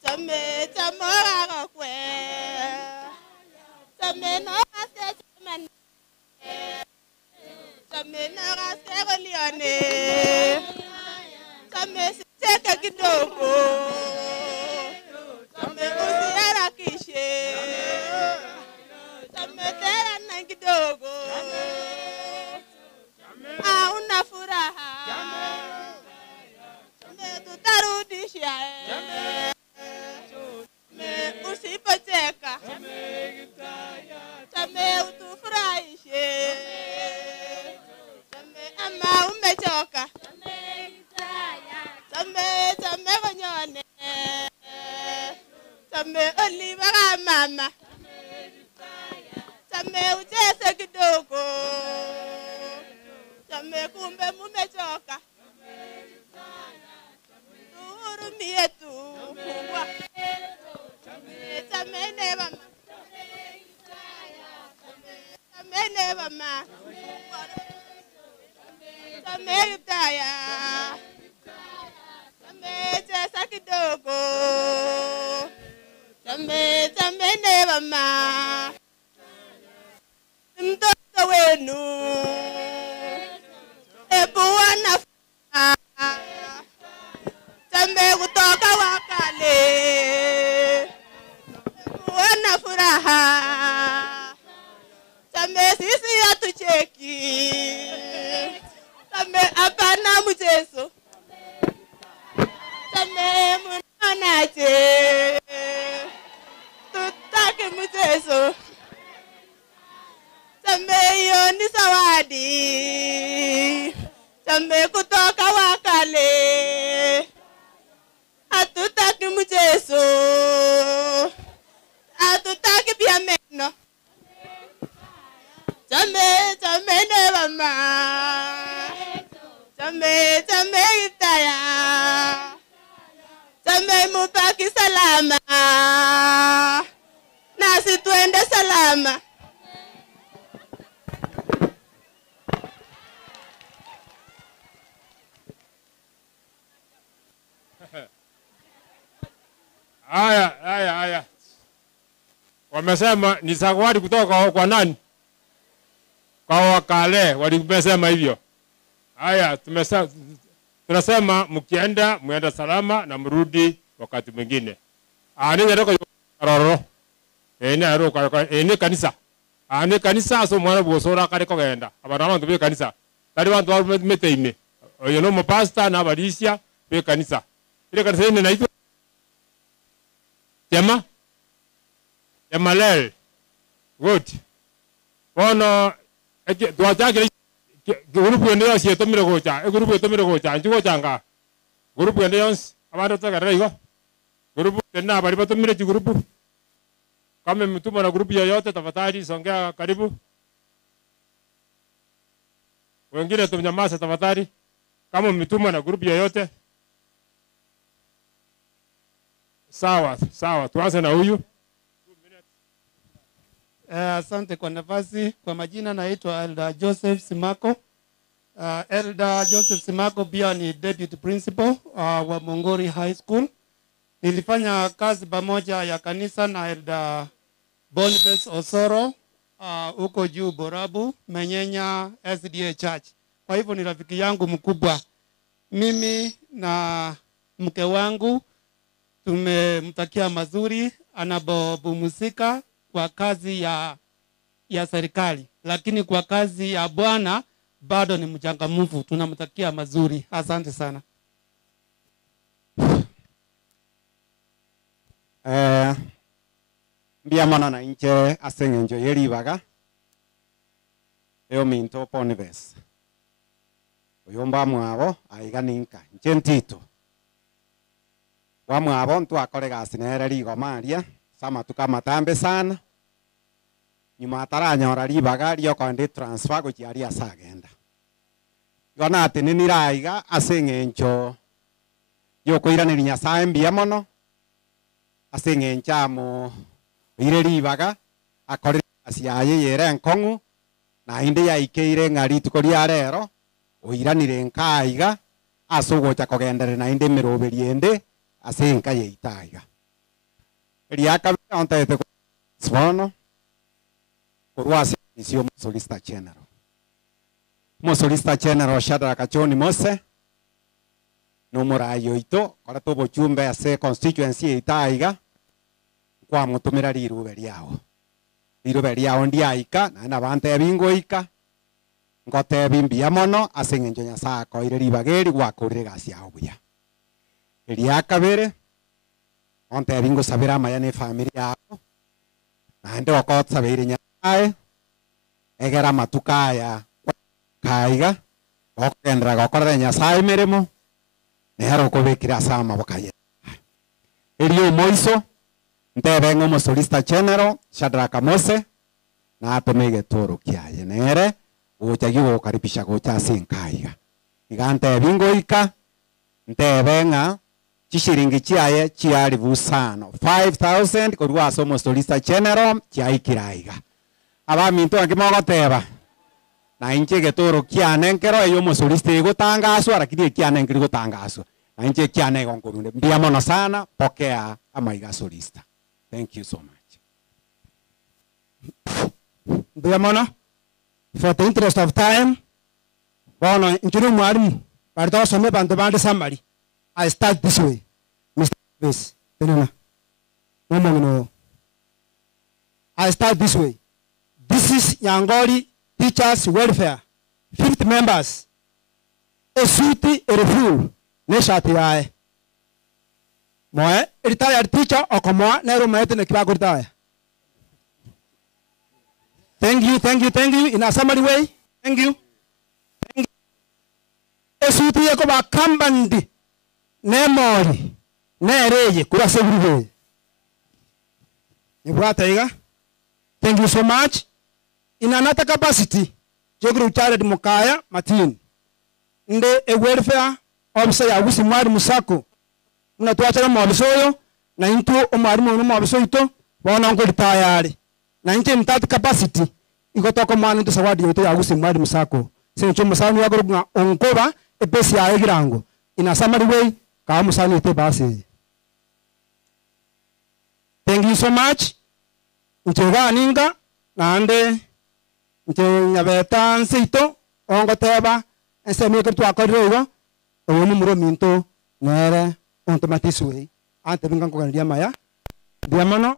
chame chamora kwe, chame no ase chamane, chame no ase golione, chame siteka kidogo, chame usiara kishe, chame tera na kidogo. Una furaha tutarudisha usipocheka tame utufurahishe ama umechoka tame konyone tame oliva mama tame ucheze kidogo tame kumbe mumechoka tuhurumie tu kubwa tame neva ma tame utaya tame cheza kidogo tame neva ma mtoto wenu Ebuana tame kutoka wakale Ebuana furaha tame sisi hatucheki tame hapana mchezo tame mnaonaje tutaki mchezo tame hiyo ni zawadi tame kutoka wakale hatutaki mchezo hatutaki pia meno tame ne mama tame itaya tame mupaki salama nasi tuende salama. Haya. Wamesema ni zawadi kutoka kwa nani? Kwa wakale walimesema hivyo. Haya, tunasema mkienda muenda salama na mrudi wakati mwingine. Ani yaroko roro. Ene kanisa. Ani kanisa so mwana bosora kare ko genda. Abarama ndo kanisa. Tari bantu bameteime. Oyo no pastor na barisia be kanisa. Ile kanisa ine naitwa Yamalel. Good. Ono tuachake grupu ndio sieto mire gocha. Grupu yeto mire gocha. Njugo changa. Grupu ndio yons abado taka rego. Grupu tena bali bato mire grupu. Kama mtuma na grupu yoyote tafadhali songea karibu. Wengine tumnyamaza tafadhali. Kama mtuma na grupu yoyote. Sawa. Tuanze na huyu. Asante kwa nafasi. Kwa majina naitwa Elder Joseph Simako. Elder Joseph Simako pia ni deputy principal wa Mongori High School. Nilifanya kazi pamoja ya kanisa na Elder Boniface Osoro huko juu Borabu, Menyenya SDA Church. Kwa hivyo ni rafiki yangu mkubwa. Mimi na mke wangu tumemtakia mazuri anapopumzika kwa kazi ya serikali, lakini kwa kazi ya Bwana bado ni mchangamfu. Tunamtakia mazuri. Asante sana. mbia mono na inche asengenjo yeribaga eo minto ponives oyomba mwabo aiga ninka nche ntito wa mwabo ntu akore gasi nere rigo maria sama tukamatambe sana nyuma ataranyora ribaga rio konde transfer gochiaria sagenda gona ati niniraiga asengenjo yokoiraniri nyasaye mbia mono asengenchamo ire ribaga akore asiaye yere nkongu na inde ya ikeire ngari tukoria rero oiranire nkaiga asugocha kogendere na inde miroberi ende asenka yeitaiga eriaka ontete swono kurwasi sio solista general solista general Shadrack Achoni Mose no morayo ito kora to bochumbe ase constituency itaiga kwa mutumira riruberi yao ndiaika na nabante bingoika ngote bimbia mono asengenjo nyasako ire ribageri gwakurire gasi yao buya eriaka bere onte bingo sabira maya ne family yao na ndo okotsa bere nyae egera matukaya kaiga okendra gokora nyasaye meremo nero kobekira sama bokaye erio moiso ntebe ngomo solista general Shadrack Mose na atomege toro kiaye nere uchagiwo gukaribisha gocha sinkaiga igante bingoika ntebe nga chishiringi chiaye chiari busano 5000 korwa somo solista general chiaikiraiga aba minto akimogoteba na inche getoro kiane nkero eyo mosolista igotangazwa arakiri kiane nkiri gotangazwa na inche kiane gonkorunde mbia mono sana pokea amaiga solista. Thank you so much. Mbia mono for the interest of time bono inchuru mwarimu barito some bantu bande samari I start this way Mr. Base tenena no I start this way. This is Yangori Teachers Welfare 5th members Esuti Ereful Neshati yae moe retired teacher okomoa nero maete ne kibago retire. Thank you in a summary way. Thank you. Esuti yako ba kambandi ne mori ne reje kura segruwe ni. Thank you so much. In another capacity, Jogru Chared Mokaya Martin. Nde a welfare officer ya wisi mwari musako. Muna tuachara mwabisoyo na into omarimu mwabisoyo wana ngo retire. Na into in that capacity, igotoko mwana into sawadi yoto ya wisi mwari musako. Sencho musani ya gurunga onkoba epesi ya egirango. In a summary way, ka musani yote basi. Thank you so much. Nchega ninga na ande nyabeta nsito ongo teba ensemi kertu akorego oni muro minto nere automatiswe ante bingan ko gandia maya diamano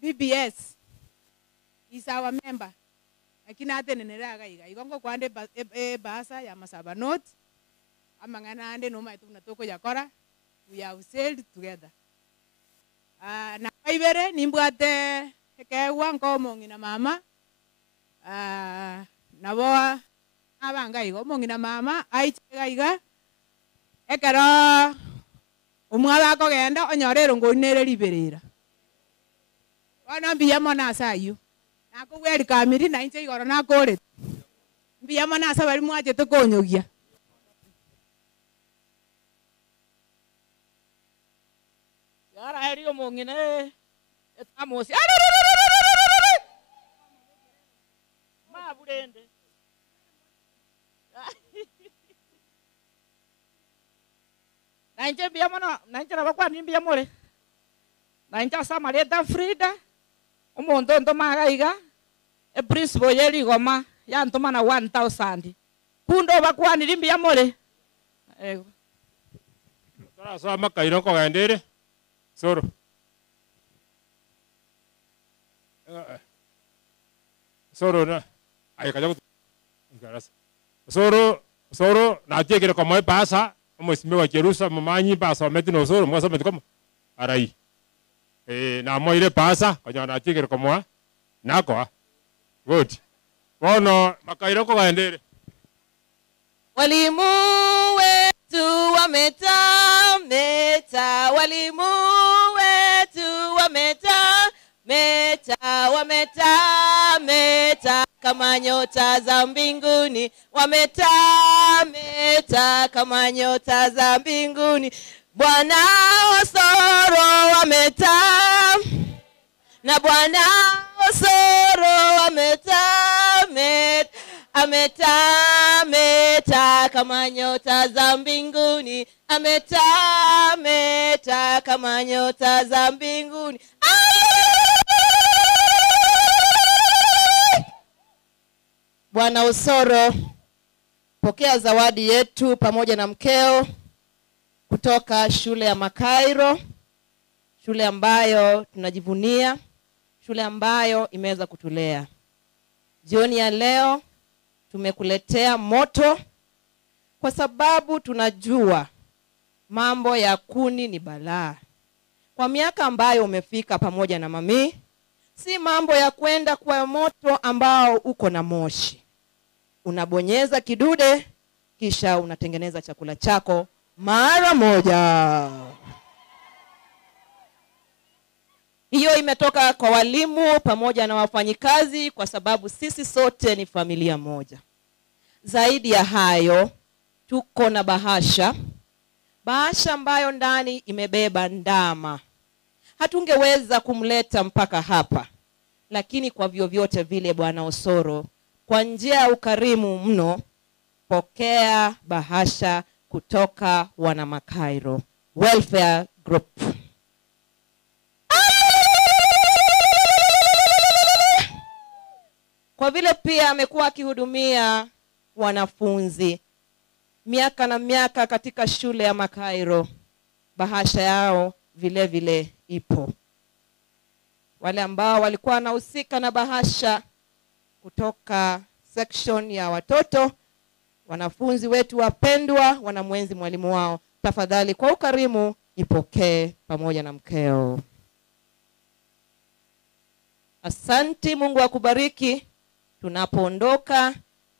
BBS is our member. Lakini ate neneraga iga. Igongo kwande basa ya Masaba North. Amangana ande no maitu na toko yakora. We have sailed together. Na kaibere nimbwate kewa nkomo ngina mama. Na boa abanga igo mongina mama aichega iga. Ekero umwaba ko genda onyorero ngonere liberera. Wana mbia mona asayu. Nako weri kamiri na inche igoro nakore. Mbia mona asa bari mwaje tukonyogia. Yara heri omongine etamosi. Ma burende. Na inche mbia mona, na inche nabakwa ni mbia more. Na inche asa mareta Frida. Omonto ndo magaiga e principal yeli goma ya ntoma na 1000 kundo bakwani limbi ya mole Tara so makairo ko gendere soro soro na ay kaja garas soro na tie kire como pasa como si me va Jerusalem manyi pasa meti no soro mo so meti como arai na mo ile pasa kaja na tie kire como na ko good bono makairo ko gendere Walimu wetu wametameta, walimu wetu wametameta kama nyota za mbinguni, wametameta kama nyota za mbinguni. Bwana Osoro na Bwana Osoro ametameta kama nyota za mbinguni, ametameta kama nyota za mbinguni. Bwana Osoro, pokea zawadi yetu pamoja na mkeo kutoka shule ya Makairo, shule ambayo tunajivunia, shule ambayo imeweza kutulea. Jioni ya leo tumekuletea moto kwa sababu tunajua mambo ya kuni ni balaa. Kwa miaka ambayo umefika pamoja na mami, si mambo ya kwenda kwa moto ambao uko na moshi. Unabonyeza kidude kisha unatengeneza chakula chako mara moja. Hiyo imetoka kwa walimu pamoja na wafanyikazi kwa sababu sisi sote ni familia moja. Zaidi ya hayo, tuko na bahasha ambayo ndani imebeba ndama. Hatungeweza kumleta mpaka hapa, lakini kwa vyovyote vile Bwana Osoro, kwa njia ya ukarimu mno, pokea bahasha kutoka wana Makairo Welfare Group. Kwa vile pia amekuwa akihudumia wanafunzi miaka na miaka katika shule ya Makairo, bahasha yao vile vile ipo. Wale ambao walikuwa wanahusika na bahasha kutoka section ya watoto, wanafunzi wetu wapendwa, wanamwenzi mwalimu wao, tafadhali kwa ukarimu ipokee pamoja na mkeo. Asante, Mungu akubariki. Tunapoondoka,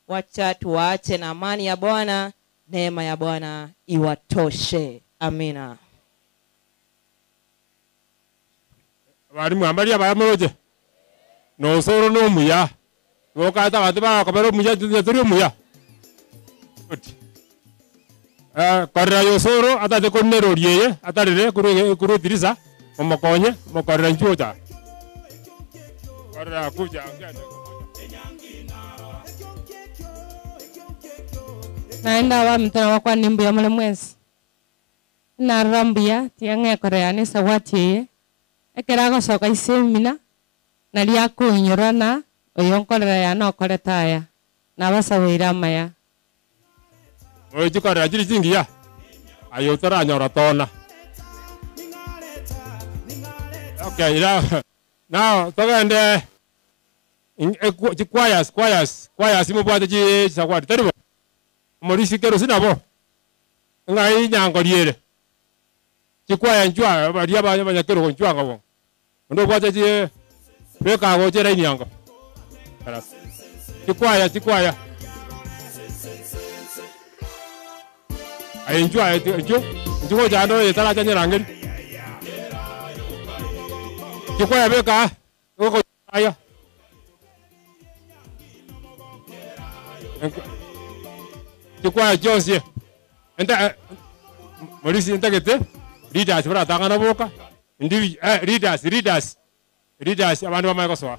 wacha tuache na amani ya Bwana, neema ya Bwana iwatoshe. Amina. Walimu ambali abayamoje no Osoro no muya wokata bataba kabero muya turi muya korra Osoro atate konnero riye atarire kuru dirisa omokonye mokorra nchuta korra kuja naenda wa mtana wakwa nimbu ya mule mwezi na rambia tiange koreani sawati ekerago soka isemina na lia kunyorana oyonkorera ya no koretaya na basawira maya oji korra jiri jingiya ayo tara nyora tona. Okay, now togende choirs mo bwate ji sakwati taribo morisi kero sinabo ngai nyango liere chikwaya njwa baria banya kero njwa ngabo ndo bwate ji beka go jera nyango karas chikwaya ai njwa njwo jando yetala janye rangel chikwaya beka go aya chikwaya Josie enta morisi enta kete leaders bara tangana boka ndi leaders abantu bamaye kosoa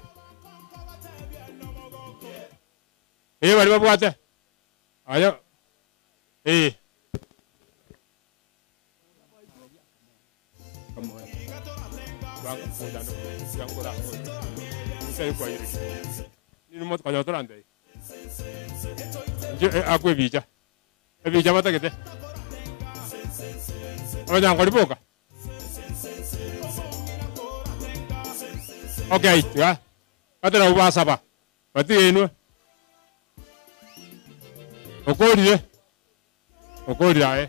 bali babwate ayo Ni mo kwa yoto rande. Je akwe bija. E bija mata kete. Oja ngori boka. Okay, ya. Kata na ubasa ba. Pati enu. Okori ye. Okori ya eh.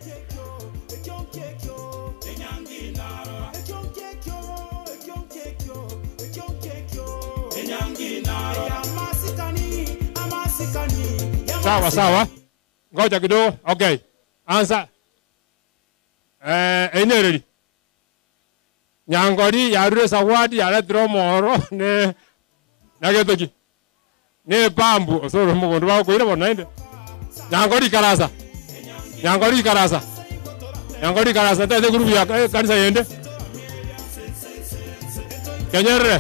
Sawa sawa. Ngoja kidogo. Okay. Anza. Enereri. Nyangori yarure sawadi yara dromoro ne nagetoki. Ne bambu osoro mugondo ba ko ire bona inde. Nyangori karasa. Nyangori karasa. Nyangori karasa tete group ya kanisa yende. Kenyere.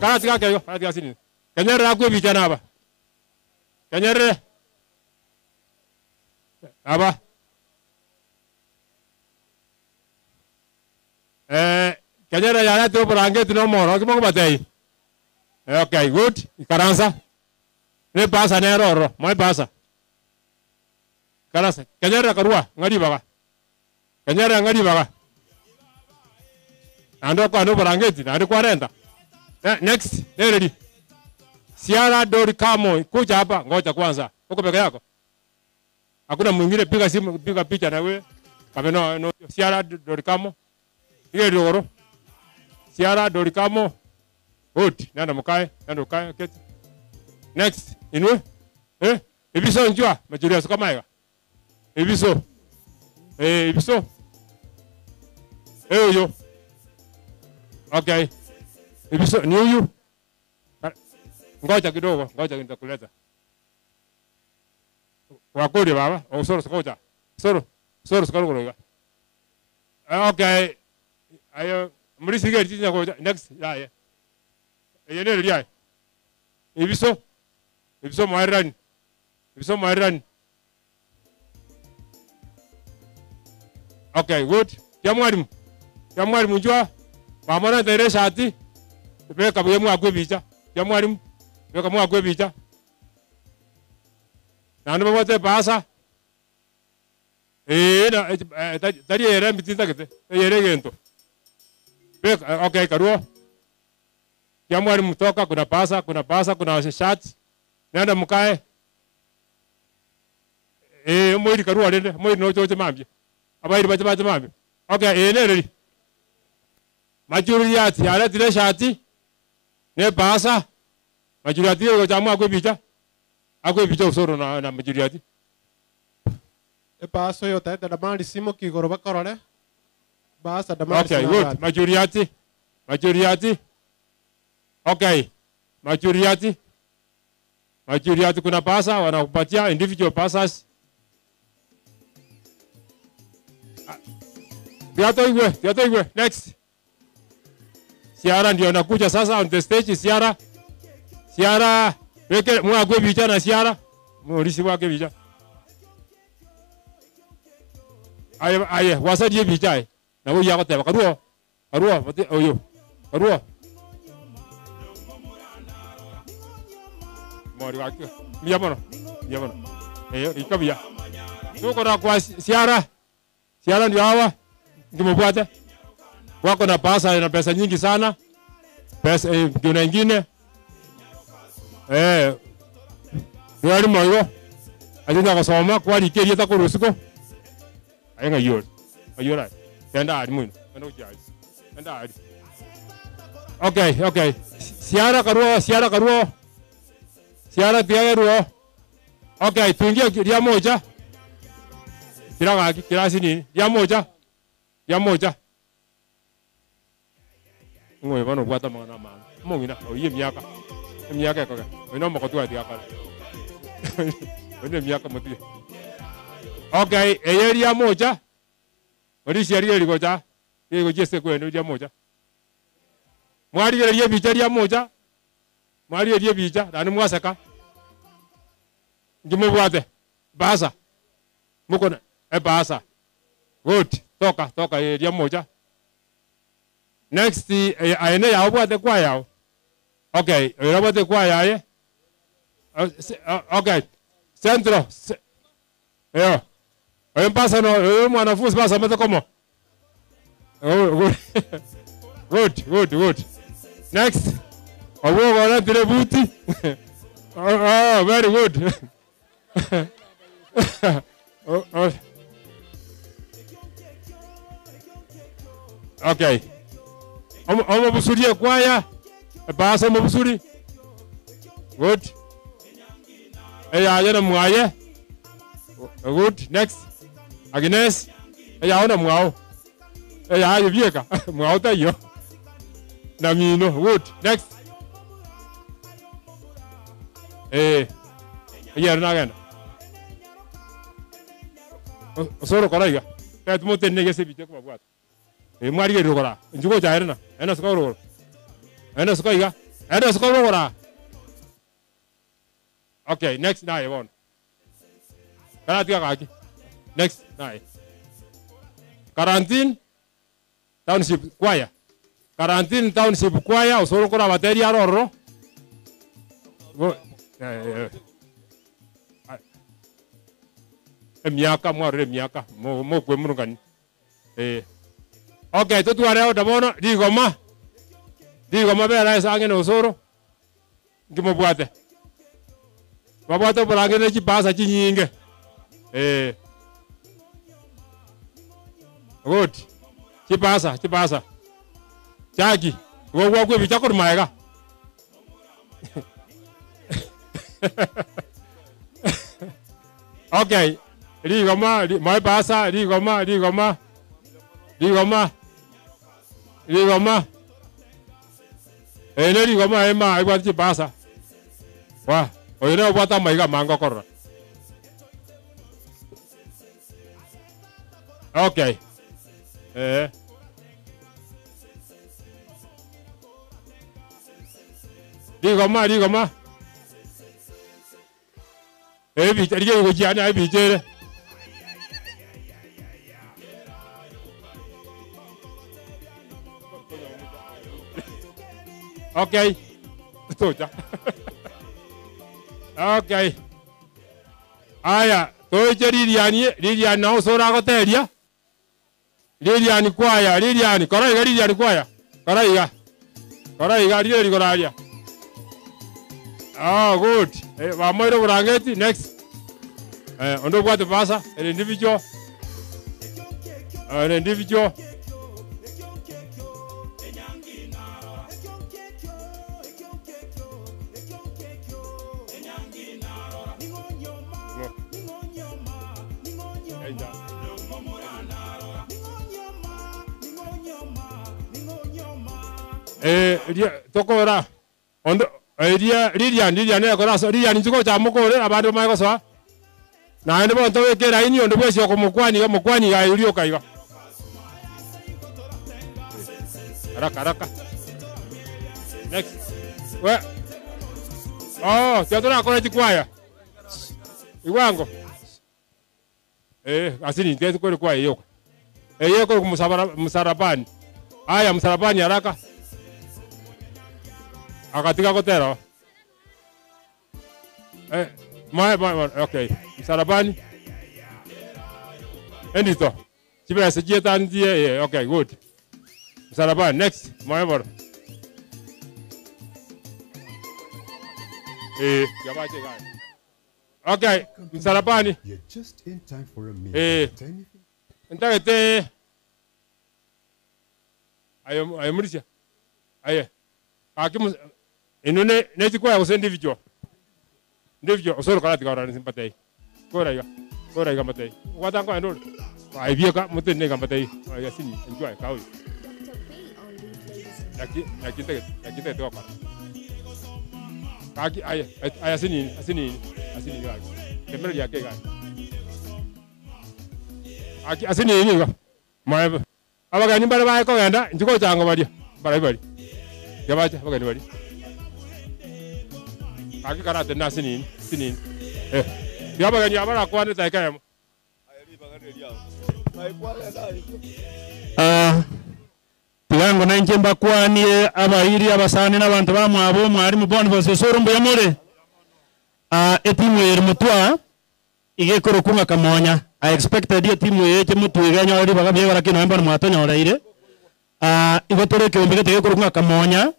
Kana tika keyo, kana tika sini. Kenyere akwe bijana ba. Kenyere. Aba. Kenyere yara to brange tino moro kimo batei. Okay, good. Karansa. Ne pasa ne roro, mai pasa. Karansa. Kenyere karua, ngadi baga. Kenyere ngadi baga. Ando kwa no brange ando 40. Next, ready. Siara Dori Kamo, kuja hapa, ngoja kwanza. Uko peke yako? Hakuna mwingine, piga simu, piga picha na wewe. Kama no Siara Dori Kamo. Ile doro. Siara Dori Kamo. Good. Nenda mkae, nenda ukae, keti. Next, inwe. Ibiso njua, majuria kama hiyo. Ibiso. Ibiso. Yo. Okay. Ibiso ni huyu. Ngoja kidogo, ngoja nitakuleta. Wakuri baba, usoro ngoja. Soro ngoja. Okay. Ayo, mrisi gari tija ngoja. Next, ya. Yene ria. Ibiso mairan. Ibiso mairan. Okay, good. Ya mwalimu njua. Pamana tere shati. Peka yemu akwe bicha. Ya mwalimu. Peka mu akwe bicha. Nanu babote pasa. Tari yere mitinta kete. Yere gento. Peka okay karuo. Ya mwalimu toka kuna pasa, kuna shati. Nenda mkae. Mwiri karuo lende. Mwiri no choche mambi. Abairi bache mambi. Okay, neri. Majority yara tire shati ne pasa majority ko jamu akwe bicha usoro na majority e paso yo tata da mali simo ki goroba korore basa da mali. Okay, good. Majority okay, majority kuna pasa wanakupatia individual passes. Tiato igwe next. Siara ndio nakuja sasa on the stage. Siara weke mwagwe bicha na Siara mulisi wake bicha. Aye wasaje bicha na wewe yako teba karuo mate oyo karuo mori wake miyamono ikabia tuko na kwa Siara ndio hawa ndimobwata wako na pesa nyingi sana. Pesa ndio nyingine. Yari moyo. Ajenda kusoma kwa likeria ta kurusiko. Ayenga yoro. Ayora. Tenda ari muno. Ndo jai. Tenda ari. Okay. Siara karuo. Siara tiaruo. Okay, tuingie dia moja. Kila sini. Dia moja. Ngoe bano buata mana mana. Mongina, oye miaka kaka. Ino makotu ati akala. Ino miaka moti. Okay, area moja. Orisi area ligoja. Ego jese kwenu dia moja. Mwari area bicha moja. Mwari area bicha, dani mwasaka. Ngime buate. Basa. Mukona basa. Good. Toka area moja. Next, aene yao buate kwa yao. Okay, robote kwa yaye. Okay. Centro. Yo. Oye pasa no, mwanafunzi pasa mete como. Oh, good. Next. Owo wala tire buti. Oh, very good. Okay. Omo busuri kwaya. Pasa omo busuri. Good. Yana mwaye. Good. Next. Agnes. Yana mwao. Ayo vieka. Mwao tayo. Namino. Good. Next. Yana gana. Solo koraiga. Kat mo tenne gese bite ko babwat. Mwari ge rogora. Njugo jairna. Ena sko rogora. Ena sko iga. Ena sko rogora. Okay, next nae one. Kana tiga kaki. Next nae. Quarantine township kwaya. Quarantine township kwaya usoro kora materia roro. Miaka mware miaka mo kwe murungani. Okay, tutu areo damono digoma. Digoma bela isa ngene usoro. Ngimo bwate. Babwate bulangene chipasa chinyinge. Good. Chipasa. Chaki. Wo kwe bichakor maega. Okay. Rigoma, mai pasa, rigoma. Ne rigoma ema ai wat chipasa. Wa, oyene bwata maiga mango korra. Okay. Rigoma. Bichari go jiana ai bichere. Okay. Tocha. Okay. Aya, toje Lilian na usora goteria. Lilian kwaya, koraiga Lilian kwaya. Koraiga Lilian koraria. Oh, good. Vamos a burangeti next. Ondo bwate pasa, an individual. Tokora. Ondo Lilian ekora so Lilian njuko cha mukore abantu maiko so. Na ndo bonto wekera ini ondo bwesi okomukwani ga yulio kaiga. Haraka. Next. We. Oh, tiatora kora chikwaya. Iwango. Asini ndetu kore kwa yoko. Yoko kumsarabani. Aya msarabani haraka. Akatika kotero. Okay. Msarabani. Endito. Chibera sejeta ndie. Okay, good. Msarabani. Next. Maebor. Yabache gani. Okay. Msarabani. You're just in time for a meal. Entagete. Ayomrisha. Aye. Akimu inone neti kwa usen individual osoro kala tigara ni simpatei kora matei wata ko ando ai bieka muten ne gamatei ai asini enjoy kawi yakite to ka kaki ai asini ga kemere yake ga aki asini ni ga mai abaga ni bara ko ganda njiko chango bari yabacha abaga ni bari Aki karate na sinin. Yaba gani abara kwa ne taika yamo. tigango na inche mbakwanie abairi abasani n'abantu bamwabo mwarimu Boniface Osoro mbuyamore etimu eri mutwa igekoro kunga kamonya. I expected iyo timu yeche mutwiga nyori bagabye barakino emba mwatonyoreire igotore kiombe tegekoro kunga kamonya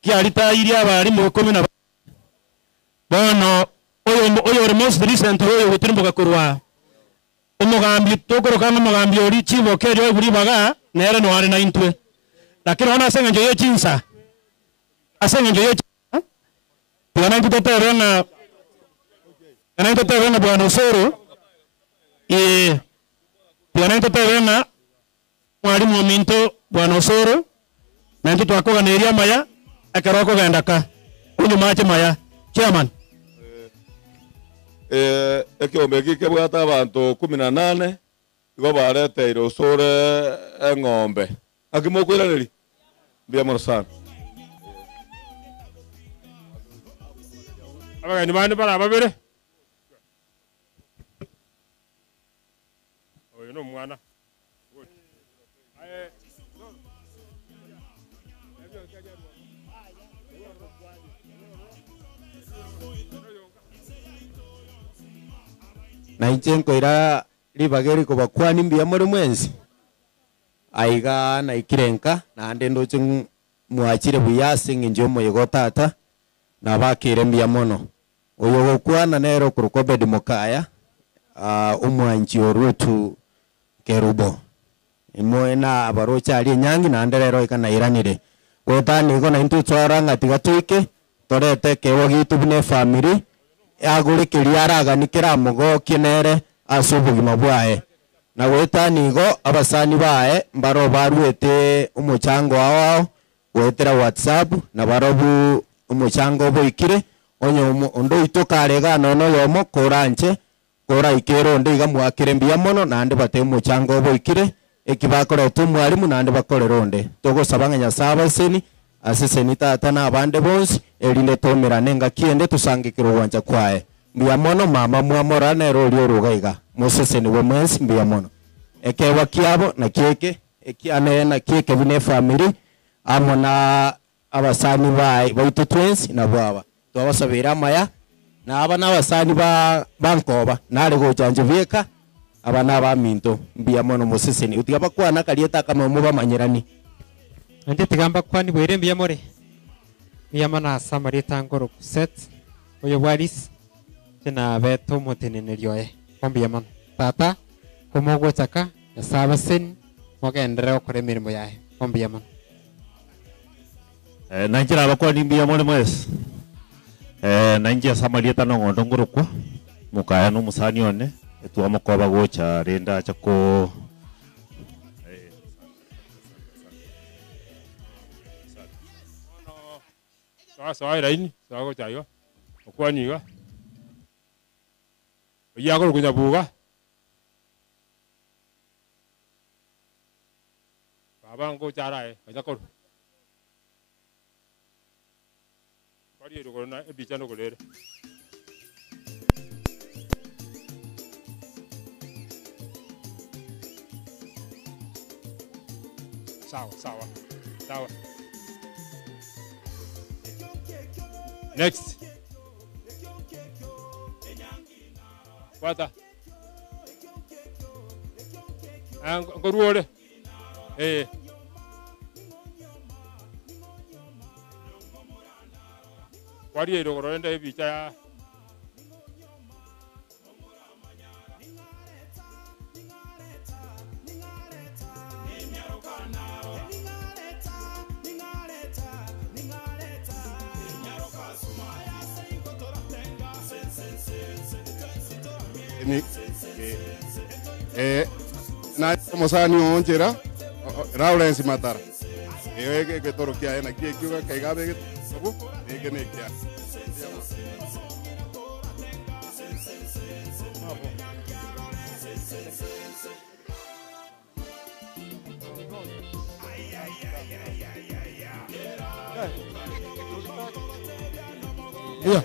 kiarita iria abarimu 10 bono oyo ori most recent oyo gutirumbuka kurwa umugambi tokorokanga umugambi ori chibo keryo buri baga nere no ari na intwe lakini ona asenga njo yo chinsa asenga njo yo bwana nkutotere na bwana Osoro bwana nkutotere na mwalimu Minto bwana Osoro na nkitu akoga neria maya akaroko gendaka unyu maya chairman ekiombe gike bwata abantu 18 igo bareteire Osoro eng'ombe akimokwiraniri mbia mono sana abagani bane bara babere oyo no mwana na inchenko ira ribageri ko bakwani mbia muri mwenzi aiga na ikirenka na ande ndoche mwachire buyase nginjo moyego tata na bakire mbia mono oyo gokwana nero kurukobe dimokaya umwanchi orutu kerubo imwe na abarocha ali nyangi na ande rero ikana iranire kwetani go na intu twara ngatiga tuike torete kewo gitu bine family agure kiriaraga nikira mugo kinere asubugima bwae na gwetani go abasani bae mbaro barwete umuchango wao wetera WhatsApp na barobu umuchango boikire onyo ondo itokarega nono yomo koranche kora ikero ndiga mwakire mbia mono nande bate umuchango boikire ekibakora tumwalimu nande bakore ronde togo sabanga saba seni aseseni tata na abande bonsi erinde tomera nenga kiende tusangikiro wanja kwae mbia mono mama mwamora na roli rugaiga museseni we mwensi mbia mono ekewa kiabo na keke ekiane na keke bine family amona abasani baitu twins na bwaba twabasabira maya na abana abasani bankoba nare gojanje vieka abana ba Minto mbia mono museseni utigaba kwana kalieta kama muba manyerani ande tigamba kwani bwere mbia more mbia mana samarita ngoro set oyo waris tena beto motenenerioe mbia man tata komogo chaka sabasen mogendere okore mirimo yae mbia man nanjira bakwani mbia more mwes nanjia samarita no ngondo ngurukwa mukaya no musani one etuwa makoba gocha renda chako sawa iraini sawa gocha yo okwani ga yago kunya buga baba ngo charae ajakor bari ro na ebichano kolere sawa next Wata. Ngoruore. Wari ero gorenda ebicha ya. Na mosani onjera Lawrence Matara que toro que hay aquí que caigabe que sabu que ne que Yeah.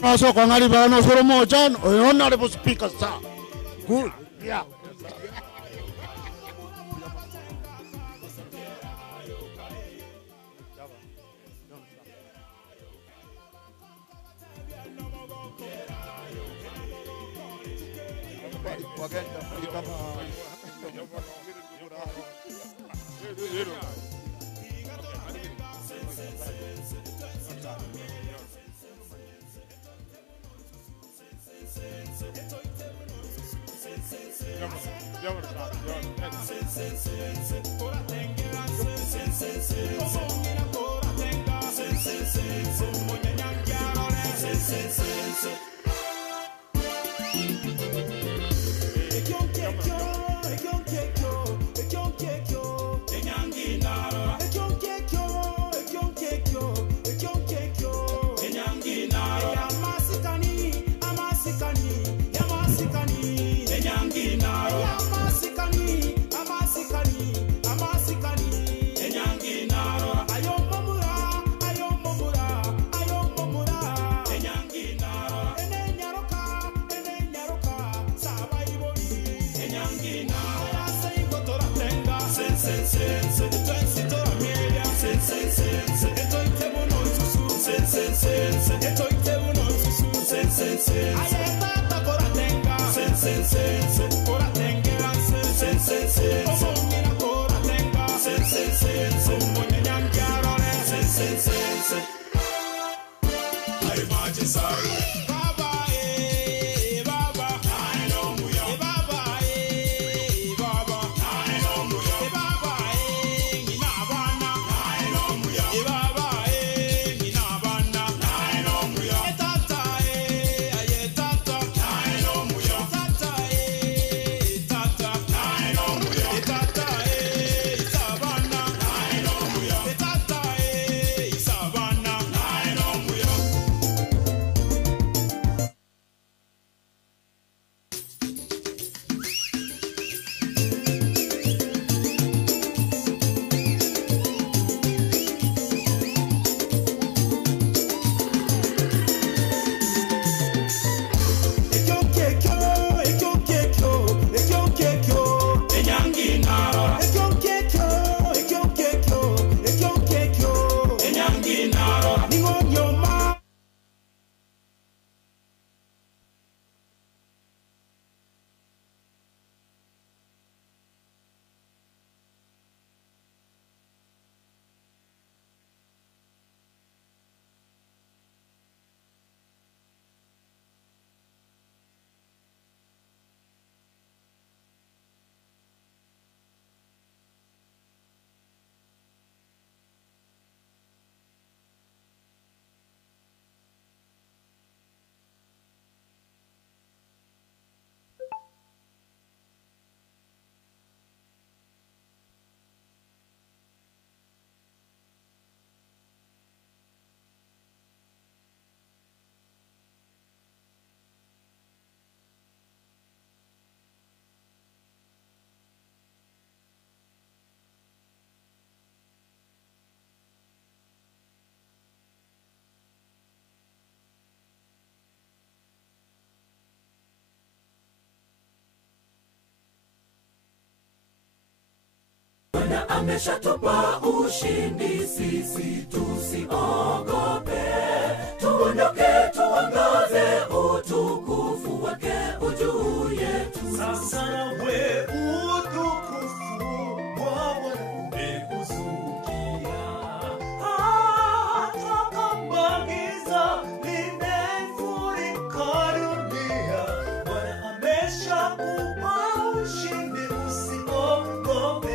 Maso con arriba no solo mochan, o honorable speaker sir. Good. Yeah. Bwana ameshatupa ushindi, sisi tusiogope. Tuondoke tuangaze utukufu wake ujuu yetu. Sasa we utukufu wa Bwana umekuzukia. Hata kama giza limefurika dunia, Bwana ameshakupa ushindi, usiogope.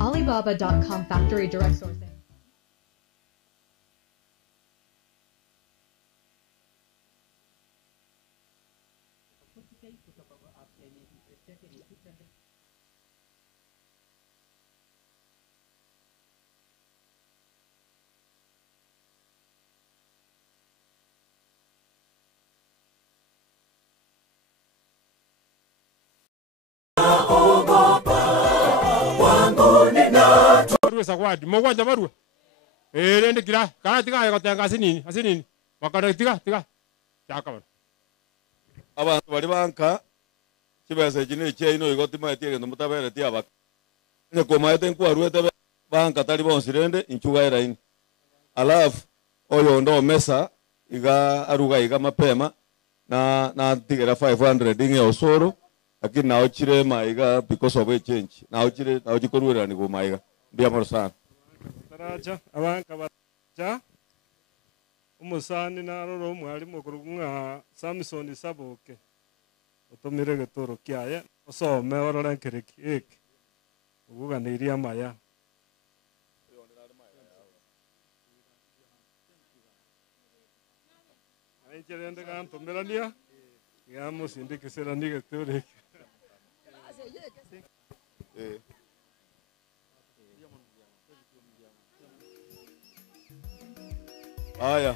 Alibaba.com factory direct sourcing. Sagwadi mogwanja barua rende kira kana tiga ya kotenga asinini wakana tiga chaka bana abantu bari banka kibese kini cye ino igoti matie gendo mutabere ti abaka ne koma eten kwa ruete banka tali bonsirende inchuga era ini alafu oyo ndo mesa iga aruga iga mapema na tigera 500 inge osoro lakini na ochire maiga because of a change na ochikorwera ni go maiga Biamor sana. Taraja abanka baja umusani naroro mwalimu kurugunga Samson Saboke otomire getoro kiaye osome ororenkereki eki uguganiria maya Aicherende gantomerania yamusindikisera nigetore Aya.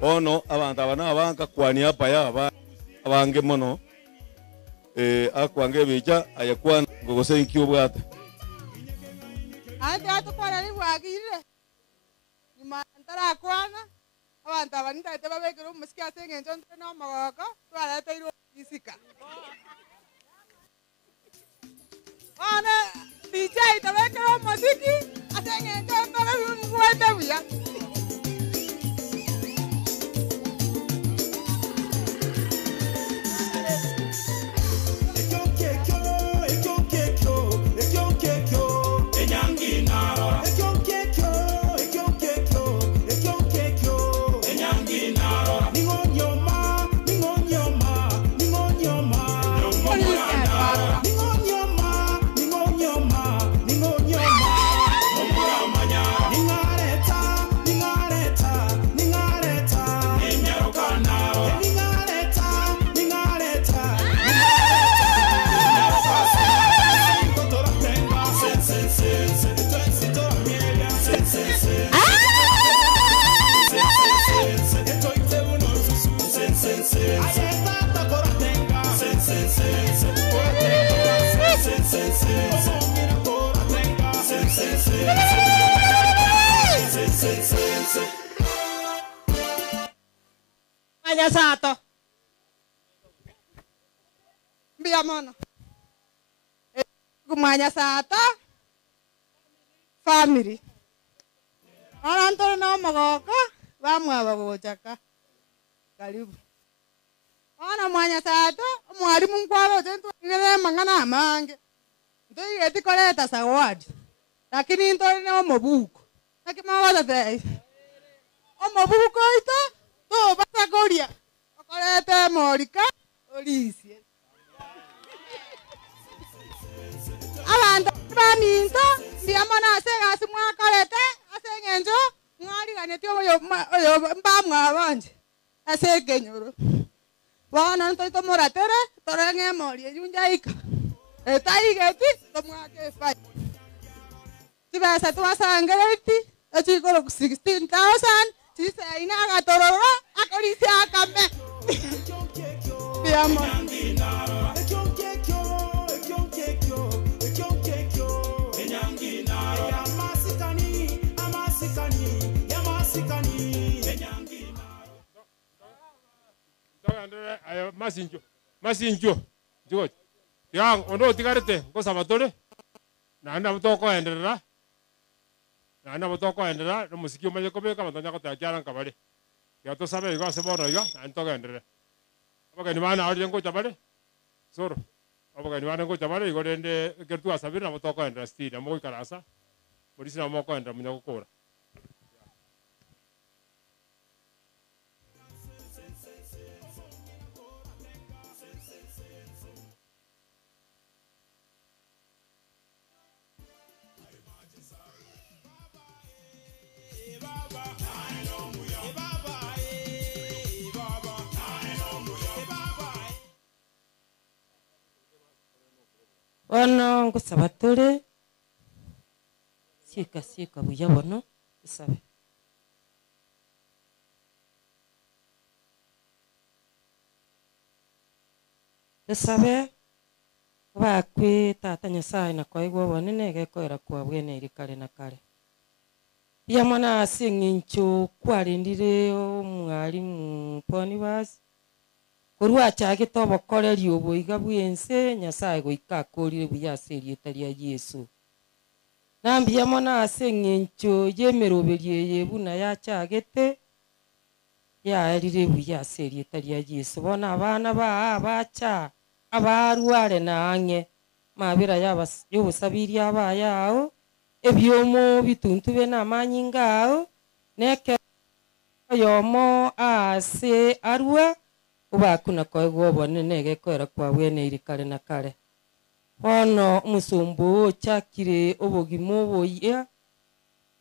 Ono abantu abana abanka kwani apa ya abange mono akwange bicha ayakwana gogose inkyo bwata. Ante atokwana ni bwagire. Nimantara kwana abantu abanita ite babekero musiki asenge njontre no magaka twarata iro isika. Ana DJ tabekero musiki asenge njontre no mwete buya. Manya sato. Mbia mono. Kumanya sato. Family. Anantoro na magoko. Vamwa bagochaka. Karibu. Ana mwanya sato. Mwalimu mkwaro jentu ngere mangana mange. Ndo yeti koleta sawadi. Lakini ndo ni omobuko. Nakimawaza te. Omobuko ito. To bata goria. Okolete morika. Olisie. Abantu baminto ndiamana asega simwa kolete asengenjo ngari ganetio oyo mbamwa abanje asegenyoro. Wana nto to moratere torenge mori yunjaika. Etaigeti tomwake fai. Tibasa twasangereti achikolo 16,000 sisa inaga tororo akorisi akame. Biamo. Masinjo. George. Yang ondo tigarete ko sabatore. Na anda mutoko enderera. Na anda mutoko enderera no musikio maje ko be kama tanya ko ta kyaran kabale. Ya to sabe iga se bono iga anto ga enderera. Abaga ni bana ari ngo tabale. Soro. Abaga ni bana ngo tabale igo dende kertu asabira mutoko enderera sti na mo ikarasa. Polisi na mo ko enderera munyako kora. Ono ngusaba tole sika buya bono isabe isabe bakwe tata Nyasaye na kwa igwo bonene gekoera kwa bwene iri kare na kare ya mwana asingincho kwarindire omwalimu Ponibas Korwa chage tobo koreri oboiga bwense Nyasaye goika akorire buya serie tari ya Yesu. Nambia mona asengencho yemeroberie yebuna ya chagete ya erire buya serie tari ya Yesu. Bona abana bacha abarware nange mabira y'obusabiri abayao ebyomo bituntube n'amanyingao neke yomo ase arwa ubakuna kwa igwo bonene gekoera kwa bwene iri kare na kare ono musumbu chakire obogimo boya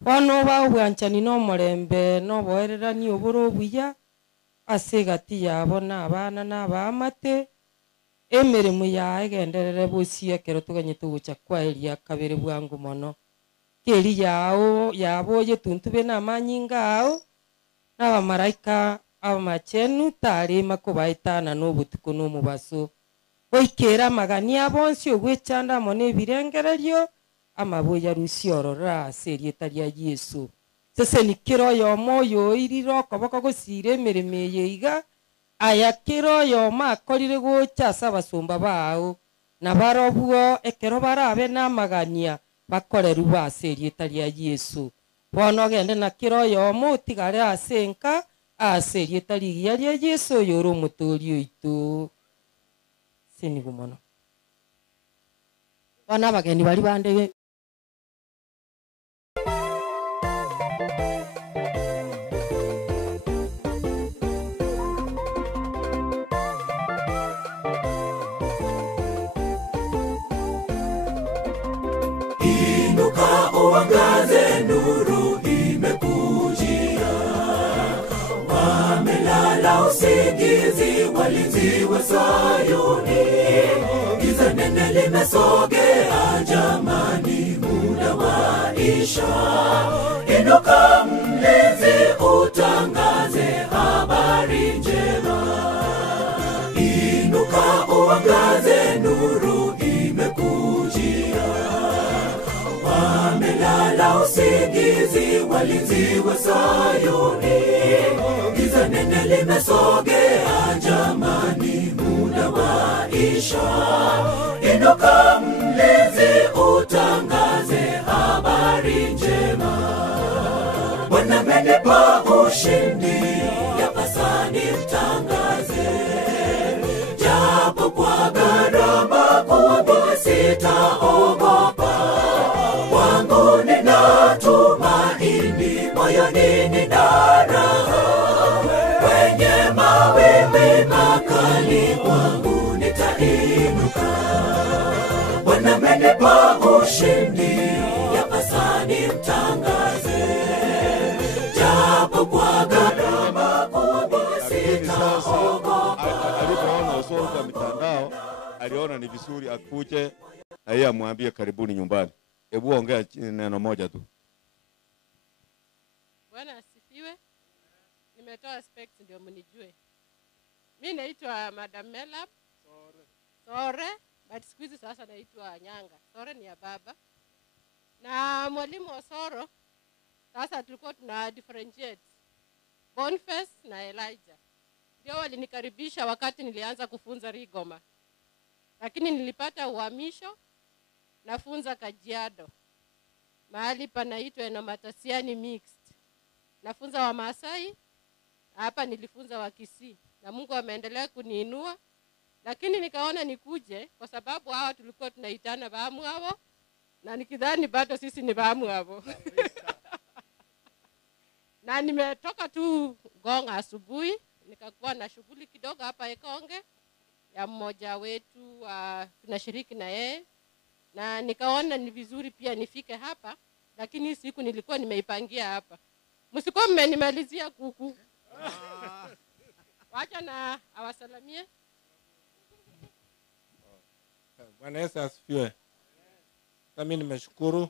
ono bawwanchani no morembe no boererani oboro buya asegati yabo n'abana n'abamate emirimo ya egenderere bosie kero tuganye tugucha kwa eria kabere bwangu mono keri yao yabo yetuntube n'amanyingao n'abamaraika amachenu tari makubaitana n'obutuko n'omubaso oikera magania bonsi ogwechanda mone birengererio amaboya rusiorora serie tari ya Yesu sese nikiro yo moyo iriro koboko gosire emirimo yeiga aya kiro yo makorire gocha sabasumba bao na barobwo ekero barabe n'amagania bakoreru ba serie tari ya Yesu bono gende na kiro yo mutigare asenka serie tari ya Yesu yoro mutori oito sinigo mono bana bageni bari bande Inuka uangaze, nuru imekujia. Wamelala usingizi walinzi wa Sayuni, giza nene limesogea jamani, muda waisha. Inuka mlinzi, utangaze habari njema. Inuka uangaze, nuru imekujia. Wamelala usingizi walinzi wa Sayuni. Giza nene limesogea jamani, muda waisha. Inuka mlinzi, utangaze habari njema. Bwana amenipa ushindi, yapasa nimtangaze. Japo kwa gharama kubwa sitaogopa. Wangu nina tumaini, moyoni nina raha. Kwenye mawimbi makali kwangu nitainuka. Bwana amenipa ushindi, yapasa nimtangaze. Japo kwa gharama kubwa sitaogopa. Alipoona Osoro kwa mitandao, aliona ni vizuri akuje na yeye amwambie karibuni nyumbani. Hebu ongea neno moja tu. Bwana asifiwe. Nimetoa specs ndio mnijue. Mimi naitwa Madam Melab Sore, but siku hizi sasa naitwa Nyanga. Sore ni ya baba. Na mwalimu Osoro sasa tulikuwa tuna differentiate Boniface na Elijah. Ndio walinikaribisha wakati nilianza kufunza Rigoma. Lakini nilipata uhamisho nafunza Kajiado. Mahali panaitwa Enomatasiani Mixed. Nafunza wa Maasai, hapa nilifunza wa Kisii. Na Mungu ameendelea kuniinua. Lakini nikaona nikuje kwa sababu hawa tulikuwa tunaitana bahamu hao. Na nikidhani bado sisi ni bahamu hao. Na nimetoka tu Ngong asubuhi, nikakuwa na shughuli kidogo hapa Ekonge ya mmoja wetu tunashiriki na yeye. Na nikaona ni vizuri pia nifike hapa, lakini siku nilikuwa nimeipangia hapa. Msikuwa mmenimalizia kuku. Wacha na awasalamie. Bwana Yesu asifiwe. Mimi nimeshukuru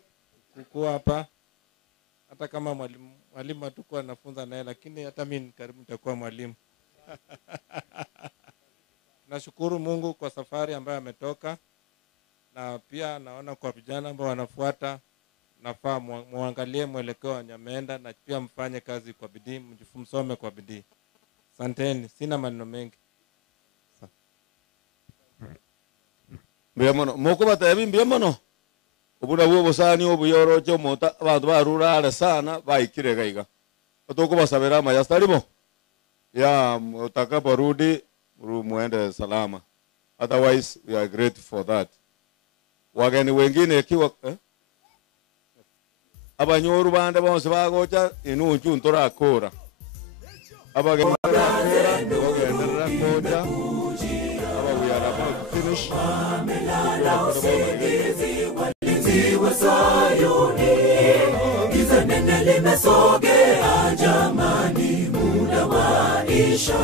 kuwa hapa. Hata kama mwalimu atakuwa anafunza naye, lakini hata mimi karibu nitakuwa mwalimu. Nashukuru Mungu kwa safari ambayo ametoka, na pia naona kwa vijana ambao wanafuata nafaa muangalie mwelekeo ameenda, na pia mfanye kazi kwa bidii, msome kwa bidii. Asanteni, sina maneno mengi. Mbiamono, moko batabi mbiamono. Obuna bwo sani obuyoro cyo mota abantu barurara sana baikire gaiga. Otoko basabera mayastarimo. Ya utakaporudi muende salama. Otherwise we are grateful for that. Wageni wengine kiwa abanyoru bande bonse bagocha inunchu ntorakora. Abageni bagendera koja. We are about to finish. Walinzi wa Sayuni, giza nene limesogea jamani, muda waisha.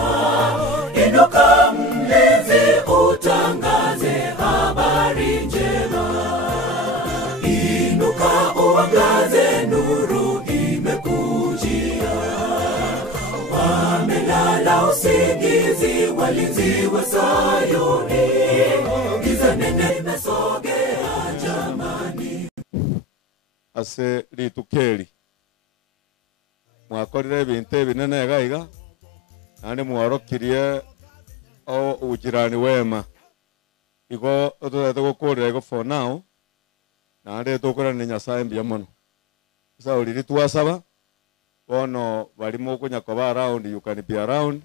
Inuka mlinzi, utangaze habari njema. Inuka uangaze, nuru imekujia. Wamelala usingizi walinzi wa Sayuni, giza nene limesogea jamani. Ase litukeli mwakorire ibintu binene gaiga, nani mwarokirie o ujirani wema igo tutete gukurira igo for now, nandi tukura ni Nyasaye mbiamono. Sasa uliri twasaba bono barimo kunyakoba around, you can be around.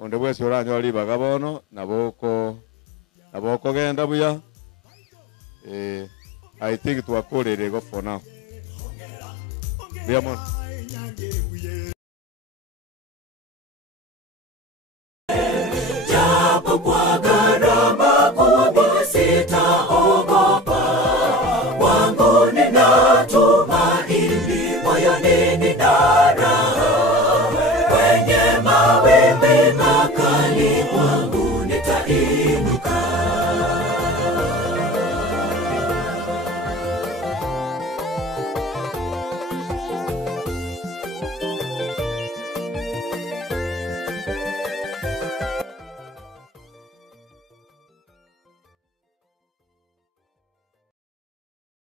Onde bwese oranyo ali bagabono naboko genda buya. I think tuakorere go for now. Biamon. Japo kwa